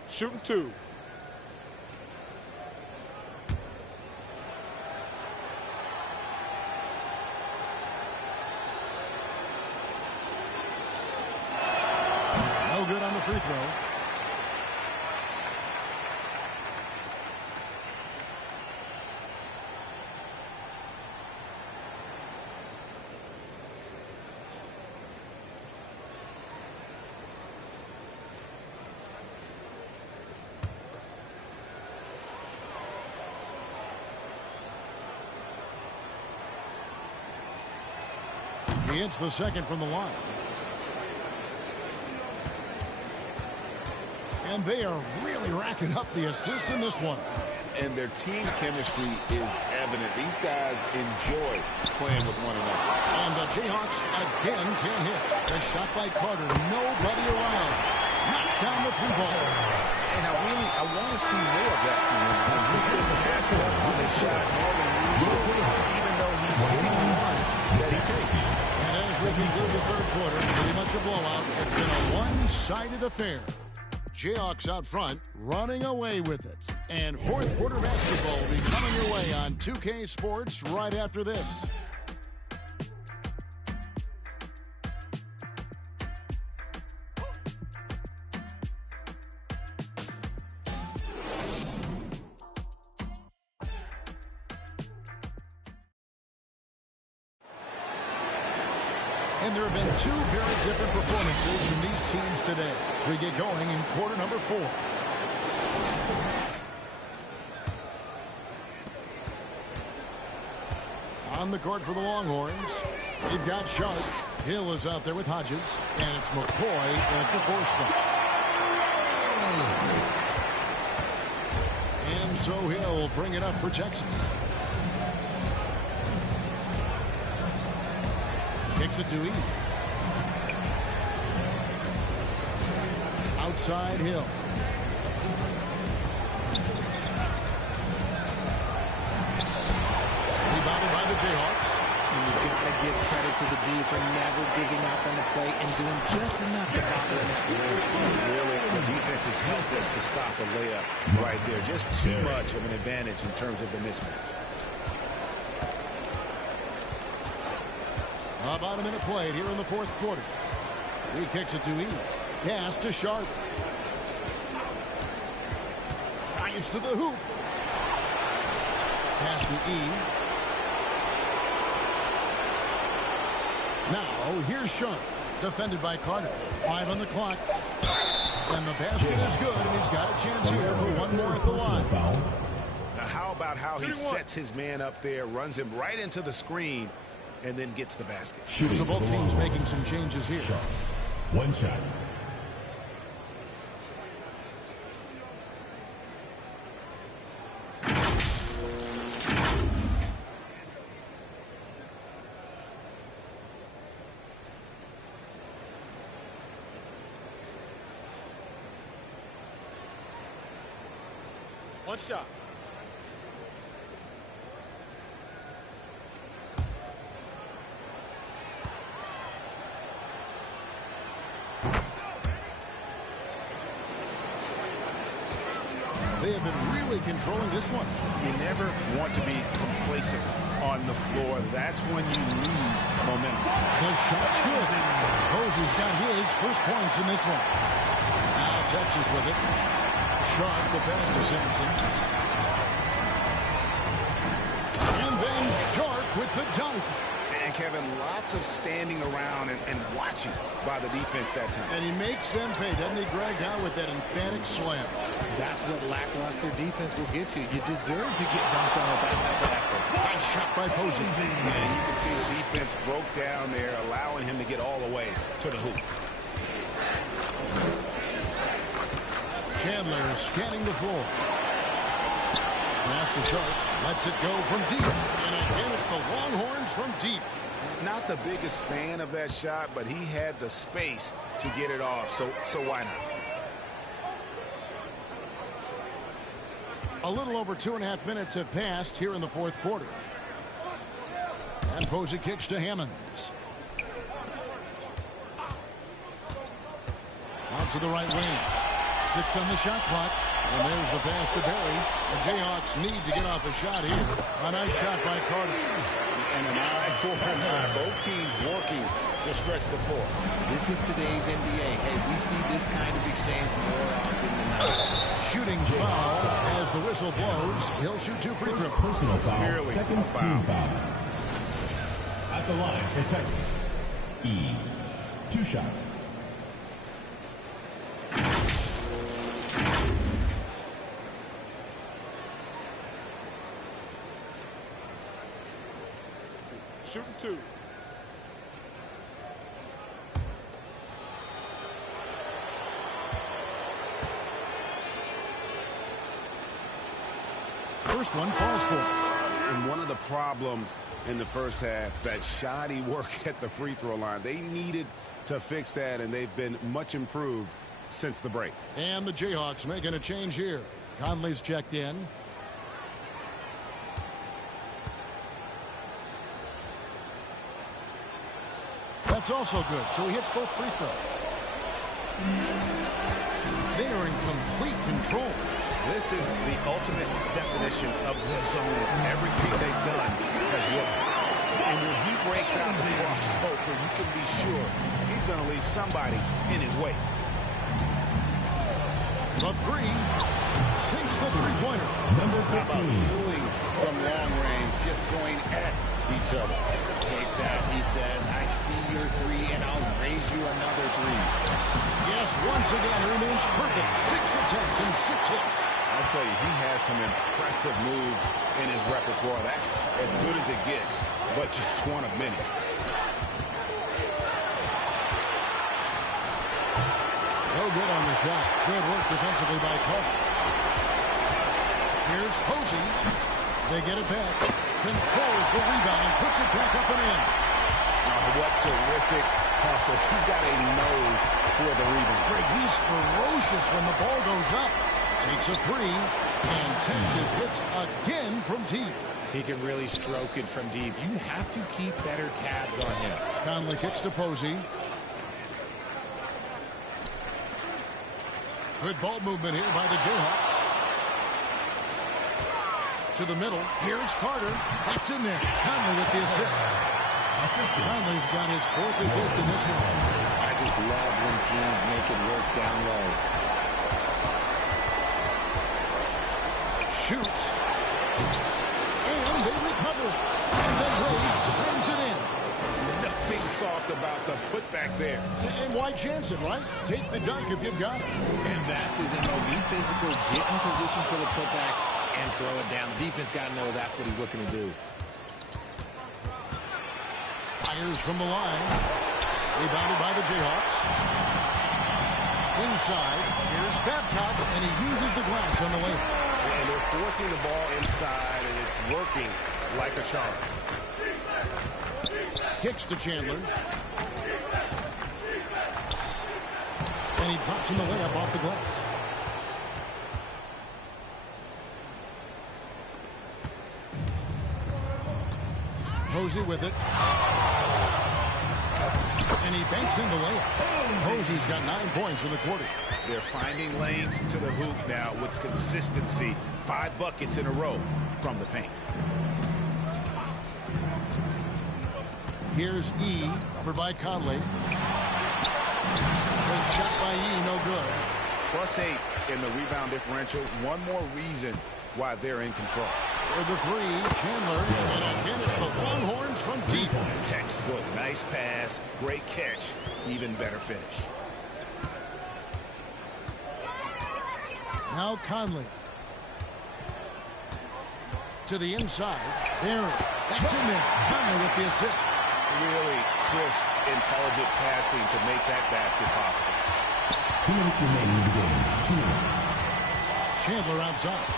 Shooting 2. No good on the free throw. He hits the second from the line. And they are really racking up the assists in this one. And their team chemistry is evident. These guys enjoy playing with one another. And the Jayhawks again can't hit. A shot by Carter. Nobody around. Knocks down the three ball. And I want to see more of that from him. He's been passing up on his shot more than usual, even though he's hitting the ones that he takes. And as we conclude the third quarter, pretty much a blowout. It's been a one-sided affair. Jayhawks out front, running away with it. And fourth quarter basketball will be coming your way on 2K Sports right after this. And there have been two very different performances from these teams today as we get going in quarter number 4. On the court for the Longhorns, they've got Sharp. Hill is out there with Hodges, and it's McCoy at the 4 spot. And so Hill will bring it up for Texas. Kicks it to E. Outside Hill. Rebounded by the Jayhawks. And you've got to give credit to the D for never giving up on the play and doing just enough to bother him at the end. Really, the defense has helped us to stop a layup right there. Just too much of an advantage in terms of the mismatch. About a minute played here in the fourth quarter. He kicks it to E. Pass to Sharp. Drives to the hoop. Pass to E. Now, here's Sharp. Defended by Carter. 5 on the clock. And the basket is good, and he's got a chance here for one more at the line. Now, how about how he sets his man up there, runs him right into the screen, and then gets the basket. So both teams making some changes here. One shot. One shot. They have been really controlling this one. You never want to be complacent on the floor. That's when you lose momentum. The shot's good. Posey's got his first points in this one. Now Texas with it. Sharp, the pass to Sampson. And then Sharp with the dunk. And Kevin, lots of standing around and watching by the defense that time. And he makes them pay, doesn't he, Greg? Out with that emphatic slam. That's what lackluster defense will get you. You deserve to get dunked on with that type of effort. Nice shot by Posey. And you can see the defense broke down there, allowing him to get all the way to the hoop. Chandler scanning the floor. Pass to Sharp. Lets it go from deep. And again, it's the Longhorns from deep. Not the biggest fan of that shot, but he had the space to get it off, so why not? A little over 2.5 minutes have passed here in the fourth quarter. And Posey kicks to Hammonds. Out to the right wing. 6 on the shot clock. And there's the pass to Barry. The Jayhawks need to get off a shot here. A nice shot by Carter. And an eye for an eye. Both teams working to stretch the floor. This is today's NBA. Hey, we see this kind of exchange more often than not. Shooting foul as the whistle blows. He'll shoot 2 free throws. Personal foul. Clearly Second a foul. team foul. At the line for Texas. E. 2 shots. Shooting 2. First one falls for it. And one of the problems in the first half, that shoddy work at the free throw line. They needed to fix that, and they've been much improved since the break. And the Jayhawks making a change here. Conley's checked in. That's also good, so he hits both free throws. They are in complete control. This is the ultimate definition of the zone. Everything they've done has worked. And when he breaks out the crossover, you can be sure he's going to leave somebody in his way. The 3 sinks the three-pointer. Number 15. How about dueling from long range, just going at each other. Take that, he says. I see your 3, and I'll raise you another 3. Yes, once again, he remains perfect. 6 attempts and 6 hits. I tell you, he has some impressive moves in his repertoire. That's as good as it gets, but just one of many. No good on the shot. Good work defensively by Carter. Here's Posey. They get it back. Controls the rebound and puts it back up and in. Oh, what terrific hustle. He's got a nose for the rebound. Greg, he's ferocious when the ball goes up. Takes a 3, and Texas hits again from deep. He can really stroke it from deep. You have to keep better tabs on him. Conley kicks to Posey. Good ball movement here by the Jayhawks. To the middle. Here's Carter. That's in there. Conley with the assist. Conley's got his 4th assist in this one. I just love when teams make it work down low. Shoots. And they recover it. And then Wade slams it in. Nothing soft about the putback there. And White Jansen, right? Take the dunk if you've got it. And that's his MO. Be physical, get in position for the putback, and throw it down. The defense got to know that's what he's looking to do. Fires from the line. Rebounded by the Jayhawks. Inside. Here's Babcock, and he uses the glass on the way. And they're forcing the ball inside, and it's working like a charm. Kicks to Chandler. And he drops in the layup off the glass. Posey with it. And he banks in the layup. Posey's got 9 points in the quarter. They're finding lanes to the hoop now with consistency. 5 buckets in a row from the paint. Here's E, covered by Conley. The shot by E, no good. +8 in the rebound differential. One more reason why they're in control. For the 3, Chandler. And again, it's the Longhorns from deep. Textbook. Nice pass. Great catch. Even better finish. Now Conley. To the inside. Barry. That's in there. Conley with the assist. Really crisp, intelligent passing to make that basket possible. 2 minutes remaining in the game. 2 minutes. Chandler outside.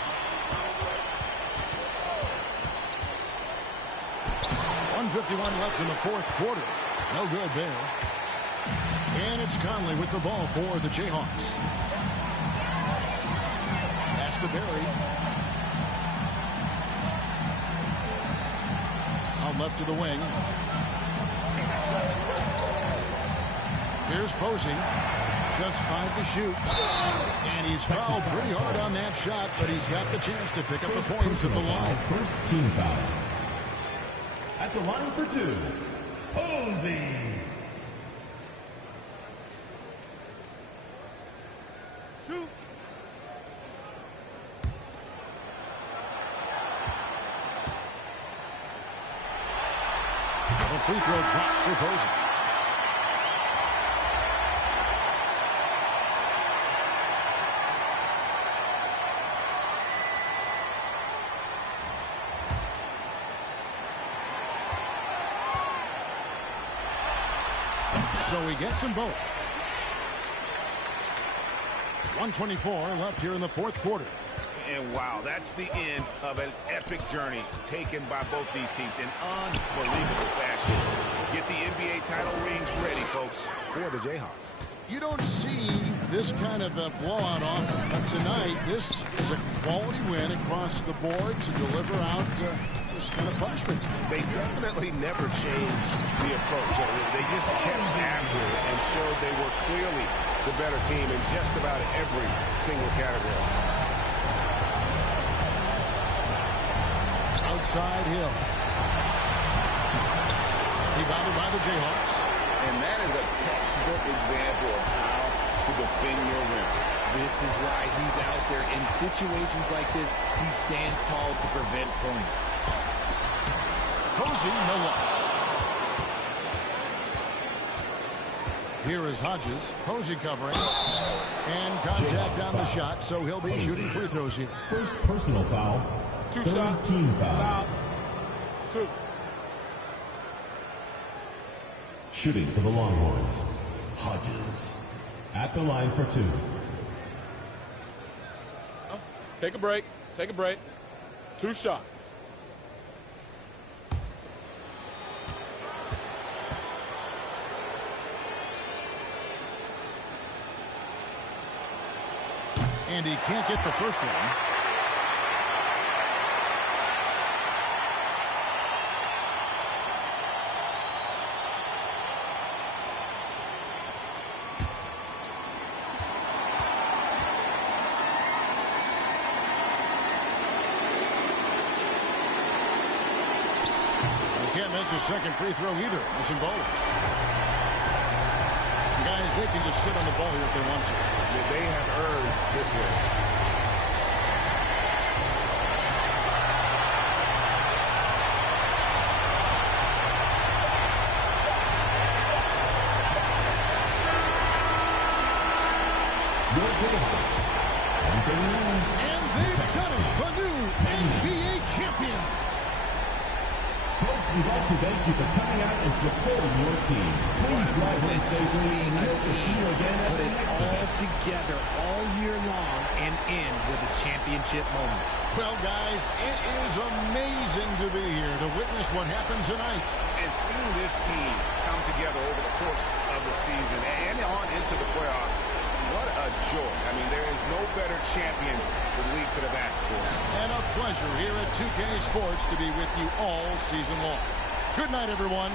1:51 left in the 4th quarter. No good there. And it's Conley with the ball for the Jayhawks. Pass to Barry. Out left to the wing. Here's Posey. just 5 to shoot. And he's fouled pretty hard on that shot, but he's got the chance to pick up the points at the line. First team foul. At the line for 2, Posey. The free throw drops for Posey. So he gets them both. 1:24 left here in the fourth quarter. And wow, that's the end of an epic journey taken by both these teams in unbelievable fashion. Get the NBA title rings ready, folks, for the Jayhawks. You don't see this kind of a blowout often, but tonight this is a quality win across the board to deliver out this kind of punishment. They definitely never changed the approach. They just kept after it and showed they were clearly the better team in just about every single category. Outside Hill. Rebounded by the Jayhawks. And that is a textbook example of how to defend your rim. This is why he's out there. In situations like this, he stands tall to prevent points. Posey, no luck. Here is Hodges. Posey covering. And contact on the shot, so he'll be shooting free throws here. First personal foul. 2 Third shots. team foul. 2. Shooting for the Longhorns, Hodges. At the line for 2. Take a break. Take a break. 2 shots. And he can't get the first one. Can't make the second free throw either. Missing both. Guys, they can just sit on the ball here if they want to. They have earned this win. And they've done it. The new NBA champions. Folks, we'd like to thank you for coming out and supporting your team. Please drive home safely. We hope to see you again at the next event. Together all year long and end with a championship moment. Well, guys, it is amazing to be here to witness what happens tonight. And seeing this team come together over the course of the season and on into the playoffs, what a joy. I mean, there is no better champion the league could have asked for. And a pleasure here at 2K Sports to be with you all season long. Good night, everyone.